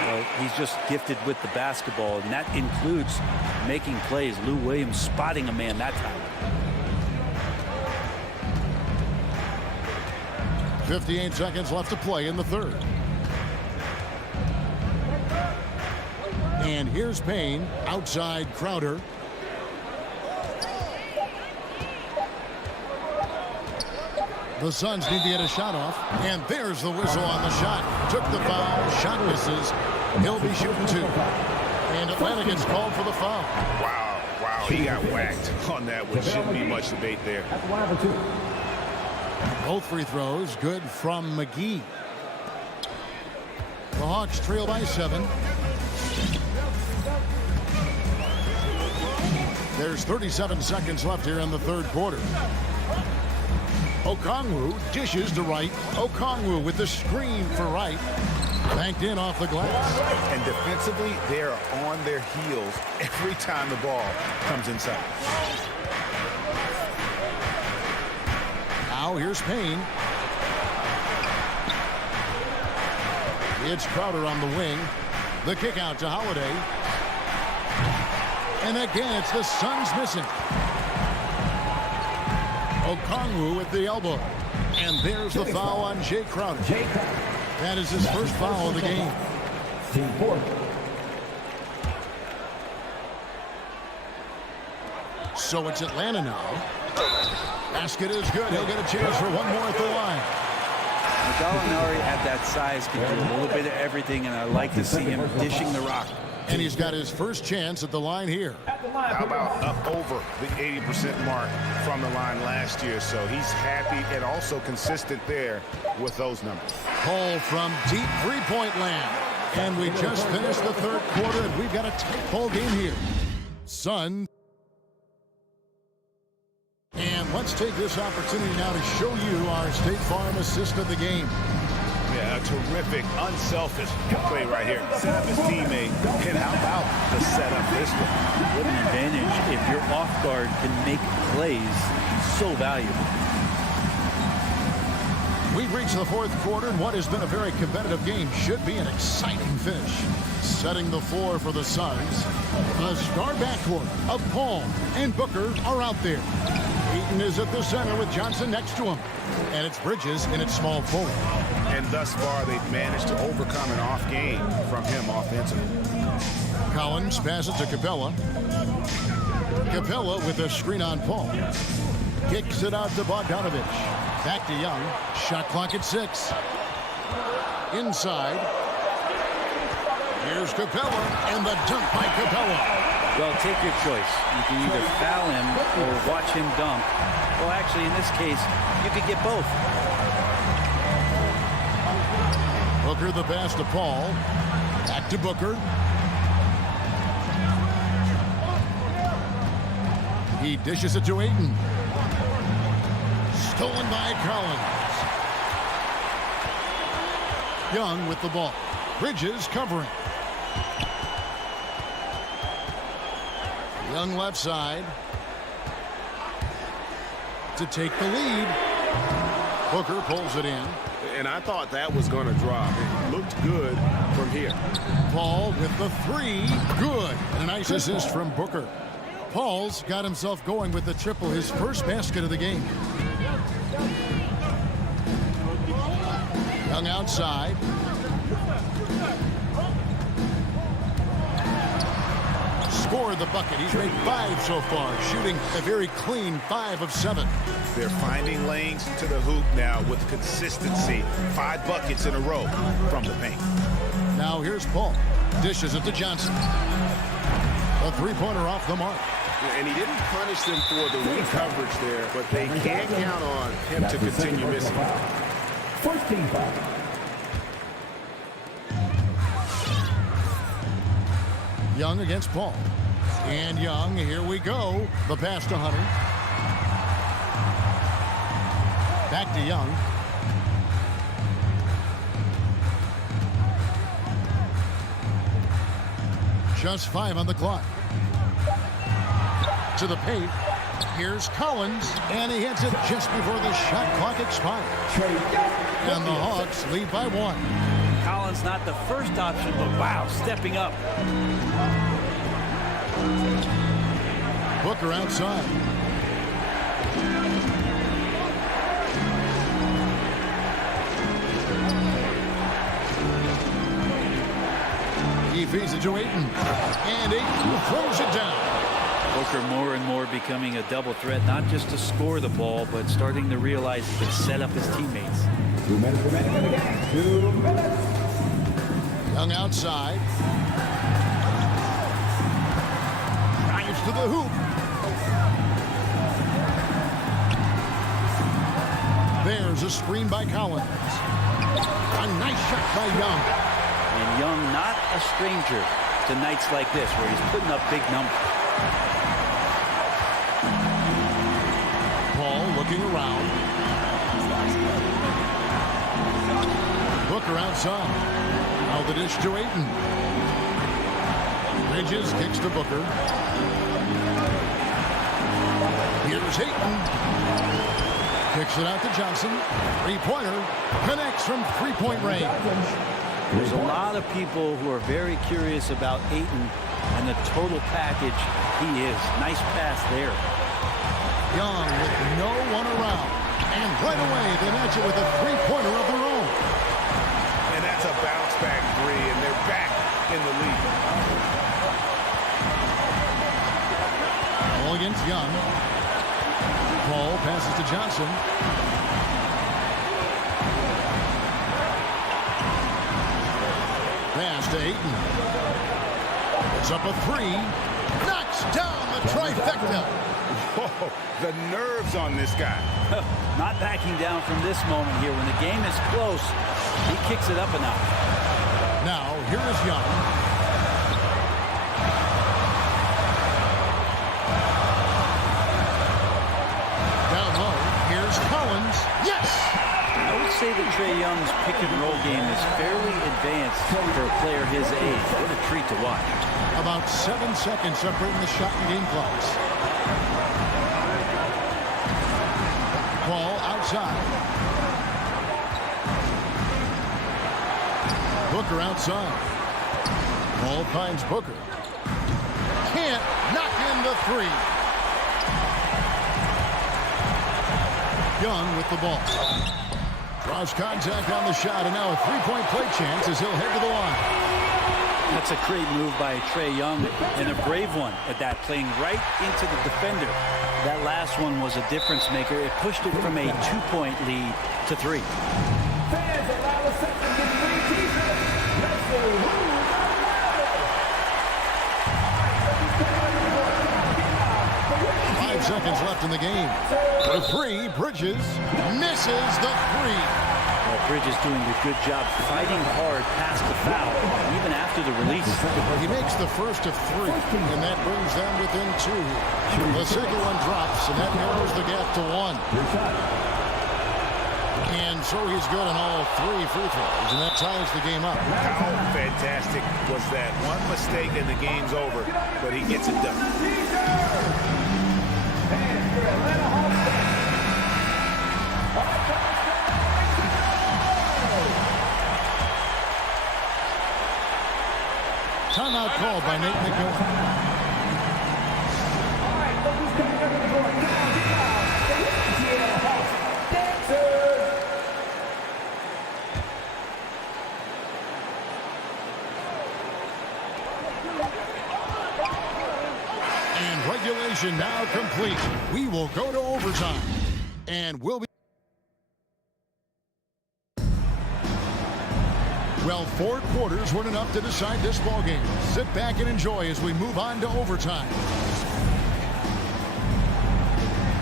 Well, he's just gifted with the basketball, and that includes making plays. Lou Williams spotting a man that time. 58 seconds left to play in the third. And here's Payne outside Crowder. The Suns need to get a shot off. And there's the whistle on the shot. Took the foul. Shot misses. He'll be shooting 2. And Atlanta gets called for the foul. Wow, he got whacked on that one. Shouldn't be much debate there. Both free throws good from McGee. The Hawks trail by 7. There's 37 seconds left here in the third quarter. Okongwu dishes to Wright. Okongwu with the screen for Wright. Banked in off the glass. And defensively, they're on their heels every time the ball comes inside. Now here's Payne. It's Crowder on the wing. The kick out to Holiday. And again, it's the Suns missing. Okongwu at the elbow. And there's the foul on Jay Crowder. That is his first foul of the game. Team 4. So it's Atlanta now. Basket is good. He'll get a chance for one more at the line. Gallinari at that size can do a little bit of everything, and I like to see him dishing the rock. And he's got his first chance at the line here. How about up over the 80% mark from the line last year? So he's happy and also consistent there with those numbers. Cole from deep three-point land. And we just finished the third quarter, and we've got a tight ball game here. Sun. And let's take this opportunity now to show you our State Farm assist of the game. Yeah, a terrific, unselfish play right here. Set up his teammate, and how about the setup this one? What an advantage if your off guard can make plays so valuable. We've reached the fourth quarter, and what has been a very competitive game should be an exciting finish. Setting the floor for the Suns, the star backcourt of Paul and Booker are out there. Ayton is at the center with Johnson next to him. And it's Bridges in its small forward. And thus far, they've managed to overcome an off game from him offensively. Collins passes to Capella. Capella with a screen on Paul. Kicks it out to Bogdanovich. Back to Young. Shot clock at 6. Inside. Here's Capella, and the dunk by Capella. Well, take your choice. You can either foul him or watch him dunk. Well, actually, in this case, you could get both. Booker the pass to Paul. Back to Booker. He dishes it to Ayton. Stolen by Collins. Young with the ball. Bridges covering. Young left side to take the lead. Booker pulls it in. And I thought that was going to drop. It looked good from here. Paul with the 3. Good. And a nice assist from Booker. Paul's got himself going with the triple, his first basket of the game. Young outside. Scored the bucket. He's made 5 so far, shooting a very clean 5 of 7. They're finding lanes to the hoop now with consistency. 5 buckets in a row from the paint. Now here's Paul. Dishes it to Johnson. A 3-pointer off the mark. And he didn't punish them for the weak coverage there, but they can't count on him to continue missing. First team foul. Young against Paul. And Young, here we go. The pass to Hunter. Back to Young. Just 5 on the clock. To the paint. Here's Collins, and he hits it just before the shot clock expires. And the Hawks lead by 1. Collins not the first option, but wow, stepping up. Booker outside. He feeds it to Ayton. And Ayton throws it down. Booker more and more becoming a double threat, not just to score the ball, but starting to realize he can set up his teammates. 2 minutes remaining in the game. 2 minutes. Young outside. Drives to the hoop. There's a screen by Collins. A nice shot by Young. And Young not a stranger to nights like this where he's putting up big numbers. Paul looking around. Booker outside. Now the dish to Ayton. Bridges kicks to Booker. Here's Ayton. Kicks it out to Johnson. 3-pointer. Connects from 3-point range. There's a lot of people who are very curious about Ayton and the total package he is. Nice pass there. Young with no one around. And right away they match it with a 3-pointer of their own. And that's a bounce back 3, and they're back in the lead. Ball against Young. Paul passes to Johnson. Pass to Ayton. It's up a 3. Knocks down the trifecta. Whoa, the nerves on this guy. Not backing down from this moment here. When the game is close, he kicks it up a notch. Now, here is Young. Down low, here's Collins. Yes! I would say say that Trae Young's pick and roll game is fairly advanced for a player his age. What a treat to watch. About 7 seconds separating the shot and game clocks. Ball outside. Booker outside. Ball finds Booker. Can't knock in the three. Young with the ball. Draws contact on the shot, and now a three-point play chance as he'll head to the line. That's a great move by Trae Young, and a brave one at that, playing right into the defender. That last one was a difference maker. It pushed it from a 2-point lead to 3. Fans, allow us to get free t-shirts. Let's go. 5 seconds left in the game. The three, Bridges misses the three. Well, Bridges doing a good job fighting hard past the foul, even after the release. He makes the first of 3, and that brings them within 2. The second one drops, and that narrows the gap to 1. And so he's good on all 3 free throws, and that ties the game up. How fantastic was that? One mistake and the game's over, but he gets it done. Timeout called by Nate McMillan. And regulation now complete. We will go to overtime. And we'll be... Well, 4 quarters weren't enough to decide this ballgame. Sit back and enjoy as we move on to overtime.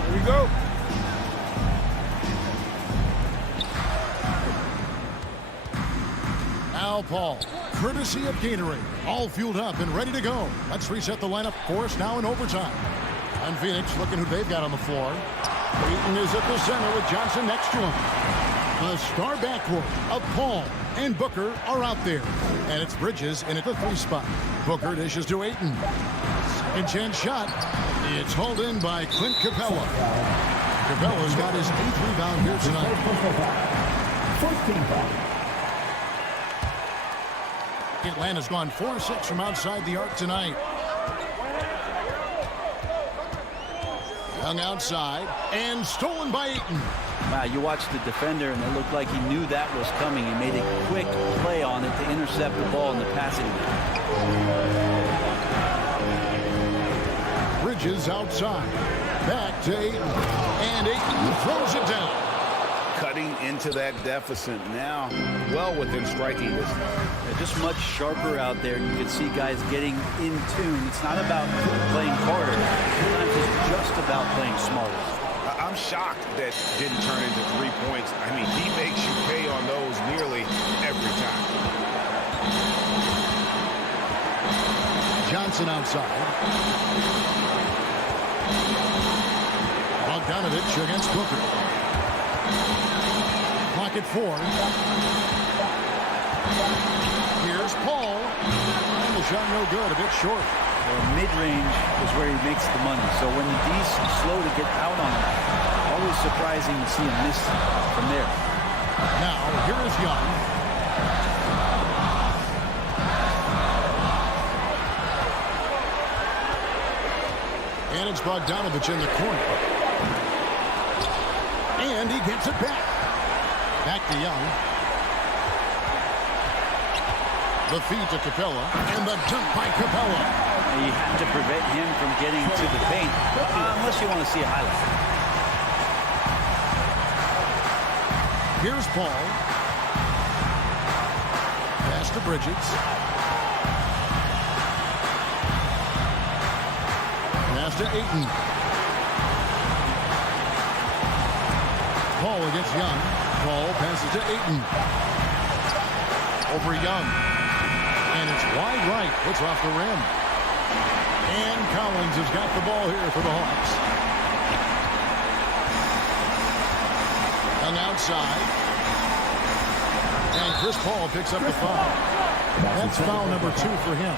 Here we go. Now Paul, courtesy of Gatorade, all fueled up and ready to go. Let's reset the lineup for us now in overtime. And Phoenix looking who they've got on the floor. Ayton is at the center with Johnson next to him. The star backcourt of Paul and Booker are out there. And it's Bridges in at the 3 spot. Booker dishes to Ayton. Second chance shot. It's hauled in by Clint Capella. Capella's got his 8th rebound here tonight. Atlanta's gone 4-6 from outside the arc tonight. Young outside and stolen by Ayton. Wow, you watched the defender, and it looked like he knew that was coming. He made a quick play on it to intercept the ball in the passing game. Bridges outside. Back to Ayton. And Ayton throws it down. Cutting into that deficit now, well within striking distance. They're just much sharper out there. You can see guys getting in tune. It's not about playing harder. Sometimes it's just about playing smarter. I'm shocked that didn't turn into 3 points. I mean, he makes you pay on those nearly every time. Johnson outside. Bogdanovich against Booker. Clock at 4. Here's Paul. And the shot no good, a bit short. Well, mid-range is where he makes the money. So when he's slow to get out on him, always surprising to see him miss from there. Now, here is Young. And it's Bogdanovich in the corner. And he gets it back. Back to Young. The feed to Capella. And the dunk by Capella. You have to prevent him from getting to the paint, unless you want to see a highlight. Here's Paul. Pass to Bridges. Pass to Ayton. Paul against Young. Paul passes to Ayton. Over Young. And it's wide right. Puts off the rim. And Collins has got the ball here for the Hawks. Young outside. Chris Paul picks up the foul. That's foul number 2 for him.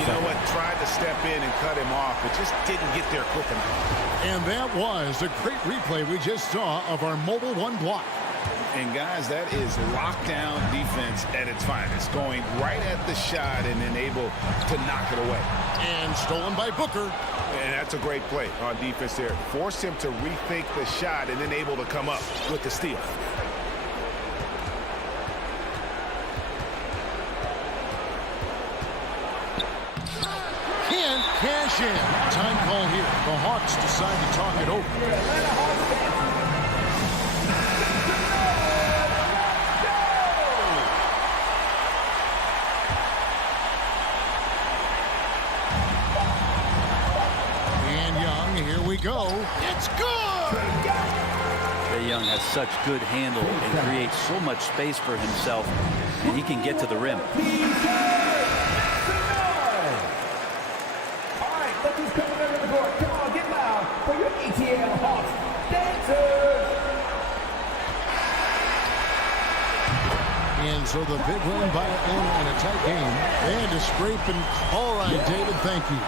You know what? Tried to step in and cut him off, but just didn't get there quick enough. And that was a great replay we just saw of our mobile 1 block. And guys, that is lockdown defense at its finest. Going right at the shot and then able to knock it away. And stolen by Booker. And that's a great play on defense there. Forced him to rethink the shot and then able to come up with the steal. Can't cash in. Time call here. The Hawks decide to talk it over. Here we go. It's good! Trae Young has such good handle and creates so much space for himself, and he can get to the rim. All right, look who's coming over the court. Come on, get loud for your ATL Hawks dancers. And so the big run by Atlanta in a tight game. And a scrape. And all right, David, thank you.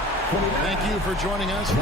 Thank you for joining us.